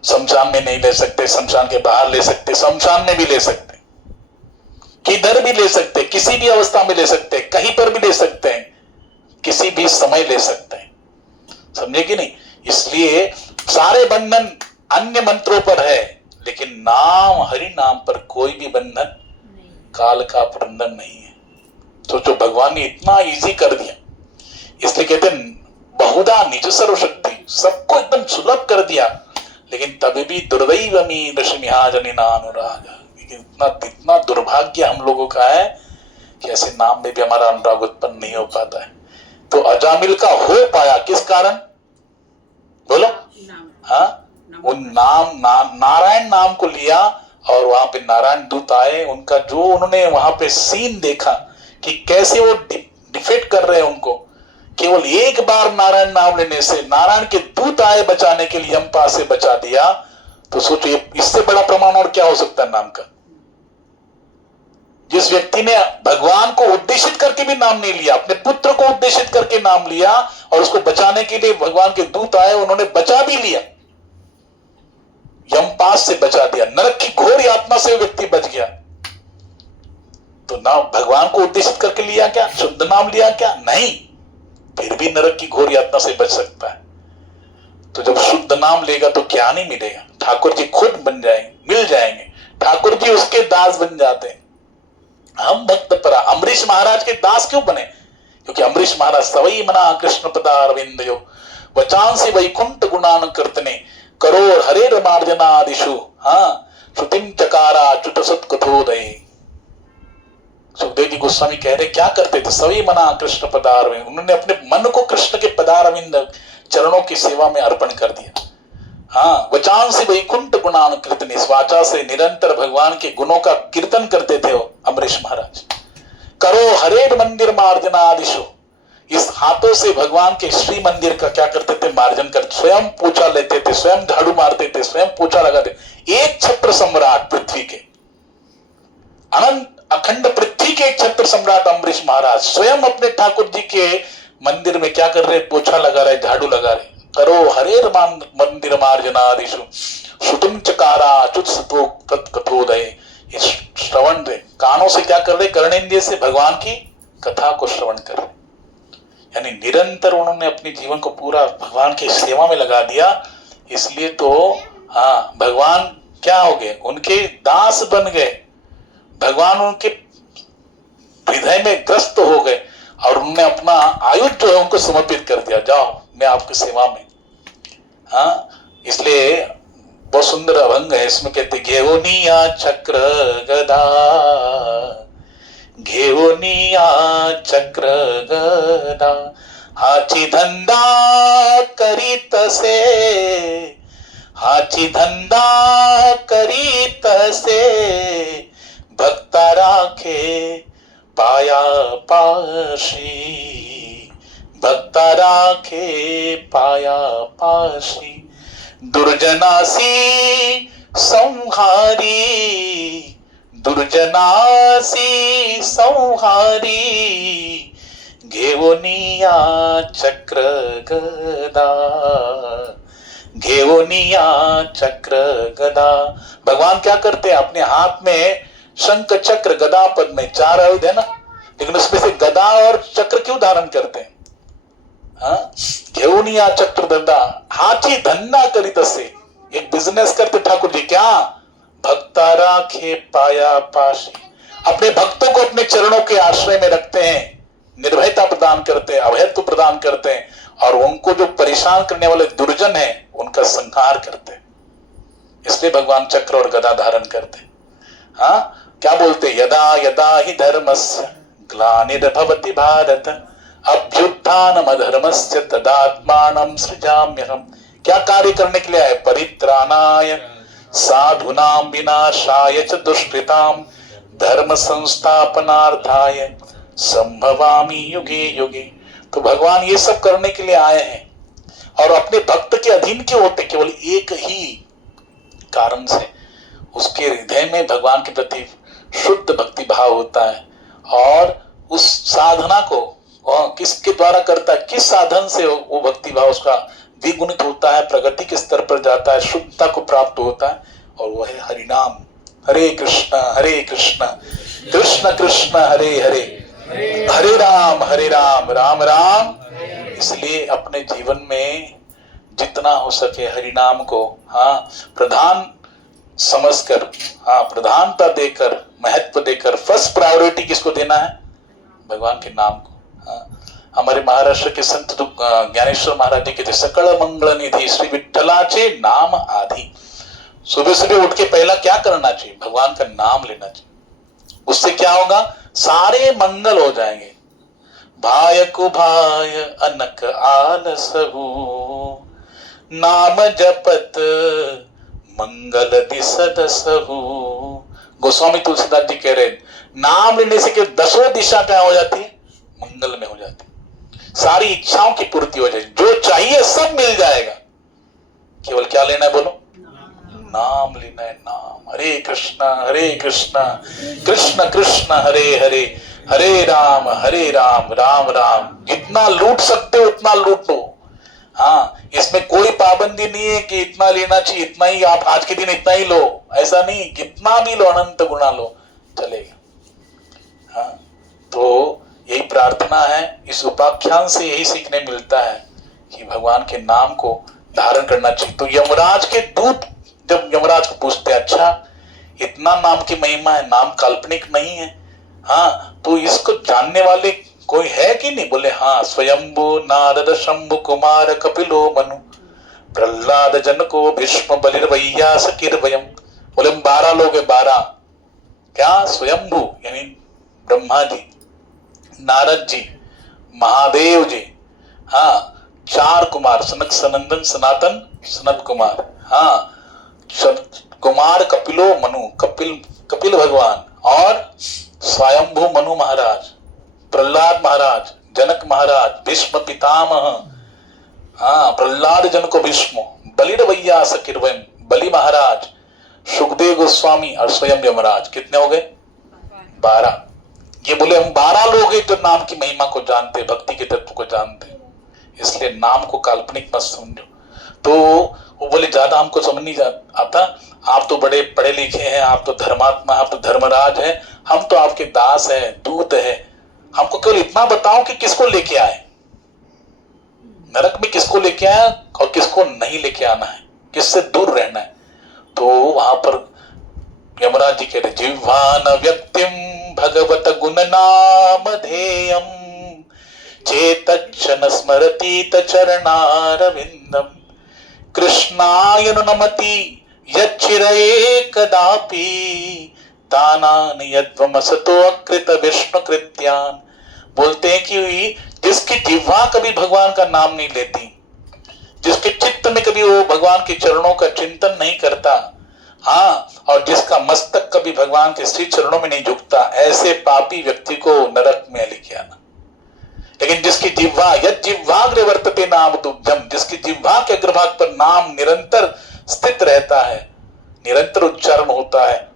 शमशान में नहीं ले सकते, शमशान के बाहर ले सकते, शमशान में भी ले सकते, किधर भी ले सकते, किसी भी अवस्था में ले सकते, कहीं पर भी ले सकते हैं, किसी भी समय ले सकते हैं। समझे कि नहीं? इसलिए सारे बंधन अन्य मंत्रों पर है, लेकिन नाम हरि नाम पर कोई भी बंधन काल का बंधन नहीं है। तो जो भगवान ने इतना इजी कर दिया, इसलिए कहते हैं बहुधा निज सर्वशक्ति, सबको एकदम सुलभ कर दिया। लेकिन तभी भी दुर्दैवमी दशमिहाजनिना अनुराग, इतना दुर्भाग्य हम लोगों का है कि ऐसे नाम में भी हमारा अनुराग उत्पन्न नहीं हो पाता है। तो अजामिल का हो पाया किस कारण? बोलो। हाँ, वो नारायण नाम को लिया और वहां पे नारायण दूत आए, उनका जो उन्होंने वहां पे सीन देखा कि कैसे वो डिफेक्ट कर रहे हैं उनको, केवल एक बार नारायण नाम लेने से नारायण के दूत आए बचाने के लिए, यमपास से बचा दिया। तो सोचिए इससे बड़ा प्रमाण और क्या हो सकता है नाम का। जिस व्यक्ति ने भगवान को उद्देशित करके भी नाम नहीं लिया, अपने पुत्र को उद्देशित करके नाम लिया और उसको बचाने के लिए भगवान के दूत आए, उन्होंने बचा भी लिया, यमपास से बचा दिया, नरक की घोर यातना से व्यक्ति बच गया। तो ना भगवान को उद्देशित करके लिया क्या, शुद्ध नाम लिया क्या? नहीं, फिर भी नरक की घोर यातना से बच सकता है। तो जब शुद्ध नाम लेगा तो क्या नहीं मिलेगा? ठाकुर जी खुद बन जाएंगे, मिल जाएंगे, ठाकुर जी उसके दास बन जाते हैं। हम भक्त परा। अम्बरीश महाराज के दास क्यों बने? क्योंकि अम्बरीश महाराज सवई मना कृष्ण पदारविंदयो वचांसी वैकुंठ गुणान कीर्तने करोड़ हरेर मार्जनादिशु हाँ श्रुतिम चकारा च्युत सत्कथोदय। सुखदेव जी गोस्वामी कह रहे क्या करते थे? सवई मना कृष्ण पदारविंद, उन्होंने अपने मन को कृष्ण के पदारविंद चरणों की सेवा में अर्पण कर दिया। हाँ, वचान से वैकुंठ गुणान कीर्तन, इस वाचा से निरंतर भगवान के गुणों का कीर्तन करते थे अम्बरीश महाराज। करो हरेर मंदिर मार्जनादिशु, इस हाथों से भगवान के श्री मंदिर का क्या करते थे? मार्जन कर, स्वयं पोछा लेते थे, स्वयं झाड़ू मारते थे, स्वयं पोछा लगाते। एक छत्र सम्राट पृथ्वी के, अनंत अखंड पृथ्वी के एक छत्र सम्राट अम्बरीश महाराज स्वयं अपने ठाकुर जी के मंदिर में क्या कर रहे? पोछा लगा रहे, झाड़ू लगा रहे। करो हरेर मंदिर मार्जनादिशु श्रुतिम चकारा च्युत कथोदय, श्रवण दे, कानों से क्या कर रहे? कर्णेंद्रिय से भगवान की कथा को श्रवण कर रहे। यानी निरंतर उन्होंने अपने जीवन को पूरा भगवान की सेवा में लगा दिया। इसलिए तो हाँ, भगवान क्या हो गए? उनके दास बन गए। भगवान उनके हृदय में ग्रस्त हो गए और उन्होंने अपना आयुष जो है उनको समर्पित कर दिया, जाओ मैं आपकी सेवा में। हाँ, इसलिए बहुत सुंदर अभंग है, इसमें कहते घेवनिया चक्र गदा, घेवनिया चक्र गदा, हाची धंदा करीत से, हाची धंदा करीत से, भक्ता राखे पाया पाशी, भक्ता राखे पाया पाशी, दुर्जनासी संहारी, दुर्जनासी संहारी, घेवनिया चक्र गदा, घेवनिया चक्र गदा। भगवान क्या करते हैं? अपने हाथ में शंख चक्र गदा पद में चार आयुध है ना, लेकिन उसमें से गदा और चक्र क्यों धारण करते हैं? घेऊन या चक्रधरदा हाची धंदा करीत असे. एक बिजनेस करते ठाकुर जी. क्या? भक्ता राखे पाया पाशी. अपने भक्तों को अपने चरणों के आश्रय में रखते हैं, निर्भयता प्रदान करते हैं, अभयत्व प्रदान करते हैं, और उनको जो परेशान करने वाले दुर्जन हैं उनका संहार करते हैं. इसलिए भगवान चक्र और गदा धारण करते हैं. क्या बोलते? यदा यदा ही धर्मस्य ग्लानिर्भवति भारत अभ्युत्थानम् अधर्मस्य तदात्मानं सृजाम्यहम्. क्या कार्य करने के लिए आए? परित्राणाय साधूनां विनाशाय च दुष्कृतां धर्म संस्थापनार्थाय संभवामि युगे युगे. तो भगवान ये सब करने के लिए आए हैं, और अपने भक्त के अधीन क्यों होते? केवल एक ही कारण से, उसके हृदय में भगवान के प्रति शुद्ध भक्ति भाव होता है, और उस साधना को किसके द्वारा करता है, किस साधन से वो भक्ति भाव उसका द्विगुणित होता है, प्रगति के स्तर पर जाता है, शुद्धता को प्राप्त होता है, और वो है हरिनाम. हरे कृष्ण कृष्ण कृष्ण हरे हरे, हरे राम राम राम. इसलिए अपने जीवन में जितना हो सके हरिनाम को प्रधान समझकर, प्रधानता देकर, महत्व देकर, फर्स्ट प्रायोरिटी किसको देना है? भगवान के नाम को. हमारे महाराष्ट्र के संत ज्ञानेश्वर महाराज जी कहते सकल मंगल निधि श्री विठ्ठलाचे नाम आदि. सुबह सुबह उठ के पहला क्या करना चाहिए? भगवान का नाम लेना चाहिए. उससे क्या होगा? सारे मंगल हो जाएंगे. भाय को भाय अनक आलसहु नाम जपत मंगल दिसदसहु. गोस्वामी तुलसीदास जी कह रहे हैं, नाम लेने से कि दसों दिशा क्या हो जाती है? मंगल में हो जाती. सारी इच्छाओं की पूर्ति हो जाएगी, जो चाहिए सब मिल जाएगा. केवल क्या लेना है? बोलो, नाम लेना है. नाम. हरे कृष्ण कृष्ण कृष्ण हरे हरे, हरे राम राम राम. जितना लूट सकते हो उतना लूट लो. इसमें कोई पाबंदी नहीं है कि इतना लेना चाहिए, इतना ही आप आज के दिन इतना ही लो. ऐसा नहीं, कितना भी लो, अनंत गुना लो, चलेगा. तो यही प्रार्थना है. इस उपाख्यान से यही सीखने मिलता है कि भगवान के नाम को धारण करना चाहिए. तो यमराज के दूत जब यमराज को पूछते, अच्छा इतना नाम की महिमा है, नाम काल्पनिक नहीं है, तो इसको जानने वाले कोई है कि नहीं? बोले स्वयंभु नारद शंभु कुमार कपिलो मनु प्रहलाद जनको भीष्म बलिर्वैयास किरवयम. बोले 12 लोग है. 12 क्या? स्वयंभु यानी ब्रह्मा जी, नारद जी, महादेव जी, 4 कुमार, सनक सनंदन सनातन सनत कुमार, कुमार कपिलो मनु, कपिल भगवान, और स्वयंभू मनु महाराज, प्रहलाद महाराज, जनक महाराज, भीष्म पितामह, प्रहलाद जनको भीष्म, बलिर्वैयास किरवयम, बलि महाराज, सुखदेव गोस्वामी, और स्वयं यमराज. कितने हो गए? 12. ये बोले हम 12 लोग हैं जो नाम की महिमा को जानते, भक्ति के तत्व को जानते. इसलिए नाम को काल्पनिक मत समझो. तो वो बोले ज्यादा हमको समझ नहीं आता, आप तो बड़े पढ़े लिखे हैं, आप तो धर्मात्मा, आप तो धर्मराज हैं, हम तो आपके दास हैं, दूत हैं. हमको केवल इतना बताओ कि किसको लेके आए, नरक में किसको लेके आया और किसको नहीं लेके आना है, किससे दूर रहना है. तो वहां पर यमराज जी कह रहे, जिह्वान व्यक्तिम भगवत गुण नाम ध्येयम चेतक्षण स्मरतीत चरणारविंदम कृष्णाय नमति यच्चिरये कदापि तानान यद्वमसतो अकृत विष्णु कृत्यान. बोलते हैं कि जिसकी जिह्वा कभी भगवान का नाम नहीं लेती, जिसके चित्त में कभी वो भगवान के चरणों का चिंतन नहीं करता, और जिसका मस्तक कभी भगवान के श्री चरणों में नहीं झुकता, ऐसे पापी व्यक्ति को नरक में लेके आना. लेकिन जिसकी जिह्वा यद जिह्वाग्रे वर्तते नाम तुभ्यम, जिसकी जिह्वा के अग्रभाग पर नाम निरंतर स्थित रहता है, निरंतर उच्चारण होता है,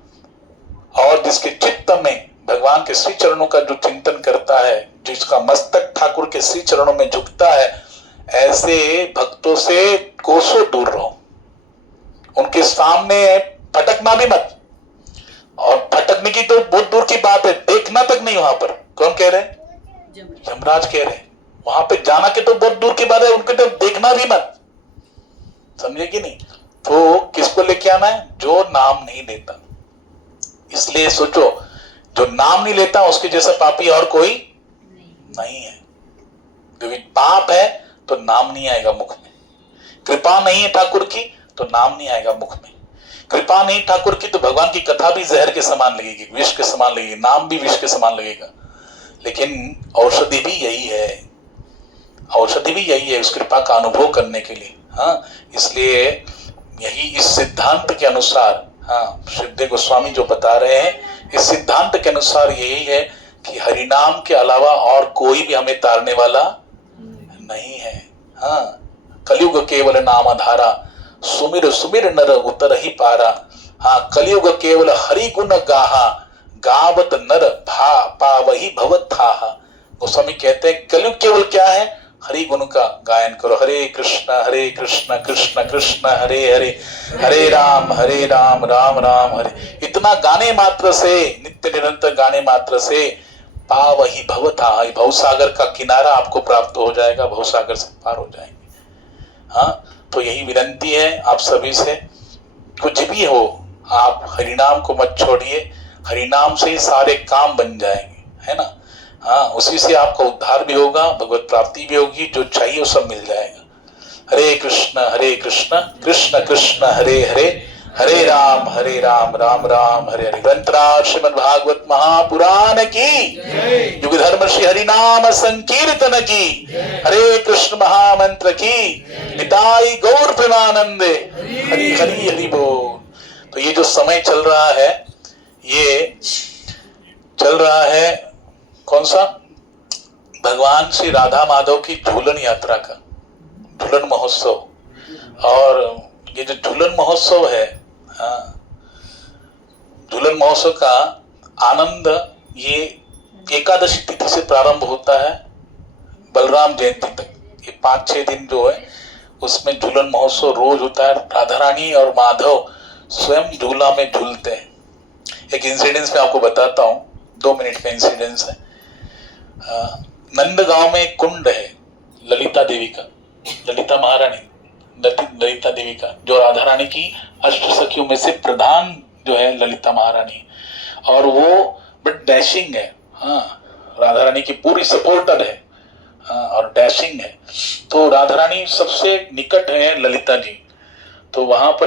और जिसके चित्त में भगवान के श्री चरणों का जो चिंतन करता है, जिसका मस्तक ठाकुर के श्री चरणों में झुकता है, ऐसे भक्तों से कोसों दूर रहो. उनके सामने फटकना भी मत. और फटकने की तो बहुत दूर की बात है, देखना तक नहीं. वहां पर कौन कह रहे हैं? यमराज कह रहे हैं. वहां पे जाना के तो बहुत दूर की बात है, उनके तो देखना भी मत, समझे कि नहीं। तो किसको लेके आना है? जो नाम नहीं लेता। इसलिए सोचो, जो नाम नहीं लेता उसके जैसा पापी और कोई नहीं है। क्योंकि पाप है तो नाम नहीं आएगा मुख में, कृपा नहीं है ठाकुर की तो नाम नहीं आएगा मुख में, कृपा नहीं ठाकुर की तो भगवान की कथा भी जहर के समान लगेगी, विष के समान लगेगी, नाम भी विष के समान लगेगा। लेकिन औषधि भी यही है, औषधि भी यही है उस कृपा का अनुभव करने के लिए। हाँ, इसलिए यही इस सिद्धांत के अनुसार, हाँ, श्रीदेव गोस्वामी जो बता रहे हैं इस सिद्धांत के अनुसार यही है कि हरिनाम के अलावा और कोई भी हमें तारने वाला नहीं है। हाँ, कलयुग केवल नाम धारा, सुमिर सुमिर नर उतर ही पारा। हाँ, कलयुग केवल हरि गुण गाहा, गावत नर भा पावही भवत थाहा। गोस्वामी कहते हैं कलयुग केवल क्या है? हरि गुण का गायन करो। हरे कृष्ण कृष्ण कृष्ण हरे हरे, हरे राम राम राम हरे। इतना गाने मात्र से, नित्य निरंतर गाने मात्र से पावही भवथा, भवसागर का किनारा आपको प्राप्त हो जाएगा, भवसागर से पार हो जाएंगे। हाँ, तो यही विनंती है आप सभी से, कुछ भी हो आप हरिनाम को मत छोड़िए, हरिनाम से ही सारे काम बन जाएंगे, है ना। हाँ, उसी से आपका उद्धार भी होगा, भगवत प्राप्ति भी होगी, जो चाहिए वो सब मिल जाएगा। हरे कृष्ण कृष्ण कृष्ण हरे हरे, हरे राम राम राम हरे हरे। ग्रंथराज श्रीमद् भागवत महापुराण की, युग धर्म श्री हरिनाम संकीर्तन की, हरे कृष्ण महामंत्र की, निताई गौर प्रेमानंदे, हरि हरि हरि बोल। तो ये जो समय चल रहा है, ये चल रहा है कौन सा? भगवान श्री राधा माधव की झूलन यात्रा का, झूलन महोत्सव। और ये जो झूलन महोत्सव है, हाँ, झूलन महोत्सव का आनंद ये एकादशी तिथि से प्रारंभ होता है बलराम जयंती तक, ये 5-6 दिन जो है उसमें झूलन महोत्सव रोज होता है। राधा रानी और माधव स्वयं झूला में झूलते हैं। एक इंसिडेंस में आपको बताता हूँ, 2 मिनट का इंसिडेंस है। नंदगांव में एक कुंड है ललिता देवी का, ललिता महारानी, ललिता देवी का, जो राधा रानी की अष्ट सखियों में से प्रधान जो है ललिता महारानी, और वो बट डैशिंग है। हाँ, राधा रानी की पूरी सपोर्टर है। हाँ, और डैशिंग है। तो राधा रानी सबसे निकट है ललिता जी। तो वहां पर एक